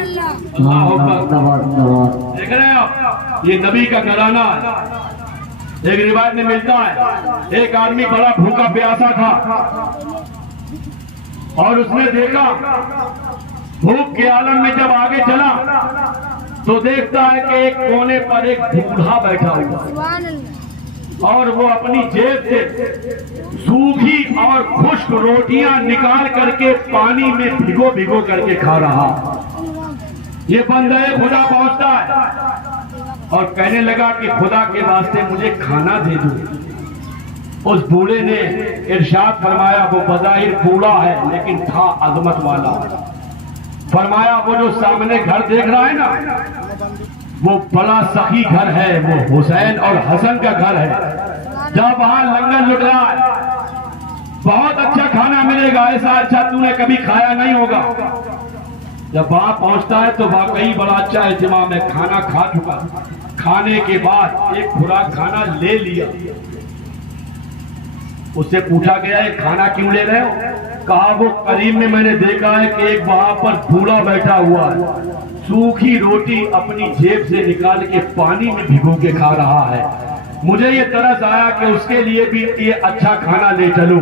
دیکھ رہے ہیں آپ، یہ نبی کا گھرانہ ہے. ایک روایت میں ملتا ہے ایک آدمی بڑا بھوکا پیاسا تھا اور اس نے دیکھا بھوک کے عالم میں جب آگے چلا تو دیکھتا ہے کہ ایک کونے پر ایک بوڑھا بیٹھا ہوا اور وہ اپنی جیب سے سوکھی اور خشک روٹیاں نکال کر کے پانی میں بھگو بھگو کر کے کھا رہا. یہ بندہ خدا پہنچتا ہے اور کہنے لگا کہ خدا کے واسطے مجھے کھانا دے دو. اس بوڑھے نے ارشاد فرمایا، وہ بظاہر بوڑھا ہے لیکن تھا عظمت والا. فرمایا وہ جو سامنے گھر دیکھ رہا ہے نا، وہ بڑا سخی گھر ہے، وہ حسین اور حسن کا گھر ہے. جب وہاں لنگر لٹ رہا ہے، بہت اچھا کھانا ملے گا، ایسا اچھا تو نے کبھی کھایا نہیں ہوگا. جب وہاں پہنچتا ہے تو واقعی بڑا اچھا اہتمام ہے، کھانا کھا چکا. کھانے کے بعد ایک خوراک کھانا لے لیا. اس سے پوچھا گیا ہے کھانا کیوں لے رہے ہو؟ کہا وہ قریب میں نے دیکھا ہے کہ ایک وہاں پر بوڑھا بیٹھا ہوا ہے، سوکھی روٹی اپنی جیب سے نکال کے پانی میں بھگو کے کھا رہا ہے. مجھے یہ ترس آیا کہ اس کے لیے بھی یہ اچھا کھانا لے چلوں.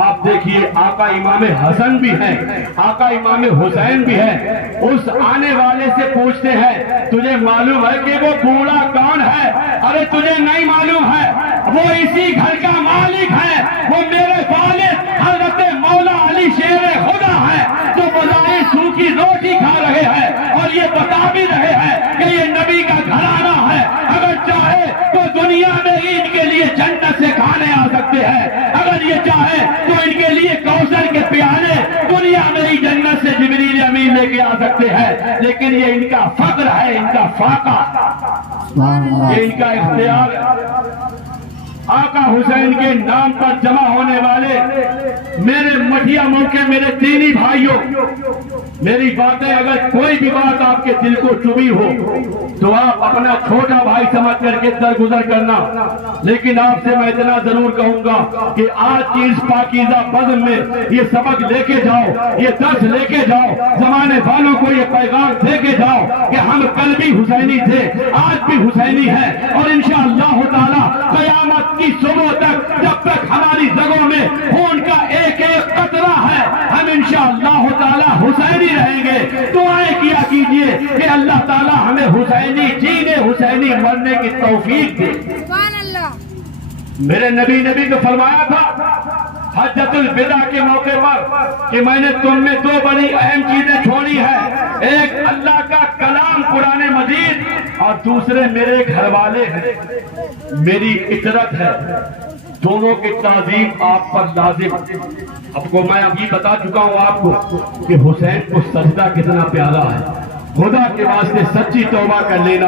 آپ دیکھیے آقا امام حسن بھی ہیں، آقا امام حسین بھی ہیں. اس آنے والے سے پوچھتے ہیں تجھے معلوم ہے کہ وہ بوڑھا کون ہے؟ ارے تجھے نہیں معلوم ہے، وہ اسی گھر کا مالک ہے، وہ میرے والد حضرت مولا علی شیر خدا ہے جو بظاہر سوکھی روٹی کھا رہے ہیں اور یہ بتا بھی رہے ہیں کہ یہ نبی کا گھرانہ ہے. اگر چاہے تو دنیا میں ان کے لیے جنت سے کھانے آ سکتے ہیں، اگر یہ چاہے تو ان کے لیے کوثر کے پیالے دنیا میں ہی جنت سے جبریل امین لے کے آ سکتے ہیں. لیکن یہ ان کا فقر ہے، ان کا فاقہ، یہ ان کا اختیار ہے. آقا حسین کے نام پر جمع ہونے والے میرے مٹھیا منہ کے میرے دینی بھائیوں، میری باتیں اگر کوئی بھی بات آپ کے دل کو چبھی ہو تو آپ اپنا چھوٹا بھائی سمجھ کر کے درگزر کرنا، لیکن آپ سے میں اتنا ضرور کہوں گا کہ آج کی اس پاکیزہ بزم میں یہ سبق لے کے جاؤ، یہ درس لے کے جاؤ، زمانے والوں کو یہ پیغام دے کے جاؤ کہ ہم کل بھی حسینی تھے، آج بھی حسینی ہے، اور انشاءاللہ تعالی قیامت کی صبح تک جب تک ہماری رگوں میں خون کا ایک ایک قطرہ ہے ہم انشاءاللہ تعالی حسینی رہیں گے۔ دعائیں کیا کیجئے کہ اللہ تعالی ہمیں حسینی جینے حسینی مرنے کی توفیق دے۔ سبحان اللہ۔ میرے نبی نے فرمایا تھا حجۃ الوداع کے موقع پر کہ میں نے تم میں دو بڑی اہم چیزیں چھوڑی ہیں، ایک اللہ کا کلام قرآن مجید اور دوسرے میرے گھر والے ہیں، میری عطرت ہے، دونوں کی تعظیم آپ پر لازم۔ اب کو میں ابھی بتا چکا ہوں آپ کو کہ حسین کو سجدہ کتنا پیارا ہے۔ خدا کے واسطے سچی توبہ کر لینا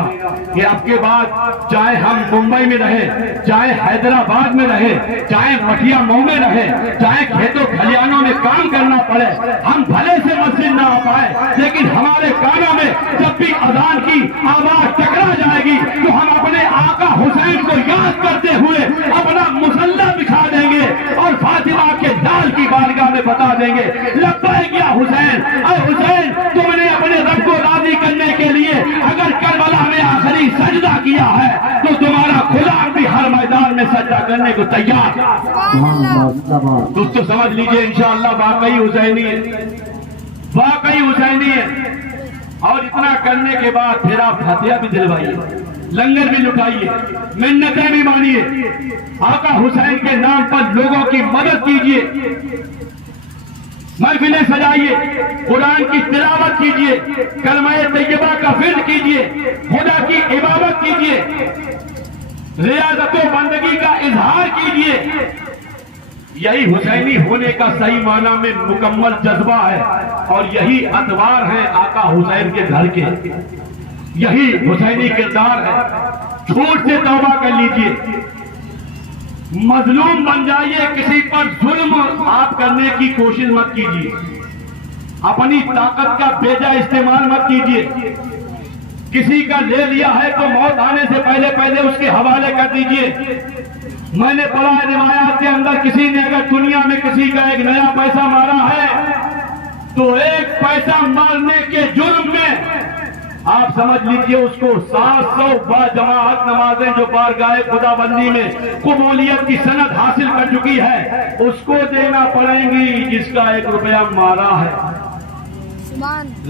کہ اب کے بعد چاہے ہم ممبئی میں رہیں، چاہے حیدرآباد میں رہیں، چاہے مٹھیا مئو میں رہیں، چاہے کھیتوں کھلیانوں میں کام کرنا پڑے، ہم بھلے سے مسجد نہ آ پائے لیکن ہمارے کانوں میں جب بھی اذان کی آواز ٹکرا جائے گی تو ہم اپنے آقا حسین کو یاد کرتے ہوئے اپنا مصلی بچھا دیں گے اور فاطمہ کے لال کی بارگاہ میں بتا دیں گے لبیک یا حسین، اے حسین تم نے اپنے رب کو راضی کرنے کے لیے اگر کربلا میں آخری سجدہ کیا ہے تو تمہارا خدا بھی ہر میدان میں سجدہ کرنے کو تیار۔ دوستو سمجھ لیجئے انشاءاللہ واقعی حسینی ہے، واقعی حسینی ہے۔ اور اتنا کرنے کے بعد پھر آپ فاتحہ بھی دلوائیے، لنگر بھی لٹائیے، منتیں بھی مانیے، آقا حسین کے نام پر لوگوں کی مدد کیجئے، محفلیں سجائیے، قرآن کی تلاوت کیجئے، کلمہ طیبہ کا فرض کیجئے، خدا کی عبادت کیجئے، ریاضت و بندگی کا اظہار کیجئے۔ یہی حسینی ہونے کا صحیح معنی میں مکمل جذبہ ہے اور یہی ادوار ہیں آقا حسین کے گھر کے، یہی حسینی کردار ہے۔ جھوٹ سے توبہ کر لیجئے، مظلوم بن جائیے، کسی پر ظلم آپ کرنے کی کوشش مت کیجیے، اپنی طاقت کا بیجا استعمال مت کیجیے، کسی کا لے لیا ہے تو موت آنے سے پہلے اس کے حوالے کر دیجیے۔ میں نے پڑھا ہے روایات کے اندر کسی نے اگر دنیا میں کسی کا ایک نیا پیسہ مارا ہے تو ایک پیسہ مارنے کے جرم میں آپ سمجھ لیجئے اس کو 700 باجماعت نمازیں جو بارگاہ خدا بندی میں قبولیت کی سند حاصل کر چکی ہے اس کو دینا پڑیں گی جس کا 1 روپیہ مارا ہے۔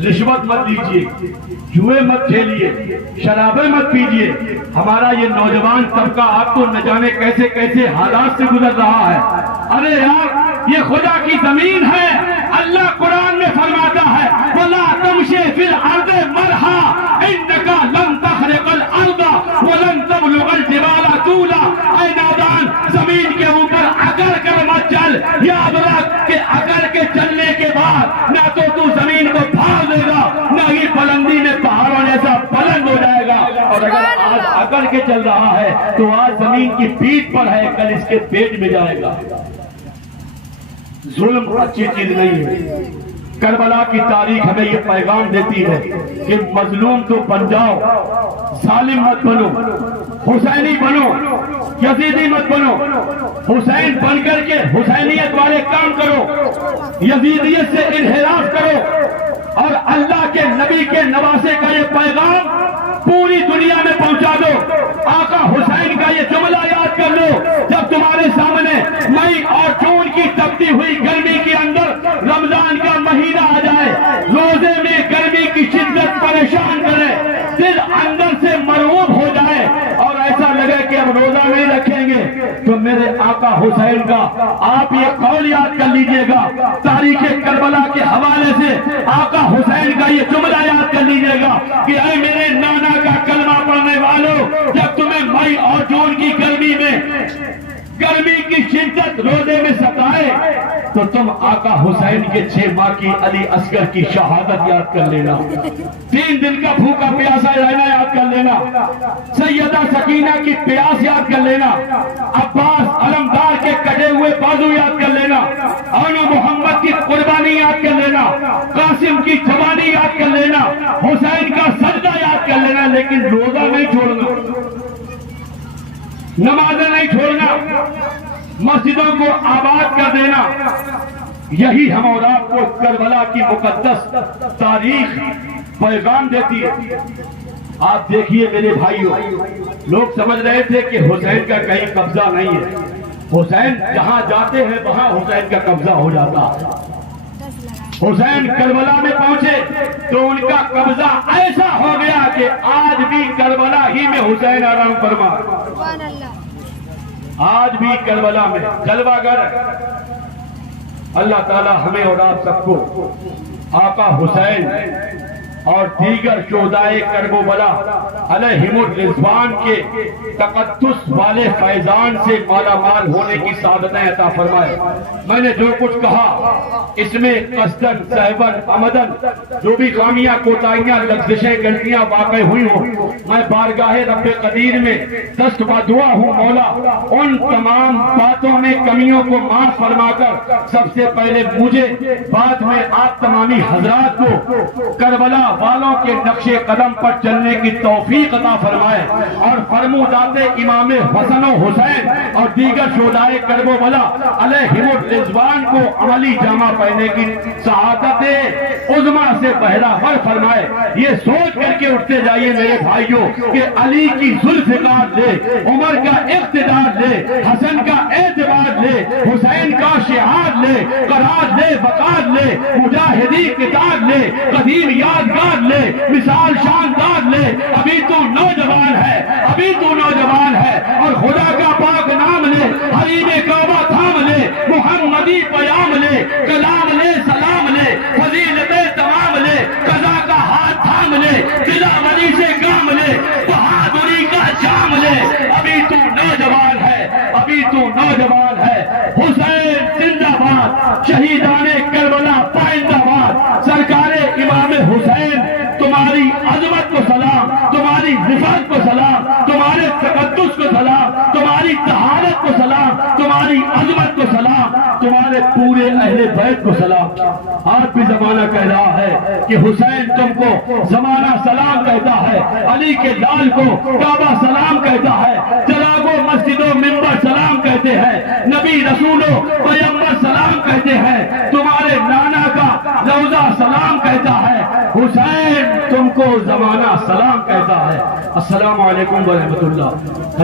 رشوت مت دیجیے، جوئے مت کھیلیے، شرابیں مت پیجیے۔ ہمارا یہ نوجوان طبقہ آپ کو نہ جانے کیسے کیسے حالات سے گزر رہا ہے۔ ارے یار یہ خدا کی زمین ہے، اللہ قرآن میں فرماتا ہے وَلَا تَمْشِ فِي الْأَرْضِ مَرْحًا إِنَّكَ لَن تَخْرِقَ الْأَرْضَ وَلَن تَبْلُغَ الْجِبَالَ طُولًا۔ اے نادان زمین کے اوپر اگر کر مت چل، یاد رکھ کہ اگر کے چلنے کے بعد نہ تو زمین کو پھاڑ دے گا نہ ہی بلندی میں پہاڑوں جیسا بلند ہو جائے گا۔ اور اگر آج اگر کے چل رہا ہے تو آج زمین کی پیٹھ پر ہے، کل اس کے پیٹ میں جائے گا۔ ظلم اچھی چیز نہیں ہے۔ کربلا کی تاریخ ہمیں یہ پیغام دیتی ہے کہ مظلوم تو بن جاؤ، ظالم مت بنو، حسینی بنو، یزیدی مت بنو، حسین بن کر کے حسینیت والے کام کرو، یزیدیت سے انحراف کرو اور اللہ کے نبی کے نواسے کا یہ پیغام پوری دنیا میں پہنچا دو۔ آقا حسین کا یہ جملہ یاد کر لو، جب تمہارے سامنے مئی اور جون کی تپتی ہوئی گرمی کے اندر رمضان کا مہینہ آ جائے، روزے میں گرمی کی شدت پریشان کرے، دل اندر سے مرعوب ہو جائے اور ایسا لگے کہ اب روزہ نہیں رکھیں گے، تو میرے آقا حسین کا آپ یہ قول یاد کر لیجئے گا، تاریخ کربلا کے حوالے سے آقا حسین کا یہ جملہ یاد کر لیجئے گا کہ اے میرے نانا کا کلمہ پڑھنے والوں، جب تمہیں مئی اور جون کی گرمی میں گرمی کی شدت روزے میں ستائے تو تم آقا حسین کے 6 ماہ کی علی اصغر کی شہادت یاد کر لینا، 3 دن کا بھوکا پیاسا رہنا یاد کر لینا، سیدہ سکینہ کی پیاس یاد کر لینا، عباس علمدار کے کٹے ہوئے بازو یاد کر لینا، اونو محمد کی قربانی یاد کر لینا، قاسم کی جوانی یاد کر لینا، حسین کا سجدہ یاد کر لینا، لیکن روزہ نہیں چھوڑنا، نمازیں نہیں چھوڑنا، مسجدوں کو آباد کر دینا۔ یہی ہم اور آپ کو کربلا کی مقدس تاریخ پیغام دیتی ہے۔ آپ دیکھیے میرے بھائیوں، لوگ سمجھ رہے تھے کہ حسین کا کہیں قبضہ نہیں ہے، حسین جہاں جاتے ہیں وہاں حسین کا قبضہ ہو جاتا ہے۔ حسین کربلا میں پہنچے تو ان کا قبضہ ایسا ہو گیا کہ آج بھی کربلا ہی میں حسین آرام فرما، آج بھی کربلا میں جلوہ گر۔ اللہ تعالی ہمیں اور آپ سب کو آقا حسین اور دیگر شہدائے کرب و بلا علیہم الرضوان کے تقدس والے فیضان سے مالا مال ہونے کی سعادتیں عطا فرمائے۔ میں نے جو کچھ کہا اس میں قصداً صحباً عمداً جو بھی خامیاں کوتاہیاں لغزشیں غلطیاں واقع ہوئی ہوں، میں بارگاہ رب قدیر میں دست بدعا ہوں مولا ان تمام باتوں میں کمیوں کو معاف فرما کر سب سے پہلے مجھے بعد میں آپ تمامی حضرات کو کربلا والوں کے نقش قدم پر چلنے کی توفیق عطا فرمائے، اور فرمودات امام حسن و حسین اور دیگر شہدائے کرب و بلا علیہم الرضوان کو عملی جامہ پہننے کی سعادت عظمیٰ سے بہرہ فرمائے۔ یہ سوچ کر کے اٹھتے جائیے میرے بھائیوں کہ علی کی ذوالفقار لے، عمر کا اقتدار لے، حسن کا اعتبار لے، حسین کا شعار لے، قرار لے، وقار لے، مجاہدی کتاب لے، قدیم یادگار لے، مثال شاندار لے۔ ابھی تو نوجوان ہے، ابھی تو نوجوان ہے، اور خدا کا پاک نام لے، حریم کعبہ تھام لے، محمدی پیام لے، کلام لے، سلام لے، فضیلتیں تمام لے، قضا کا ہاتھ تھام لے، دلاوری سے کام لے، بہادری کا جام لے۔ ابھی تو نوجوان ہے، ابھی تو نوجوان ہے۔ حسین زندہ باد، شہیدان کربلا پائندہ باد۔ سرکار امام حسین تمہاری عظمت کو سلام، تمہاری رفعت کو سلام، تمہارے تقدس کو سلام، تمہاری طہارت کو سلام، تمہاری عظمت کو سلام، تمہارے پورے اہل بیت کو سلام۔ آج بھی زمانہ کہہ رہا ہے کہ حسین تم کو زمانہ سلام کہتا ہے، علی کے لال کو کعبہ سلام کہتا ہے، چراغوں مسجدوں منبر سلام کہتے ہیں، نبی رسولوں پیغمبر سلام کہتے ہیں، تمہارے نانا کا روضہ سلام کہتا ہے، حسین تم کو زمانہ سلام کہتا ہے۔ السلام علیکم ورحمۃ اللہ۔